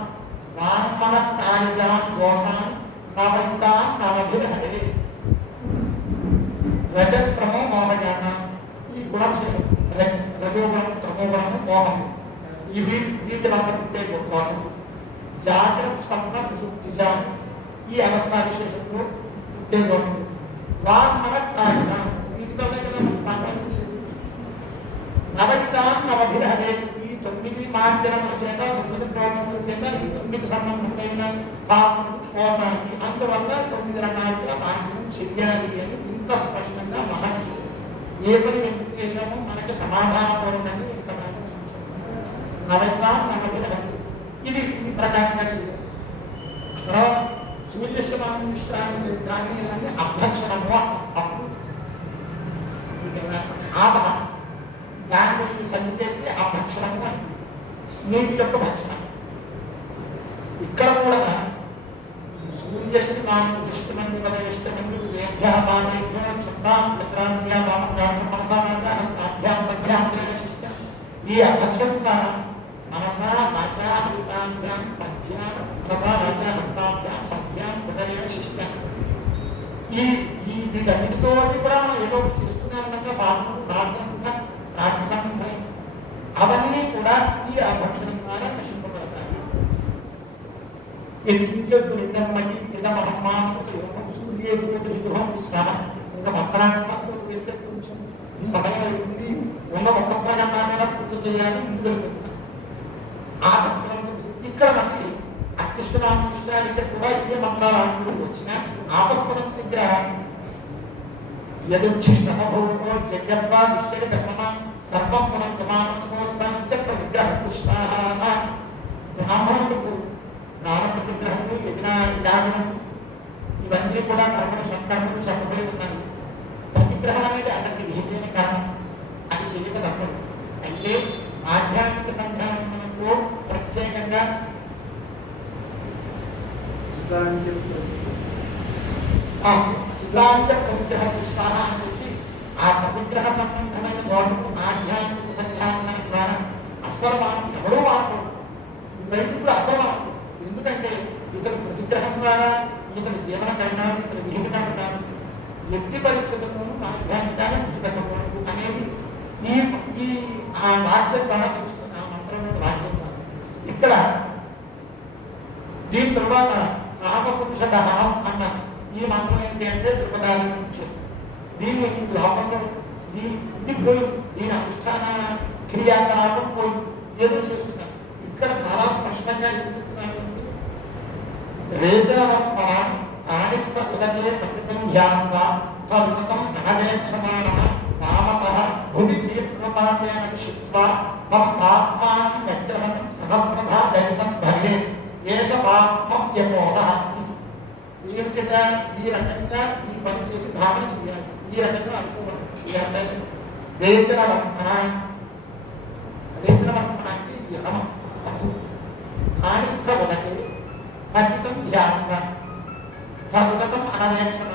వాన్మన కాళిజాన్ దోషాన్ నవైతాన్ నవభిర్హరే. రజస్తమో మోహజాత ఈ గుణవిశేషం. రజోగుణం, తమోగుణము, మోహము. ఈ వీటి వల్ల పుట్టే దోషం. జాగ్రత్త స్వప్న సుషుప్తిజాన్ ఈ అవస్థా విశేషంలో పుట్టే దోషం. వాన్మన కాళిజాన్ వీటి వల్ల నవైతాన్ నవభిర్హరే. ఈ 9 మాధ్యమముల చేత, 9 ప్రోక్షముల చేత ఈ 9 సంబంధమైన పాపములు పోతాయి. అందువల్ల 9 రకాలుగా మార్గం చెయ్యాలి అని ఇంత స్పష్టంగా మహర్షి ఏ పని ఎందుకు చేశామో మనకి సమాధానపూర్వకంగా ఇంత నవైతాన్ని ఇది ఈ ప్రకారంగా చేయాలి. తర్వాత సూర్యస్వామి దాన్ని ఇలాంటి అభక్షణము అప్పుడు ఆపహ దాన్ని సంధి చేస్తే అభక్షణము అని నీటి యొక్క భక్షణం. ఇక్కడ కూడా సూర్యస్వామి ఇష్టమంది మన ఇష్టమంది వేభ్యాభ్యో చుందాం చంద్రాభ్యా మనసాభ్యాం పభ్యాం ఈ అభక్షణ మనసా వాచా హస్తాభ్యాం పద్భ్యాం మనసా వాచా హస్తాభ్యాం పద్భ్యాం హృదయ శిష్ట ఈ వీటన్నిటితో కూడా మనం ఏదో చేస్తూనే ఉండగా బాధంగా రాజసంభై అవన్నీ కూడా ఈ అభక్షణం ద్వారా నశింపబడతాయి. ఎత్తించమని ఇదమహమ్మానం సూర్యోగం స్వాహ ఇంకా మంత్రాంతంతో వెళ్తే కొంచెం సమయం అవుతుంది. ఉన్న ఒక్క ప్రకటన పూర్తి చేయాలని ముందు వెళ్తుంది. ఆ ఇక్కడ మనకి అకృష్ణాకృష్ణానికి కూడా ఇదే మంత్రాలు వచ్చిన ఆపత్పురం దగ్గర యదుచ్ఛిష్టమభూతో జగద్వా విశ్వర కర్మ సర్వం పునర్గమానంచ ప్రవిగ్రహ పుష్పాహ బ్రాహ్మణులకు దాన ప్రతిగ్రహము యజ్ఞయాగము ఇవన్నీ కూడా కర్మలు సంకర్మలు చెప్పబడి ఉన్నాయి. ప్రతిగ్రహం అనేది అతనికి విహితమైన కారణం, అది చేయక తప్పదు. అయితే ఆధ్యాత్మిక సంఘానంలో ప్రత్యేకంగా శిలాంచ ప్రవిగ్రహ పుష్పాహ అని చెప్పి ఆ ప్రతిగ్రహ సంబంధమైన దోషము ఆధ్యాత్మిక సంఘానం ద్వారా అసర్వానం ఎవరూ వాడకూడదు. రైతులు అసర్వానం. ఎందుకంటే ఇతడు ప్రతిగ్రహం ద్వారా ఇతని జీవన కరణాలు ఇతని విహిత కరణాలు ఎట్టి పరిస్థితుల్లోనూ ఆధ్యాత్మికాన్ని విడిచిపెట్టకూడదు అనేది ఈ ఆ వాక్యం ద్వారా తెలుస్తుంది. ఆ మంత్రమైన వాక్యం ద్వారా ఇక్కడ దీని తర్వాత రామపురుషదహనం అన్న ఈ మంత్రం ఏంటి అంటే దృపదాన్ని కూర్చొని దీన్ని లోకంలో దీని ఉండిపోయి దీని అనుష్ఠాన క్రియాకలాపం పోయి ఏదో చేస్తున్నారు. ఇక్కడ చాలా స్పష్టంగా చెప్తున్నారు. రేతరాణిస్థ ఉదకే ప్రతితం ధ్యాత్వా తదుతం అహవేక్షమాణః కామతః భువి తీర్థపాతేన క్షుత్వా తత్పాత్మానం విగ్రహం సహస్రధా దళితం భవేత్ ఏష పాపమప్యమోహః. ఏమిటంటే ఈ రకంగా ఈ పని చేసి భావన చేయాలి. ఈ రకంగా అనుకోవాలి. రేచనవర్మణ అంటే యమం హానిస్థ ఉదకే పతితం ధ్యానంగా తదుతం అనవేక్షణ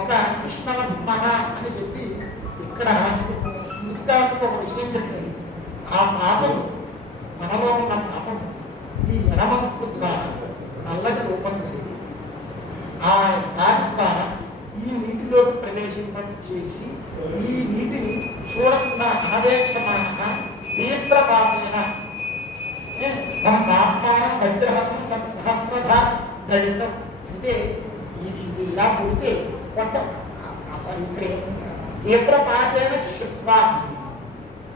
ఒక కృష్ణవర్మ అని చెప్పి ఇక్కడ స్మృతికారులకు ఒక విషయం చెప్పింది. ఆ పాపం మనలో ఉన్న పాపం ఈ ఎడమకు ద్వారా నల్లటి రూపం కలిగి ఆ దాని ద్వారా ఈ నీటిలోకి ప్రవేశింపచేసి ఈ నీటిని చూడకుండా అనవేక్షమాన తీవ్రపాతైన ఆత్మానం విగ్రహం సహస్రధ దళితం అంటే ఇది ఇలా పుడితే కొట్టం. ఇక్కడ తీవ్రపాతైన క్షిత్వ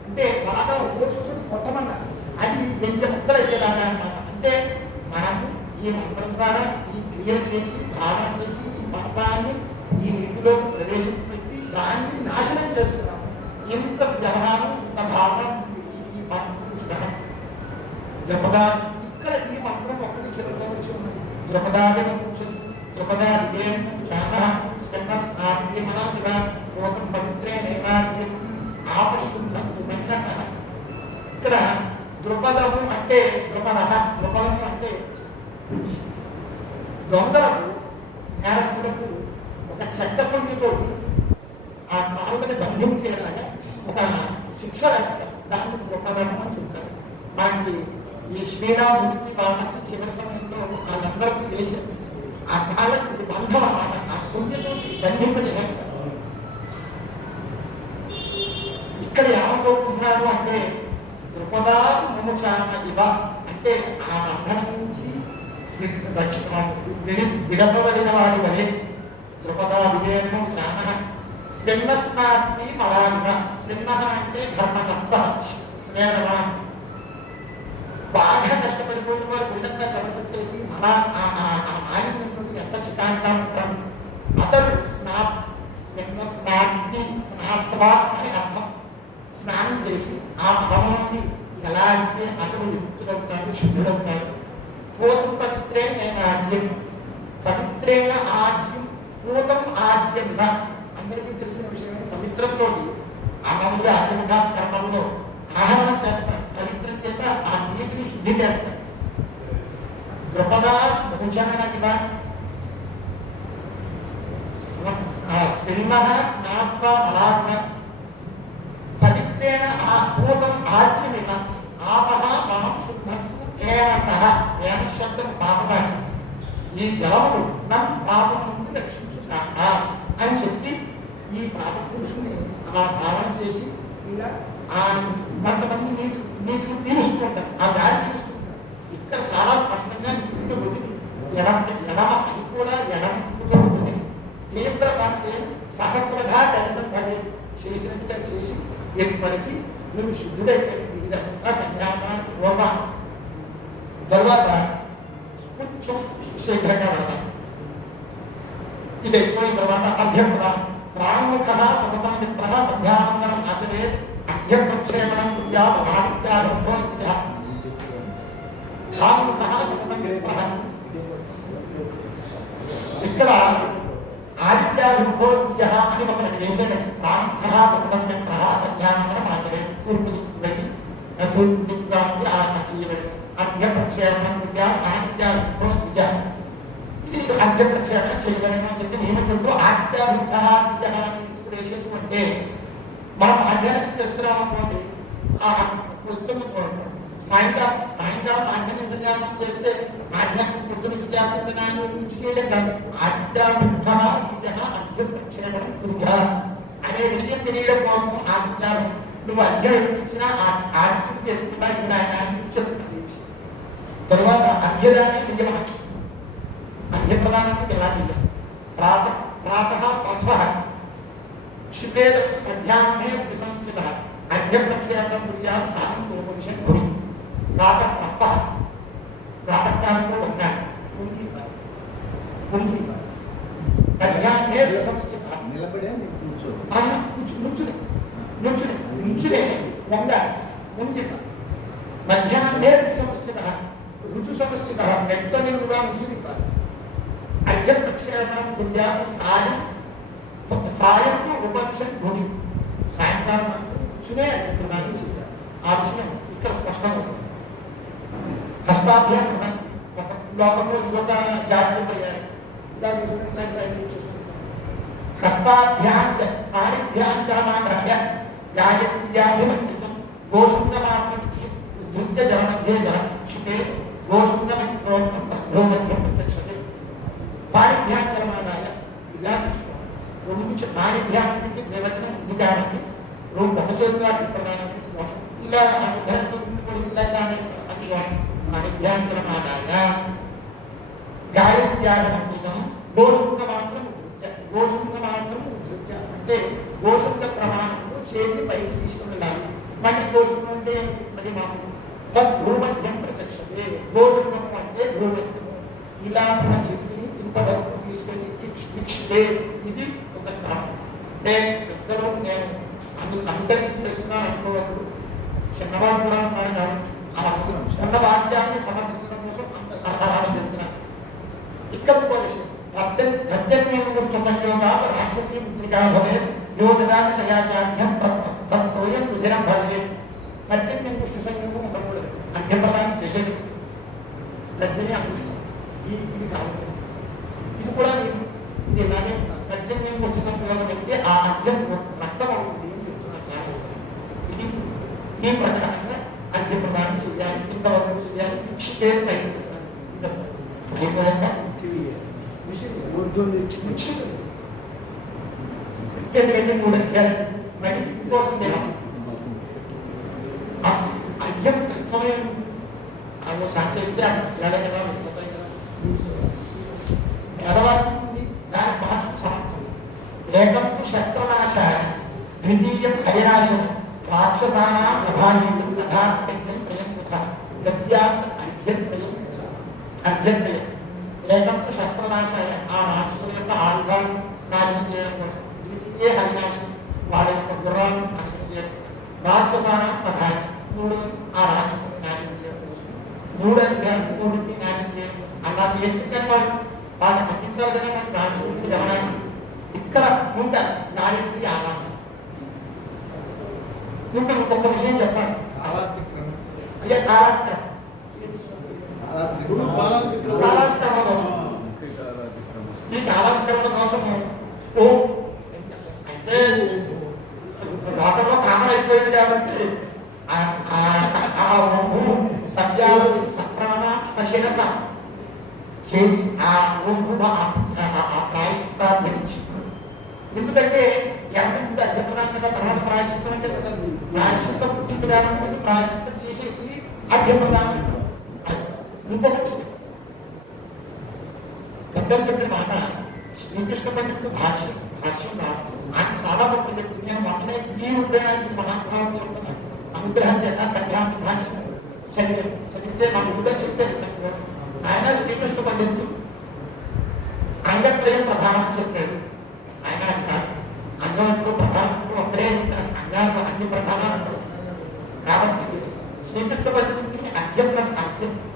అంటే బాగా ఓడుస్తుంది కొట్టమన్నారు. అది 1000 ముక్కలు అయ్యేలాగా అన్నమాట. అంటే మనం ఈ మంత్రం ద్వారా ఈ క్రియ చేసి భావన చేసి ఈ పాపాన్ని ఈ నీటిలో ప్రవేశపెట్టి దాన్ని నాశనం చేస్తున్నాము. ఇంత వ్యవహారం ఇంత భావన ఈ పాపం ద్రుపదా. ఇక్కడ ఈ మంత్రం ఒకటి చెప్పుకోవచ్చు ఉన్నది. ద్రుపదాది కూర్చుంది ద్రుపదాది స్నానం పవిత్రే నైవాద్యం ఆపశుద్ధం మైనస. ఇక్కడ ద్రుపదము అంటే ద్రుపదము అంటే దొంగలకు నేరస్తులకు ఒక చెక్క పొయ్యితో ఆ కాలుని బంధించేలాగా ఒక శిక్ష వేస్తారు. దాన్ని ద్రుపదము అని చెప్తారు. మనకి ఈ శ్రీరాముడికి వాళ్ళకి చివరి సమయంలో వాళ్ళందరికీ వేశారు. ఆ కాళ్ళకి బంధం అన్నమాట. ఆ పొయ్యితో బంధింపజేస్తారు. ఇక్కడ ఏమనుకుంటున్నారు అంటే ద్రుపదాది మముచాన ఇవ అంటే ఆ బంధనం నుంచి విడపబడిన వాడి వలె ద్రుపదా వివేకం చాన స్వెన్నస్నాత్మి మలాదివ. స్వెన్న అంటే ధర్మకర్త స్వేదవాన్. బాగా కష్టపడిపోయిన వాడు గుండంగా చెడగొట్టేసి అలా ఆ మాలిన్యం దృష్టాంతం అతడు స్నాత్వా అని అర్థం. స్నానం చేసి ఆ భావం నుండి ఎలా అయితే అతడు యుక్తుడవుతాడు, శుద్ధుడవుతాడు. పూతం పవిత్రేణ ఆజ్యం, పవిత్రేణ ఆజ్యం పూతం ఆజ్యంగా అందరికీ తెలిసిన విషయమే. పవిత్రంతో మామూలుగా అటువంటి కర్మల్లో ఆహరణం చేస్తారు. పవిత్రం చేత ఆ నీటిని శుద్ధి చేస్తారు. ద్రుపదా భోజనగా స్నాత్వా మలాత్మ పవిత్రేణ ఆ పూతం ఆజ్యమివ ఆపహ మాం శుద్ధంతు ఏన సహ ఏన శబ్దం పాపవాచి. ఈ జలములు నన్ను పాపం నుండి రక్షించుతాక అని చెప్పి ఈ పాప పురుషుని ఆ భావన చేసి ఇలా ఆ కొంతమంది నీటిని పీలుస్తుంటారు, ఆ గాలి పీలుస్తుంటారు. ఇక్కడ చాలా స్పష్టంగా నీటిని వదిలి ఎడమ అది కూడా ఎడమతో వదిలి తీవ్ర పార్టీ సహస్రగా దళితం పడి చేసినట్టుగా చేసి ఎప్పటికీ నువ్వు శుద్ధుడైపోయింది. ఇదంతా సంజ్ఞాపన పూర్వ. తర్వాత కొంచెం శీఘ్రంగా పెడతాం. ఇది అయిపోయిన తర్వాత అభ్యర్థం ప్రాముఖ సతతం మిత్ర సంధ్యావందనం ఆచరే అభ్యప్రక్షేపణం ప్రాముఖ సతతం మిత్ర. ఇక్కడ ఆదిత్యాభిభోజ్య అని ఒకటి వేసాడు. ప్రాముఖ సతతం మిత్ర సంధ్యావందనం ఆచరే తూర్పు దిక్కులకి తూర్పు దిక్కుగా ఉండి ఆ చేయబడి అభ్యప్రక్షేపణం ఆదిత్యాభిభోజ్య. ఇది అభ్యప్రక్షేపణ చేయగలను అని చెప్పి నియమించు. ఆదిత్యాభివృద్ధి అంటే మనం ఆధ్యాత్మిక చేస్తున్నాం అనుకోండి. సాయంకాలం ఆధ్యాత్మిక సంధ్యానం చేస్తే ఆధ్యాత్మిక పొద్దున విద్యార్థినాన్ని చేయడం కాదు. ఆదిత్యాభివృద్ధి అభ్యప్రక్షేపణం కుర్య అనే విషయం తెలియడం కోసం ఆదిత్యాలు నువ్వు అధ్యాయం ఇచ్చినా ఆదిత్యం చేసుకుంటా ఇక్కడ ఆయన చెప్తుంది. తరువాత అధ్యయనాన్ని నిజమా అధ్యప్రదానానికి ఎలా చేయాలి? ప్రాతః క్షిపేద మధ్యాహ్నే సంస్థిత అధ్యప్రక్షేపం గుర్యాలు సాయంత్రోపవిషన్ భూమి. ప్రాతకాలంలో ఉండాలి. మధ్యాహ్నే సంస్థిత నిలబడే నుంచునే వంగాలి. ముందు మధ్యాహ్నే సంస్థిత రుచు సంస్థిత మెట్ట నిలువుగా నుంచుని కాదు. అధ్యప్రక్షేపణం గుర్యాలు సాయంతో ఉపనిషన్ భూమి. సాయంకాలం కూర్చునే అధ్యప్రదానం చేయాలి. ఆ విషయం ఇక్కడ స్పష్టమవుతుంది. హస్తాభ్యాం లోకంలో ఇంకొక జాగ్రత్త అయ్యారు. హస్తాభ్యాం పాణిభ్యాంతరమాగ్రహ్య గాయత్ర్యాభిమంత్రితం గోసుందమాత్రం ఉద్ధృత్య జలమధ్యే జలక్షితే గోసుందమధ్యం ప్రత్యక్షతే. పాణిభ్యాంతరమాదాయ ఇలా తీసుకోవాలి. రెండు పాణిభ్యానికి నిర్వచనం ఉంది కాబట్టి రెండు ఒక చేతిగా ప్రధానం దోషం. ఇలా ఉద్ధరణతో ఇలా అది దోషం. పాణిభ్యాంతరమాదాయ గాయత్ర్యాభిమంత్రితం గోసుంద మాత్రం ఉద్ధృత్య అంటే గోసుంద ప్రమాణంలో చేతిని పైకి తీసుకుని వెళ్ళాలి. మళ్ళీ గోసుందం అంటే అది మామూలు భూమధ్యం ప్రత్యక్షతే. గోసుందము అంటే భూమధ్యము. ఇలా మన చేతిని ఇంతవరకు తీసుకొని వీక్షితే. ఇది ఒక క్రమం. అంటే పెద్దలు నేను అనుకరించి చేస్తున్నాను అనుకోవద్దు. చిన్నవాడు కూడా ఉన్నారు కాబట్టి ఉన్న వాక్యాన్ని సమర్థించడం కోసం అర్థాలు చెప్తున్నాను. ఇక్కడ ఒక విషయం ప్రత్యన్యముష్ట సంయోగా రాక్షసీ పుత్రికా భవేత్ యోగదానయాచార్యం తత్వయం రుధిరం భవేత్. ప్రత్యన్యముష్ట సంయోగం ఉండకూడదు. అధ్యప్రదానం చేసేది ప్రత్యనే అనుష్ఠం. ఇది కావాలి. ఇది కూడా ఇది ఇలానే ప్రత్యన్యముష్ట సంయోగం అయితే ఆ అధ్యం రక్తం అవుతుంది అని చెప్తున్నారు చాలా. ఇది ఈ ప్రకారంగా అధ్యప్రదానం చేయాలి. ఇంతవరకు చేయాలి. ఇక్షే అయిపోయాక ఎందుకంటే 3 అధ్యాయాలు మళ్ళీ ఇంకోసం అధ్యం తత్వమే ఒకసారి చేస్తే అక్కడ కదా వెళ్ళిపోతాయి కదా. పేదవారికి ఉంది దాని భాష సమర్థం. ఏకం శస్త్రనాశాయ ద్వితీయం హరినాశనం రాక్షసానాం ప్రధానం ప్రధానం ప్రయం కృత గద్యాత్ అధ్యత్రయం ఏకంతో శస్త్రనాశాయ ఆ రాక్షసుల యొక్క ఆయుధాలను నాశనం చేయడం కోసం, ద్వితీయ హరినాశం వాళ్ళ యొక్క గుర్రాలను నాశనం చేయడం, రాక్షసాన ప్రధాన మూడు ఆ రాక్షసుని నాశనం చేయడం కోసం, మూడింటిని నాశనం చేయడం. అలా చేస్తే కనుక వాళ్ళని పండించాలి కదా మనకి రాక్షసుడికి గమనాన్ని. ఇక్కడ ముంట గాయత్రి ఆరాధన. ఇంకా ఇంకొక విషయం చెప్పాలి. అదే కాలాక్రమం. కాలాక్రమ దోషం. ఈ కాలాక్రమ దోషము అంటే లోకంలో కామన్ అయిపోయింది కాబట్టి సత్యాలు సప్రాణ సశిరస చేసి ఆ ప్రాయశ్చిత్తాన్ని ధరించుకున్నాడు. ఎందుకంటే ఎవరికి అధ్యపదాన్ని కదా తర్వాత ప్రాయశ్చిత్తం అంటే ప్రాయశ్చిత్తం పుట్టింది కాబట్టి ప్రాయశ్చిత్తం చేసేసి అధ్యప్రదానం ఇంకొకటి పెద్దలు చెప్పిన మాట శ్రీకృష్ణ పండితుడు భాష్యం రాష్ట్రం ఆయన చాలా గొప్ప నేను మొన్ననే ఈ రూపేణానికి మహాత్మావులు అనుగ్రహం చేత సంధ్యాన్ని భాష్యం చదివితే మా గురుగా చెప్పారు. ఆయన శ్రీకృష్ణ పండితుడు ఆయన ప్రేమ ప్రధానం చెప్పాడు. ఆయన అంగంలో ప్రధానంలో ఒక్కడే అంగాలు అన్ని ప్రధానాలు ఉంటారు కాబట్టి శ్రీకృష్ణ పండితుడికి అద్య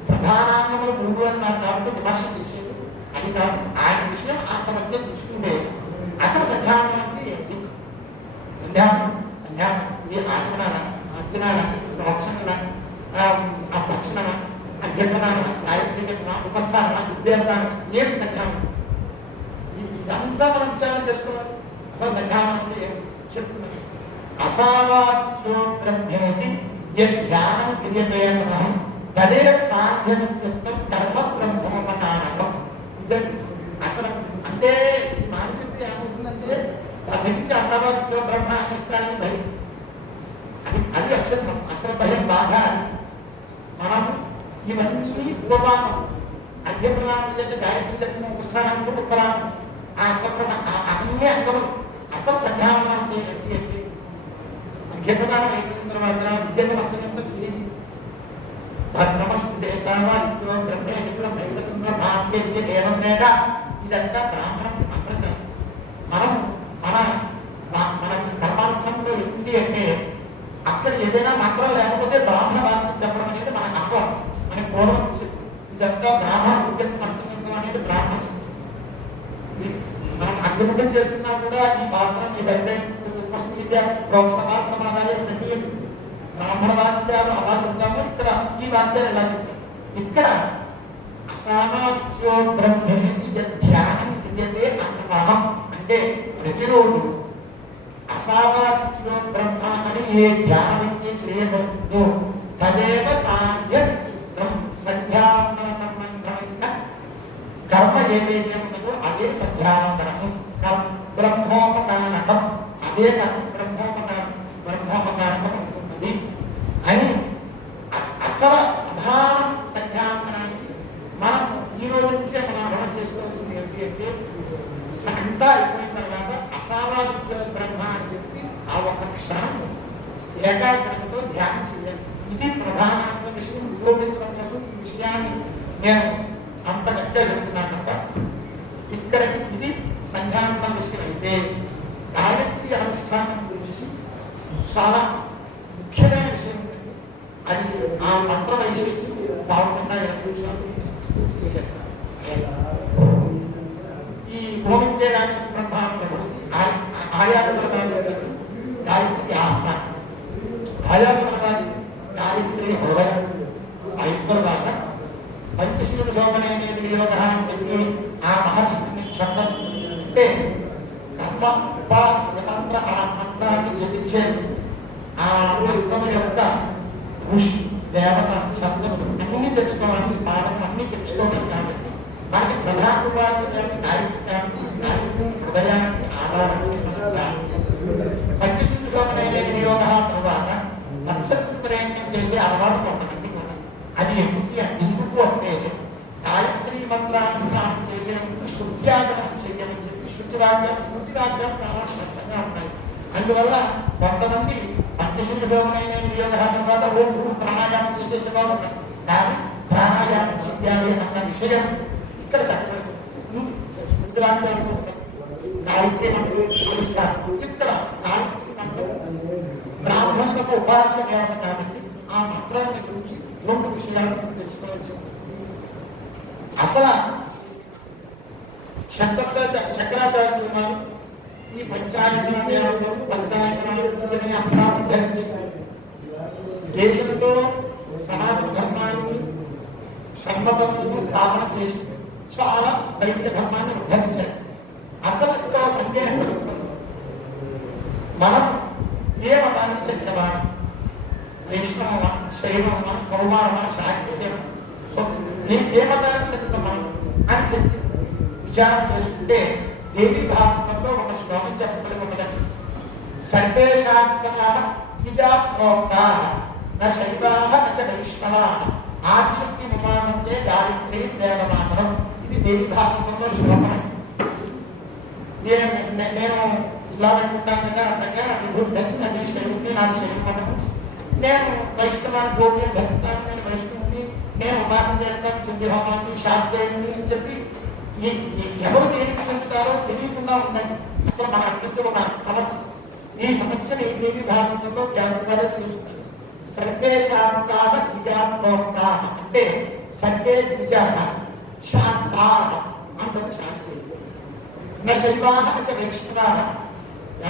ప్రధానాంగములు మూడు అన్నారు కాబట్టి విమర్శ చేసేది అది కాదు. ఆయన విషయం అంత మధ్య చూసుకుంటే అసలు సంధ్యానం అంటే ఏంటి? సంధ్యానం ఈ ఆచరణ అంచనాల రక్షణ భక్షణ అధ్యపనాన రాయశ్రీకరణ ఉపస్థాన విద్యార్థానం ఏమి సంధ్యానం? ఇదంతా మనం విచారణ చేసుకోవాలి. అసలు సంధ్యానం అంటే చెప్తున్నది అసావాచ్యో బ్రహ్మేతి ధ్యానం క్రియతే తదే సాధ్యమిత్యుక్తం కర్మ బ్రహ్మోపకారకం. ఇదండి అసలు అంటే ఈ మానసిక ఏమవుతుందంటే ప్రతికి అసావాచ్యో బ్రహ్మ అనేస్తానికి భయం. అది అక్షరం అసలు భయం బాగా. మనం ఇవన్నీ పూర్వానం అధ్యప్రదానం చేస్తే గాయత్రి చెప్పిన ఉపస్థానానికి ఉత్తరానం అన్ని అంగములు అసలు సంధ్యానం అంటే ఏంటి? అధ్యప్రదానం అయిపోయిన తర్వాత విద్యను వస్తున్నంత తెలియదు. భద్రమష్టే సామానిత్యో బ్రహ్మే బ్రహ్మైవ సంబ్రహ్మాంతే దేవం వేద ఇదంతా బ్రాహ్మణం అక్కడ మనం మన కర్మానుష్ఠానంలో ఉంది అంటే అక్కడ ఏదైనా మంత్రం లేకపోతే బ్రాహ్మణ వాక్యం చెప్పడం అనేది మనకు అర్థం. మనకి పూర్వం ఇదంతా బ్రాహ్మణ విద్య వస్తున్నంతం అనేది బ్రాహ్మణం. మనం అగ్నిముఖం చేస్తున్నా కూడా ఈ పాత్రం ఈ విద్య ప్రోక్ష పాత్రమానాలు ఇవన్నీ బ్రాహ్మణ వాక్యాలు అలా చెప్తాము. ఇక్కడ ఈ వాక్యాలు ఎలా చెప్తాం? ఇక్కడ అసామాచ్యో బ్రహ్మేతి ధ్యానం క్రియతే అన్నమహం అంటే ప్రతిరోజు అసావాచ్యో బ్రహ్మ అని ఏ ధ్యానం అయితే చేయబడుతుందో తదేవ సాధ్యం సంధ్యావందన సంబంధమైన కర్మ ఏదైతే ఉన్నదో అదే సంధ్యావందనము. బ్రహ్మోపకారకం అదే కర్మ బ్రహ్మోపకారకం అవుతున్నది అని అసలు ప్రధాన సంధ్యావందనానికి మనం ఈ రోజు నుంచే మనం అర్థం చేసుకోవాల్సింది ఏంటి అంటే అంతా అయిపోయిన తర్వాత అసావాచ్య బ్రహ్మ అని చెప్పి ఆ ఒక్క క్షణం ఏకాగ్రతతో ధ్యానం చేయాలి. ఇది ప్రధాన విషయం. నిరూపించడం కోసం ఈ విషయాన్ని నేను అంత గట్టిగా చెబుతున్నాను తప్ప ఇక్కడికి ఇది సంధ్యావందన విషయం అయితే గాయత్రి అనుష్ఠానం గురించి చాలా ముఖ్యమైన విషయం ఉంటుంది. అది ఆ మంత్ర వైశిష్ట్యం బాగుండా చేసేస్తాను. ఈ గోవిందే రాక్ష బ్రహ్మాండ ఆయాత్మకాది గాయత్రి ఆత్మ ఆయాత్మకాది గాయత్రి హృదయం అయిన తర్వాత పంచశీల శోభనైన వినియోగ అని ఆ మహర్షిని ఛందస్సు అంటే కర్మ ఉపాస్య మంత్ర ఆ మంత్రాన్ని జపించేది ఆ మంత్రము యొక్క ఋషి దేవత ఛందస్సు అన్ని తెలుసుకోవడానికి సాధన అన్ని తెలుసుకోవడం కాబట్టి మనకి ప్రధాన ఉపాసన గాయత్రి హృదయానికి ఆధారాన్ని పంచశీల శోభనైన వినియోగ తర్వాత మత్సత్ప్రయత్నం చేసే అలవాటు కొంతమంది ఉన్నది. అది ఎందుకు అంటే గాయత్రి మంత్రానుష్ఠానం చేసేందుకు శృత్యాగమనం చేయమని చెప్పి స్మృతి వాక్యాలు చాలా స్పష్టంగా ఉన్నాయి. అందువల్ల కొంతమంది పంచశీల శోభనైన వినియోగ తర్వాత ప్రాణాయామం చేసేసేవాడు ఉన్నారు. కానీ ప్రాణాయామం చెయ్యాలి అన్న విషయం ఇక్కడ చక్కగా ఇలాంటి గాయత్రి మంత్రం ఇక్కడ గాయత్రి మంత్రం బ్రాహ్మణులకు ఉపాస్య దేవత కాబట్టి ఆ మంత్రాన్ని గురించి 2 విషయాలను తెలుసుకోవాల్సి ఉంటుంది. అసలు శంకరాచార్యులు వారు ఈ పంచాయతన దేవతలు పంచాయతనాలు అంతా ఉద్ధరించారు. దేశంలో సనాతన ధర్మాన్ని సమ్మతము స్థాపన చేసి చాలా వైద్య ధర్మాన్ని ఉద్ధరించారు. అసలు ఇక్కడ సందేహం మనం ఏ మతానికి చెందినవాడు, వైష్ణవ శైవమ కౌమారమ శాక్తేయమ ఏ మతానికి చెందుతున్నాం అని చెప్పి విచారం చేసుకుంటే దేవి భాగవతంలో ఒక శ్లోకం చెప్పబడి ఉన్నదండి. సర్వే శాక్తాః ద్విజా ప్రోక్తాః న శైవాః న చ వైష్ణవాః ఆదిశక్తి ఉపాసంతే గాయత్రీ వేదమాతరం. ఇది దేవి భాగవతంలో శ్లోకం. నేను ఇలా అనుకుంటాను కదా, అంతగా విభూతి ధరిస్తాను, శైవుని నాకు శైవమతము, నేను వైష్ణవాన్ని గోప్యం ధరిస్తాను, నేను వైష్ణవుని, నేను ఉపాసన చేస్తాను చుండి హోమాన్ని శాస్త్రేయుని అని చెప్పి ఎవరు దేనికి చెందుతారో తెలియకుండా ఉందండి. అసలు మన అర్థంలో ఒక సమస్య. ఈ సమస్యని దేవి భాగవతంలో వ్యాసంగానే తెలుస్తుంది. సర్వే శాంతాః ద్విజా ప్రోక్తాః అంటే సర్వే ద్విజాః శాంతాః అందరూ శాంతి న శైవాః న చ వైష్ణవాః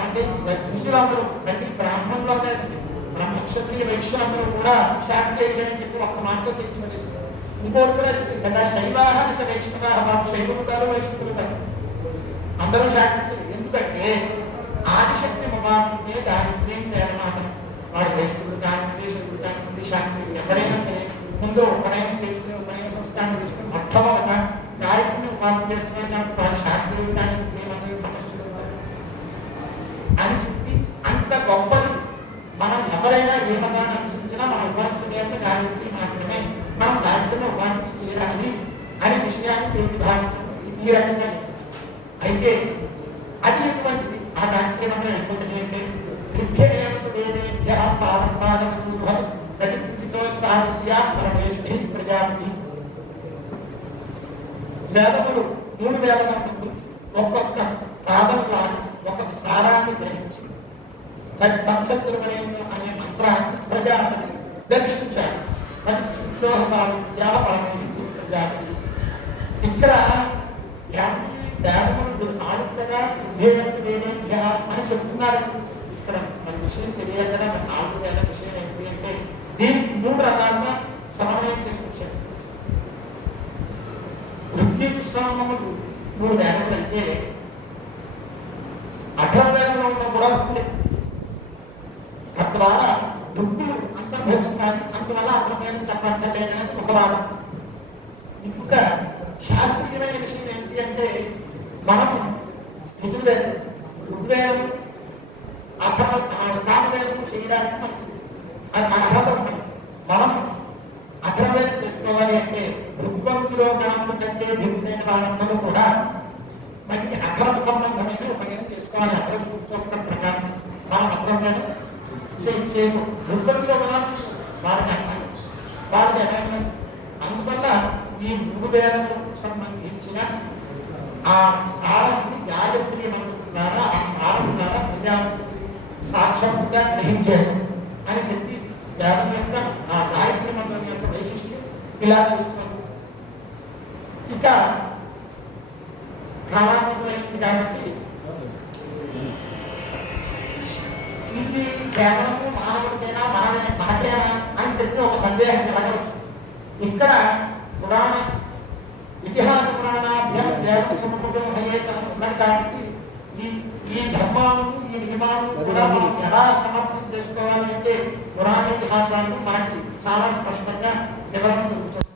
అంటే ద్విజులందరూ ప్రతి బ్రాహ్మణులు బ్రహ్మక్షత్రియ వైశ్యులందరూ కూడా శాంతి అని చెప్పి ఒక్క మాటలో తెచ్చిపడేస్తారు. ఇంకోటి కూడా కదా శైవాః న చ వైష్ణవాః వారు శైవులు కాదు వైష్ణవులు కాదు అందరూ శాంతి. ఎందుకంటే ఆదిశక్తి ఉపాసనే గాయత్రీ వేదమాతరం. వాడు వైష్ణవుడు కానివ్వండి శివుడు కానివ్వండి శాంతి ఎవరైనా సరే ముందు ఉపనయనం చేసుకుని ఉపనయన సంస్కారం తీసుకుని మొట్టమొదట గాయత్రిని ఉపాసన చేస్తున్నాడు కాబట్టి వాడు శాంతి దానికి ఏమన్నా సమస్యలు అని చెప్పి అంత గొప్పది. మనం ఎవరైనా ఏ మతాన్ని అనుసరించినా మన ఉపాసన గాయత్రి మాత్రమే. మనం గాయత్రిని ఉపాసన చేయాలి అనే విషయాన్ని దేవి భాగవతం ఈ రకంగా. అయితే అది ఎటువంటిది ఆ గాయత్రి మనం ఎటువంటిది అంటే ప్రజాపతి వేదములు 3 వేదములు ఒక్కొక్క పాదం లాగా ఒక్కొక్క సారాన్ని గ్రహించి తత్సత్తులు అనే మంత్రాన్ని ప్రజాపతి దర్శించారు. ప్రజాపతి ఇక్కడ వేదములు ఆడుకగా అని చెప్తున్నారు. ఇక్కడ మన విషయం తెలియాలి కదా. మన 4 వేల విషయం ఏంటి అంటే దీనికి 3 రకాలుగా సమన్వయం తీసుకొచ్చారు. ఋగ్వేదములు 3 వేదములు అయితే అథర్వవేదంలో ఉన్న కూడా తద్వారా ఋగ్గులు అంతర్భవిస్తాయి. అందువల్ల అథర్వవేదం చెప్పక్కర్లేదని ఒక వాదం. ఇంకా శాస్త్రీయమైన విషయం ఏంటి అంటే మనం యజుర్వేదం ఋగ్వేదం సామవేదం చేయడానికి అది మన అర్హత ఉంటుంది. మనం అథర్వవేదం చేసుకోవాలి అంటే ఋగ్వంతులో గణముల కంటే భిన్నమైన వాళ్ళందరూ కూడా మనకి అథర్వ సంబంధమైన ఉపయోగం చేసుకోవాలి. అథర్వ సూక్తం ప్రకారం మనం అథర్వవేదం చేయము. ఋగ్వంతులో గణాలు వారికి అన్నారు, వారికి ఏమైనా. అందువల్ల ఈ 3 వేదములకు సంబంధించిన ఆ సారాన్ని గాయత్రి మంత్రం ద్వారా ఆ సారం ద్వారా ప్రజాపతి సాక్షాత్తుగా గ్రహించారు అని చెప్పి వేదం యొక్క ఆ గాయత్రి మంత్రం యొక్క వైశిష్ట్యం ఇలా తెలుస్తుంది. ఇక కాలాంతమైంది కాబట్టి ఇది కేవలము మానవుడికైనా మనకేనా అని చెప్పి ఒక సందేహం కలగవచ్చు. ఇక్కడ పురాణ ఇతిహాస పురాణాభ్యాం వేద సమకూలం అయ్యేత ఉన్నది కాబట్టి ఈ ధర్మాలను ఈ నియమాలను కూడా మనం ఎలా సమర్థం చేసుకోవాలి అంటే పురాణ ఇతిహాసాలను మనకి చాలా స్పష్టంగా వివరణ దొరుకుతుంది.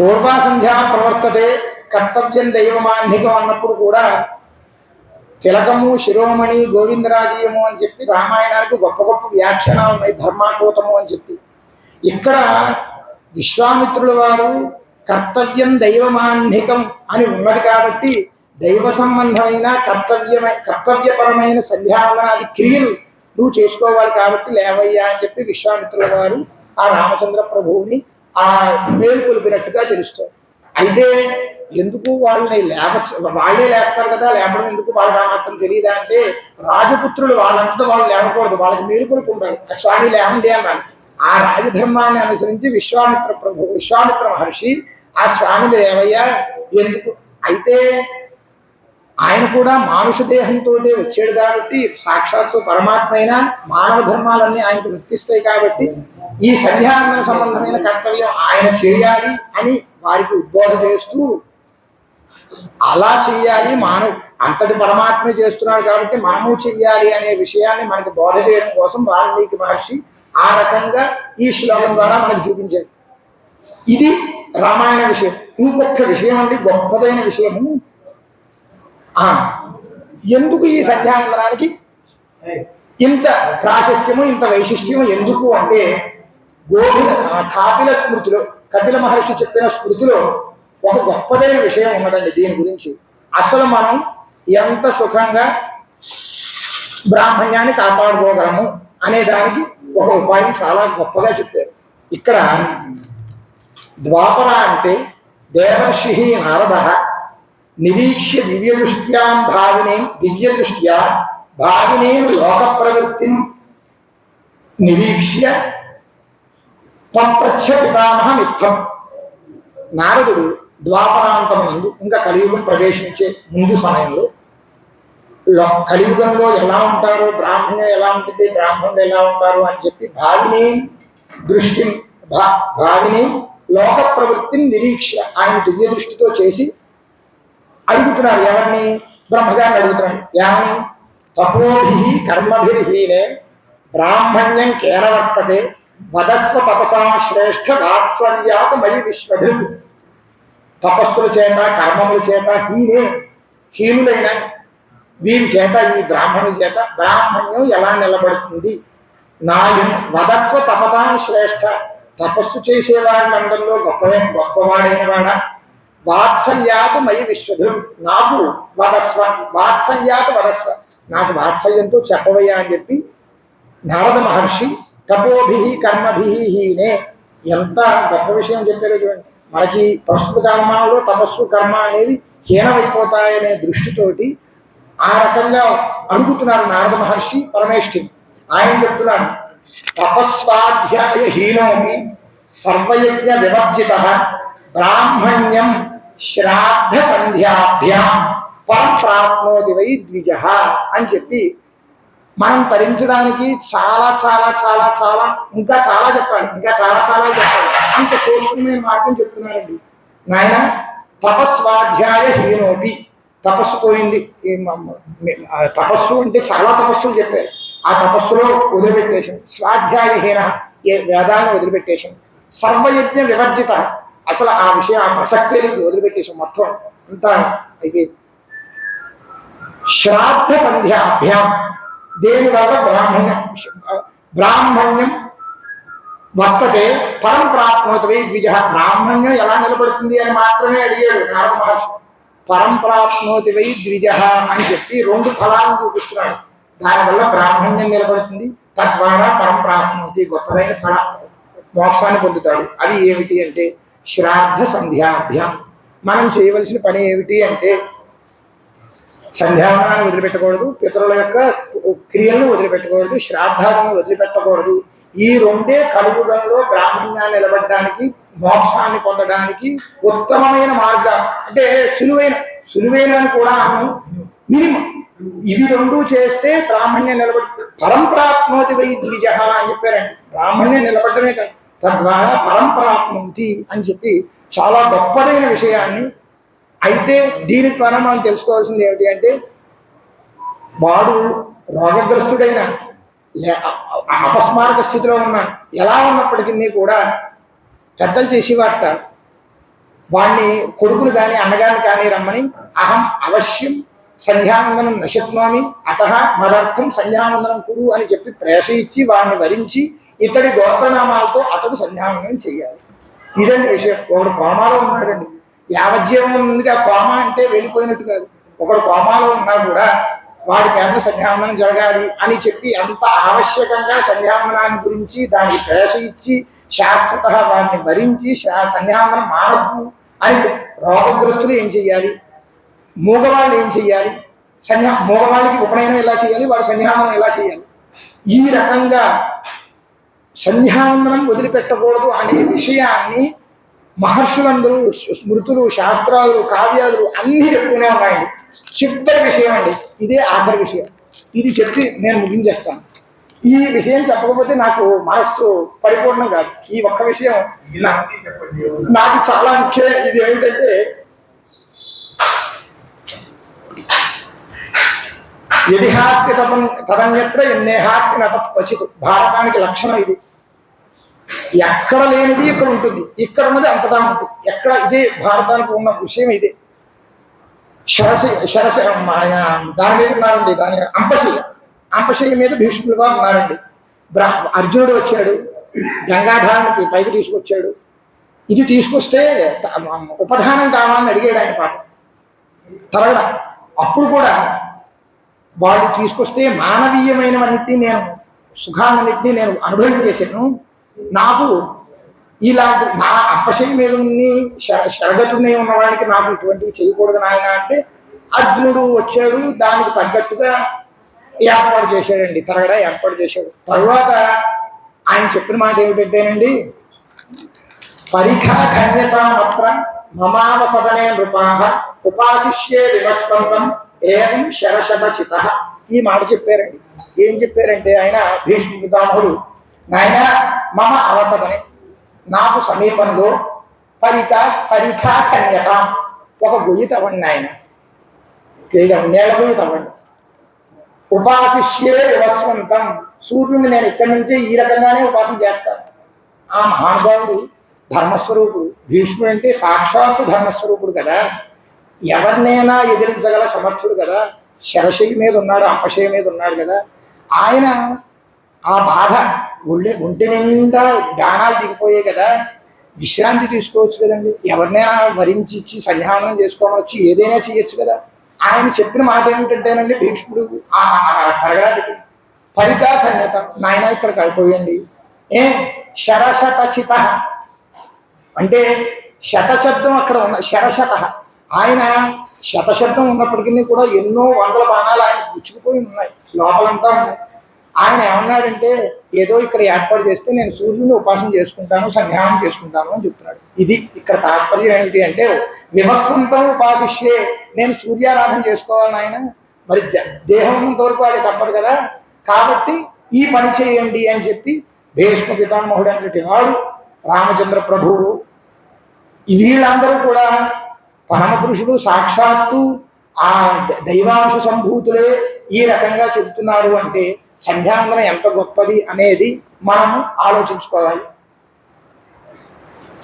పూర్వాసంధ్యా ప్రవర్తతే కర్తవ్యం దైవమాన్నికం అన్నప్పుడు కూడా తిలకము శిరోమణి గోవిందరాజీయము అని చెప్పి రామాయణానికి గొప్ప గొప్ప వ్యాఖ్యానాలు ఉన్నాయి. ధర్మాకూతము అని చెప్పి ఇక్కడ విశ్వామిత్రుల వారు కర్తవ్యం దైవమాన్నికం అని ఉన్నది కాబట్టి దైవ సంబంధమైన కర్తవ్యపరమైన సంధ్యావందనాది క్రియలు నువ్వు చేసుకోవాలి కాబట్టి లేవయ్యా అని చెప్పి విశ్వామిత్రుల వారు ఆ రామచంద్ర ప్రభువుని ఆ మేలు కొలిపినట్టుగా తెలుస్తారు. అయితే ఎందుకు వాళ్ళని వాళ్ళే లేస్తారు కదా, లేపడం ఎందుకు వాళ్ళకి ఆ మాత్రం తెలియదా అంటే, రాజపుత్రులు వాళ్ళంతా వాళ్ళు లేవకూడదు, వాళ్ళకి మేలుకొలుపు ఉండాలి. స్వామి లేవండి అన్నారు. ఆ రాజధర్మాన్ని అనుసరించి విశ్వామిత్ర మహర్షి ఆ స్వామిని లేవయ్యా ఎందుకు, అయితే ఆయన కూడా మానుష దేహంతో వచ్చాడు కాబట్టి, సాక్షాత్తు పరమాత్మ అయినా మానవ ధర్మాలన్నీ ఆయనకు వర్తిస్తాయి కాబట్టి ఈ సంధ్యావందన సంబంధమైన కర్తవ్యం ఆయన చేయాలి అని వారికి ఉద్బోధ చేస్తూ, అలా చెయ్యాలి, అంతటి పరమాత్మ చేస్తున్నాడు కాబట్టి మనము చెయ్యాలి అనే విషయాన్ని మనకు బోధ చేయడం కోసం వాల్మీకి మహర్షి ఆ రకంగా ఈ శ్లోకం ద్వారా మనకు చూపించారు. ఇది రామాయణ విషయం. ఇంకొక విషయం అండి, గొప్పదైన విషయము. ఎందుకు ఈ సంధ్యావందనానికి ఇంత ప్రాశస్త్యము, ఇంత వైశిష్ట్యము ఎందుకు అంటే, కాపిల స్మృతిలో, కపిల మహర్షి చెప్పిన స్మృతిలో ఒక గొప్పదైన విషయం ఉన్నదండి దీని గురించి. అసలు మనం ఎంత సుఖంగా బ్రాహ్మణ్యాన్ని కాపాడుకోగలము అనే దానికి ఒక ఉపాయం చాలా గొప్పగా చెప్పారు. ఇక్కడ ద్వాపర అంటే దేవర్షి నారద నిరీక్ష్య దివ్యదృష్ట్యాం భావిని దివ్యదృష్ట్యా భావిని లోక ప్రవృత్తిని నిరీక్ష్య పప్రచ్ఛ పితామహమిత్తం. నారదుడు ద్వాపరాంతమునందు, ఇంకా కలియుగం ప్రవేశించే ముందు సమయంలో, కలియుగంలో ఎలా ఉంటారు, బ్రాహ్మణ్యం ఎలా ఉంటుంది, బ్రాహ్మణులు ఎలా ఉంటారు అని చెప్పి భావిని లోక ప్రవృత్తిని నిరీక్ష ఆయన దివ్య దృష్టితో చేసి అడుగుతున్నారు. ఎవరిని? బ్రహ్మగారిని అడుగుతున్నాడు. ఏమని? తపోభి కర్మభిర్హీనే బ్రాహ్మణ్యం కేన వర్తతే వదస్వ తపసా శ్రేష్ఠ వాత్సల్యాత మయి విశ్వధృక్. తపస్సుల చేత కర్మముల చేత హీనులైన వీరి చేత, ఈ బ్రాహ్మణుల చేత బ్రాహ్మణ్యం ఎలా నిలబడుతుంది? వదస్వ తపసా శ్రేష్ఠ, తపస్సు చేసేవాళ్ళందరిలో గొప్పవాడైన వాడ. వాత్సల్యాత మయి విశ్వధృ, నాకు వదస్వ, వాత్సల్యాత వదస్వ, నాకు వాత్సల్యంతో చెప్పవయ్యా అని చెప్పి నారద మహర్షి తపోభి కర్మభి హీనే, ఎంత గొప్ప విషయం చెప్పారు చూడండి. మనకి ప్రస్తుత కాలంలో తపస్సు కర్మ అనేవి హీనమైపోతాయనే దృష్టితోటి ఆ రకంగా అడుగుతున్నారు నారద మహర్షి పరమేష్ఠిని. ఆయన చెప్తున్నాడు, తపస్వాధ్యాయ హీనోపి సర్వయజ్ఞ వివర్జిత బ్రాహ్మణ్యం శ్రాద్ధ సంధ్యాభ్యాం పరం ప్రాప్నోతి వై ద్విజ అని చెప్పి మనం తరించడానికి చాలా చాలా చాలా చాలా ఇంకా చాలా చెప్పాలి, ఇంకా చాలా చాలా చెప్పాలి. అంత సూక్ష్మమైన మార్గం చెప్తున్నారండి నాయన. తపస్వాధ్యాయ హీనోపి, తపస్సు పోయింది. తపస్సు అంటే చాలా తపస్సులు చెప్పారు, ఆ తపస్సులో వదిలిపెట్టేశాం. స్వాధ్యాయహీన, ఏ వేదాన్ని వదిలిపెట్టేశాం. సర్వయజ్ఞ వివర్జిత, అసలు ఆ విషయం, ఆ ప్రసక్తి వదిలిపెట్టేశాం, మొత్తం అంతా అయిపోయింది. శ్రాద్ధ సంధ్యాభ్యాం, దేనివల్ల బ్రాహ్మణ్యం వర్తతే పరం ప్రాప్నోతి వై ద్విజ. బ్రాహ్మణ్యం ఎలా నిలబడుతుంది అని మాత్రమే అడిగాడు నారద మహర్షి. పరం ప్రాప్నోతి వై ద్విజ అని చెప్పి రెండు ఫలాలను చూపిస్తున్నాడు. దానివల్ల బ్రాహ్మణ్యం నిలబడుతుంది, తద్వారా పరం ప్రాప్నోతి, గొప్పదైన ఫల మోక్షాన్ని పొందుతాడు. అవి ఏమిటి అంటే శ్రాద్ధ సంధ్యాభ్యాం. మనం చేయవలసిన పని ఏమిటి అంటే సంధ్యావనాన్ని వదిలిపెట్టకూడదు, పితరుల యొక్క క్రియలను వదిలిపెట్టకూడదు, శ్రాద్ధాలను వదిలిపెట్టకూడదు. ఈ రెండే కలియుగంలో బ్రాహ్మణ్యాన్ని నిలబడడానికి, మోక్షాన్ని పొందడానికి ఉత్తమమైన మార్గం. అంటే సులువైన కూడా మినిమం. ఇవి రెండు చేస్తే బ్రాహ్మణ్యం నిలబడి పరం ప్రాప్నోతి వై ద్విజ అని చెప్పారండి. బ్రాహ్మణ్యం నిలబడమే కాదు, తద్వారా పరం ప్రాప్నోతి అని చెప్పి చాలా గొప్పదైన విషయాన్ని. అయితే దీని ద్వారా మనం తెలుసుకోవాల్సింది ఏమిటి అంటే, వాడు రోగగ్రస్తుడైన అపస్మారక స్థితిలో ఉన్న ఎలా ఉన్నప్పటికీ కూడా పెద్దలు చేసేవారట, వాడిని కొడుకులు కానీ అన్నగారిని కానీ రమ్మని, అహం అవశ్యం సంధ్యావందనం నశక్నోమి అత మదర్థం సంధ్యావందనం కురు అని చెప్పి ప్రేష ఇచ్చి వాడిని వరించి ఇతడి గోత్రనామాలతో అతడు సంధ్యావందనం చేయాలి. ఇదండి విషయం. ఒకడు కోమాలో ఉన్నాడండి, యావజ్జీవం ఉంది. ఆ కోమ అంటే వెళ్ళిపోయినట్టు కాదు. ఒకడు కోమాలో ఉన్నా కూడా వాడి పేరున సంధ్యావందనం జరగాలి అని చెప్పి అంత ఆవశ్యకంగా సంధ్యావందనాన్ని గురించి దానికి ప్రేష ఇచ్చి శాస్త్రత వారిని భరించి సంధ్యావందనం మానద్దు అని రోగగ్రస్తులు ఏం చెయ్యాలి, మూగవాళ్ళు ఏం చెయ్యాలి, మూగవాళ్ళకి ఉపనయనం ఎలా చేయాలి, వాడు సంధ్యావందనం ఎలా చేయాలి, ఈ రకంగా సంధ్యావందనం వదిలిపెట్టకూడదు అనే విషయాన్ని మహర్షులందరూ స్మృతులు, శాస్త్రాలు, కావ్యాలు అన్నీ చెప్తూనే ఉన్నాయండి. చివరి విషయం అండి, ఇదే ఆఖరి విషయం. ఇది చెప్పి నేను ముగించేస్తాను. ఈ విషయం చెప్పకపోతే నాకు మనస్సు పరిపూర్ణం కాదు. ఈ ఒక్క విషయం నాకు చాలా ముఖ్యం. ఇది ఏమిటంటే, యదిహాస్తి తదన్యత్ర ఎన్నేహాస్తి నతత్ క్వచిత్. భారతానికి లక్షణం ఇది. ఎక్కడ లేనిది ఇక్కడ ఉంటుంది, ఇక్కడ ఉన్నది అంతటా ఉంటుంది. ఎక్కడ ఇదే భారతానికి ఉన్న విషయం ఇదే. దాని మీద ఉన్నారండి, దాని అంపశయ్య మీద భీష్ములుగా ఉన్నారండి. అర్జునుడు వచ్చాడు, గంగాధారానికి పైకి తీసుకొచ్చాడు. ఇది తీసుకొస్తే ఉపధానం కావాలని అడిగాడు ఆయన పాప తరగడం. అప్పుడు కూడా వాడు తీసుకొస్తే మానవీయమైనవన్నింటినీ నేను సుఖాలన్నింటినీ నేను అనుభవించేసాను. నాకు ఇలాంటి నా అంపశయ్య మీద శరగతునే ఉన్న వాళ్ళకి నాకు ఇటువంటివి చేయకూడదు నాయన అంటే అర్జునుడు వచ్చాడు, దానికి తగ్గట్టుగా ఏర్పాటు చేశాడండి, తరగడ ఏర్పాటు చేశాడు. తర్వాత ఆయన చెప్పిన మాట ఏమిటంటేనండి, పరిఖాన్యతామత్ర మమావసదనే నృపాహ ఉపాశిష్యే వివస్వంతం ఏం శరశతచిత. ఈ మాట చెప్పారండి. ఏం చెప్పారంటే ఆయన భీష్మ పితామహుడు, నాయన మమ అవసదనే, నాకు సమీపంలో పరిఖాన్యత ఒక గొయ్యి తవ్వండి నాయన, నేల గొయ్యి తవ్వండి. ఉపాసిష్యే వివస్వంతం, సూర్యుడిని నేను ఇక్కడి నుంచే ఈ రకంగానే ఉపాసన చేస్తాను. ఆ మహానుభావుడు ధర్మస్వరూపుడు. భీష్ముడు అంటే సాక్షాత్తు ధర్మస్వరూపుడు కదా, ఎవరినైనా ఎదిరించగల సమర్థుడు కదా. శరశయ్య మీద ఉన్నాడు, అంపశయ్య మీద ఉన్నాడు కదా. ఆయన ఆ బాధ ఒంటి నిండా గానాలు దిగిపోయాయి కదా, విశ్రాంతి తీసుకోవచ్చు కదండి. ఎవరినైనా వరించి ఇచ్చి సంధ్యావనం చేసుకోవచ్చు, ఏదైనా చేయొచ్చు కదా. ఆయన చెప్పిన మాట ఏమిటంటేనండి, భీష్ముడు ఆ తరగడా పెట్టి పరితాధన్యత, నాయన ఇక్కడ కలిపోయండి. శరశతచిత అంటే శతశబ్దం అక్కడ ఉన్న శరశత. ఆయన శతశబ్దం ఉన్నప్పటికీ కూడా ఎన్నో వందల బాణాలు ఆయన గుచ్చుకుపోయి ఉన్నాయి, లోపలంతా ఉన్నాయి. ఆయన ఏమన్నాడంటే, ఏదో ఇక్కడ ఏర్పాటు చేస్తే నేను సూర్యుని ఉపాసన చేసుకుంటాను, సంధ్యానం చేసుకుంటాను అని చెప్తున్నాడు. ఇది ఇక్కడ తాత్పర్యం ఏంటి అంటే, వివస్వంతం ఉపాసిష్యే, నేను సూర్యారాధన చేసుకోవాలని ఆయన. మరి దేహం ఉన్నంత వరకు అది తప్పదు కదా, కాబట్టి ఈ పని చేయండి అని చెప్పి భీష్మ పితామహుడు అనేటి వాడు, రామచంద్ర ప్రభువు, వీళ్ళందరూ కూడా పరమ పురుషుడు, సాక్షాత్తు ఆ దైవాంశ సంభూతులే ఈ రకంగా చెబుతున్నారు అంటే సంధ్యావందనం ఎంత గొప్పది అనేది మనము ఆలోచించుకోవాలి.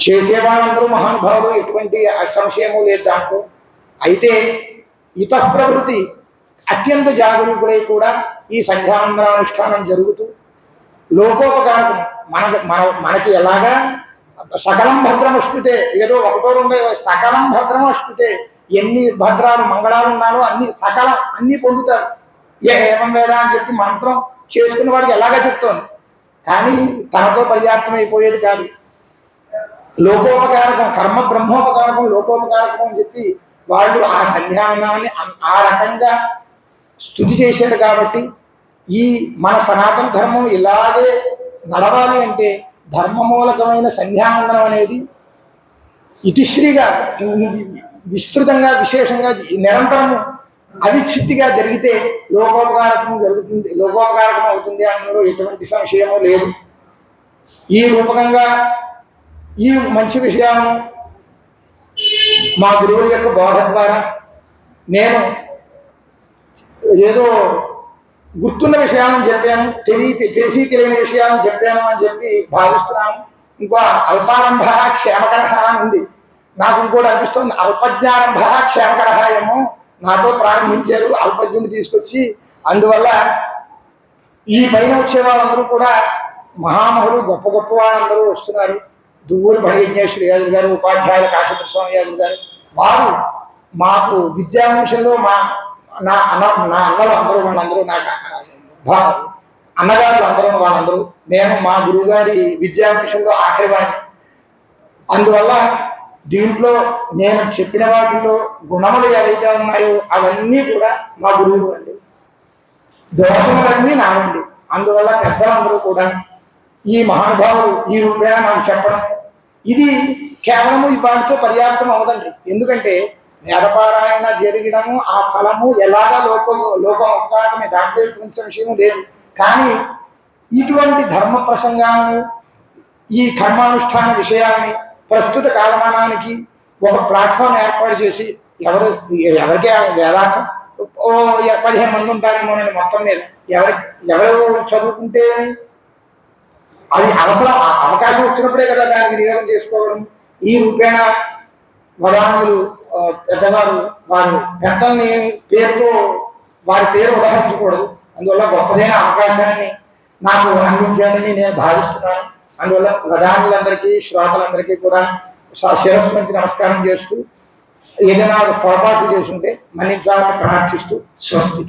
చేసేవాళ్ళందరూ మహానుభావులు, ఎటువంటి సంశయము లేదు దాంట్లో. అయితే ఇతఃప్రవృత్తి అత్యంత జాగరూకులై కూడా ఈ సంధ్యావందనానుష్ఠానం జరుగుతూ లోకోపకారకం మనకి ఎలాగా సకలం భద్రమష్టుతే, ఏదో ఒకటో రెండో, సకలం భద్రమష్టుతే, ఎన్ని భద్రాలు మంగళాలు ఉన్నారో అన్ని పొందుతారు. ఏమం వేదా అని చెప్పి మంత్రం చేసుకున్న వాడికి ఎలాగా చెప్తోంది, కానీ తనతో పర్యాప్తమైపోయేది కాదు. లోకోపకారకం, కర్మ బ్రహ్మోపకారకం, లోకోపకారకం అని చెప్పి వాళ్ళు ఆ సంధ్యావనాన్ని ఆ రకంగా స్తుతి చేశారు. కాబట్టి ఈ మన సనాతన ధర్మం ఇలాగే నడవాలి అంటే ధర్మమూలకమైన సంధ్యావందనం అనేది ఇతిశ్రీగా విస్తృతంగా విశేషంగా నిరంతరము అవిచ్ఛిత్తిగా జరిగితే లోకోపకారకం జరుగుతుంది, లోకోపకారకం అవుతుంది అందులో ఎటువంటి సంశయము లేదు. ఈ రూపకంగా ఈ మంచి విషయాలను మా గురువుల యొక్క బోధ ద్వారా నేను ఏదో గుర్తున్న విషయాలను చెప్పాను, తెలిసి తెలియని విషయాలను చెప్పాను అని చెప్పి భావిస్తున్నాను. ఇంకో అల్పారంభ క్షేమకర అని ఉంది, నాకు ఇంకోటి అనిపిస్తుంది, అల్పజ్ఞారంభ క్షేమకర ఏమో. నాతో ప్రారంభించారు, అల్పజ్ఞుని తీసుకొచ్చి, అందువల్ల ఈ పైన వచ్చే వాళ్ళందరూ కూడా మహామహులు, గొప్ప గొప్ప వాళ్ళందరూ వస్తున్నారు. దువ్వూరు భణయజ్ఞేశ్వరి యాదవ్ గారు, ఉపాధ్యాయుల కాశీపతి స్వామి యాదవ్ గారు, వారు మాకు విద్యావంశంలో నా అన్నలు అందరూ, వాళ్ళందరూ నాకు అన్నగారులు అందరూ వాళ్ళందరూ, నేను మా గురువుగారి విద్యావంశంలో ఆఖరి వాడిని. అందువల్ల దీంట్లో నేను చెప్పిన వాటిలో గుణములు ఏవైతే ఉన్నాయో అవన్నీ కూడా మా గురువులు అండి, దోషములన్నీ నావండి. అందువల్ల పెద్దలందరూ కూడా ఈ మహానుభావులు ఈ రూపేణ నాకు చెప్పడం ఇది కేవలము ఇవాటితో పర్యాప్తం అవదండి. ఎందుకంటే వేదపారాయణ జరిగడము ఆ ఫలము ఎలాగా లోకం ఉపకారమే, దాంట్లో ఎటువంటి సంశయం లేదు. కానీ ఇటువంటి ధర్మ ప్రసంగాలను ఈ కర్మానుష్ఠాన విషయాల్ని ప్రస్తుత కాలమానానికి ఒక ప్లాట్ఫామ్ ఏర్పాటు చేసి ఎవరికి వేదాంతం 15 మంది ఉంటారేమోనండి మొత్తం మీద, ఎవరు చదువుకుంటే అది అవకాశం వచ్చినప్పుడే కదా దానికి వినియోగం చేసుకోవడం. ఈ రూపేణ వదానులు పెద్దవారు వారు పెద్దల్ని పేరుతో వారి పేరు ఉదహరించకూడదు. అందువల్ల గొప్పదైన అవకాశాన్ని నాకు అందించాలని నేను భావిస్తున్నాను. అందువల్ల వదానులందరికీ శ్రోతలందరికీ కూడా శిరస్సు నుంచి నమస్కారం చేస్తూ, ఏదైనా పొరపాట్లు చేసుంటే మన్నించాలని ప్రార్థిస్తూ స్వస్తి.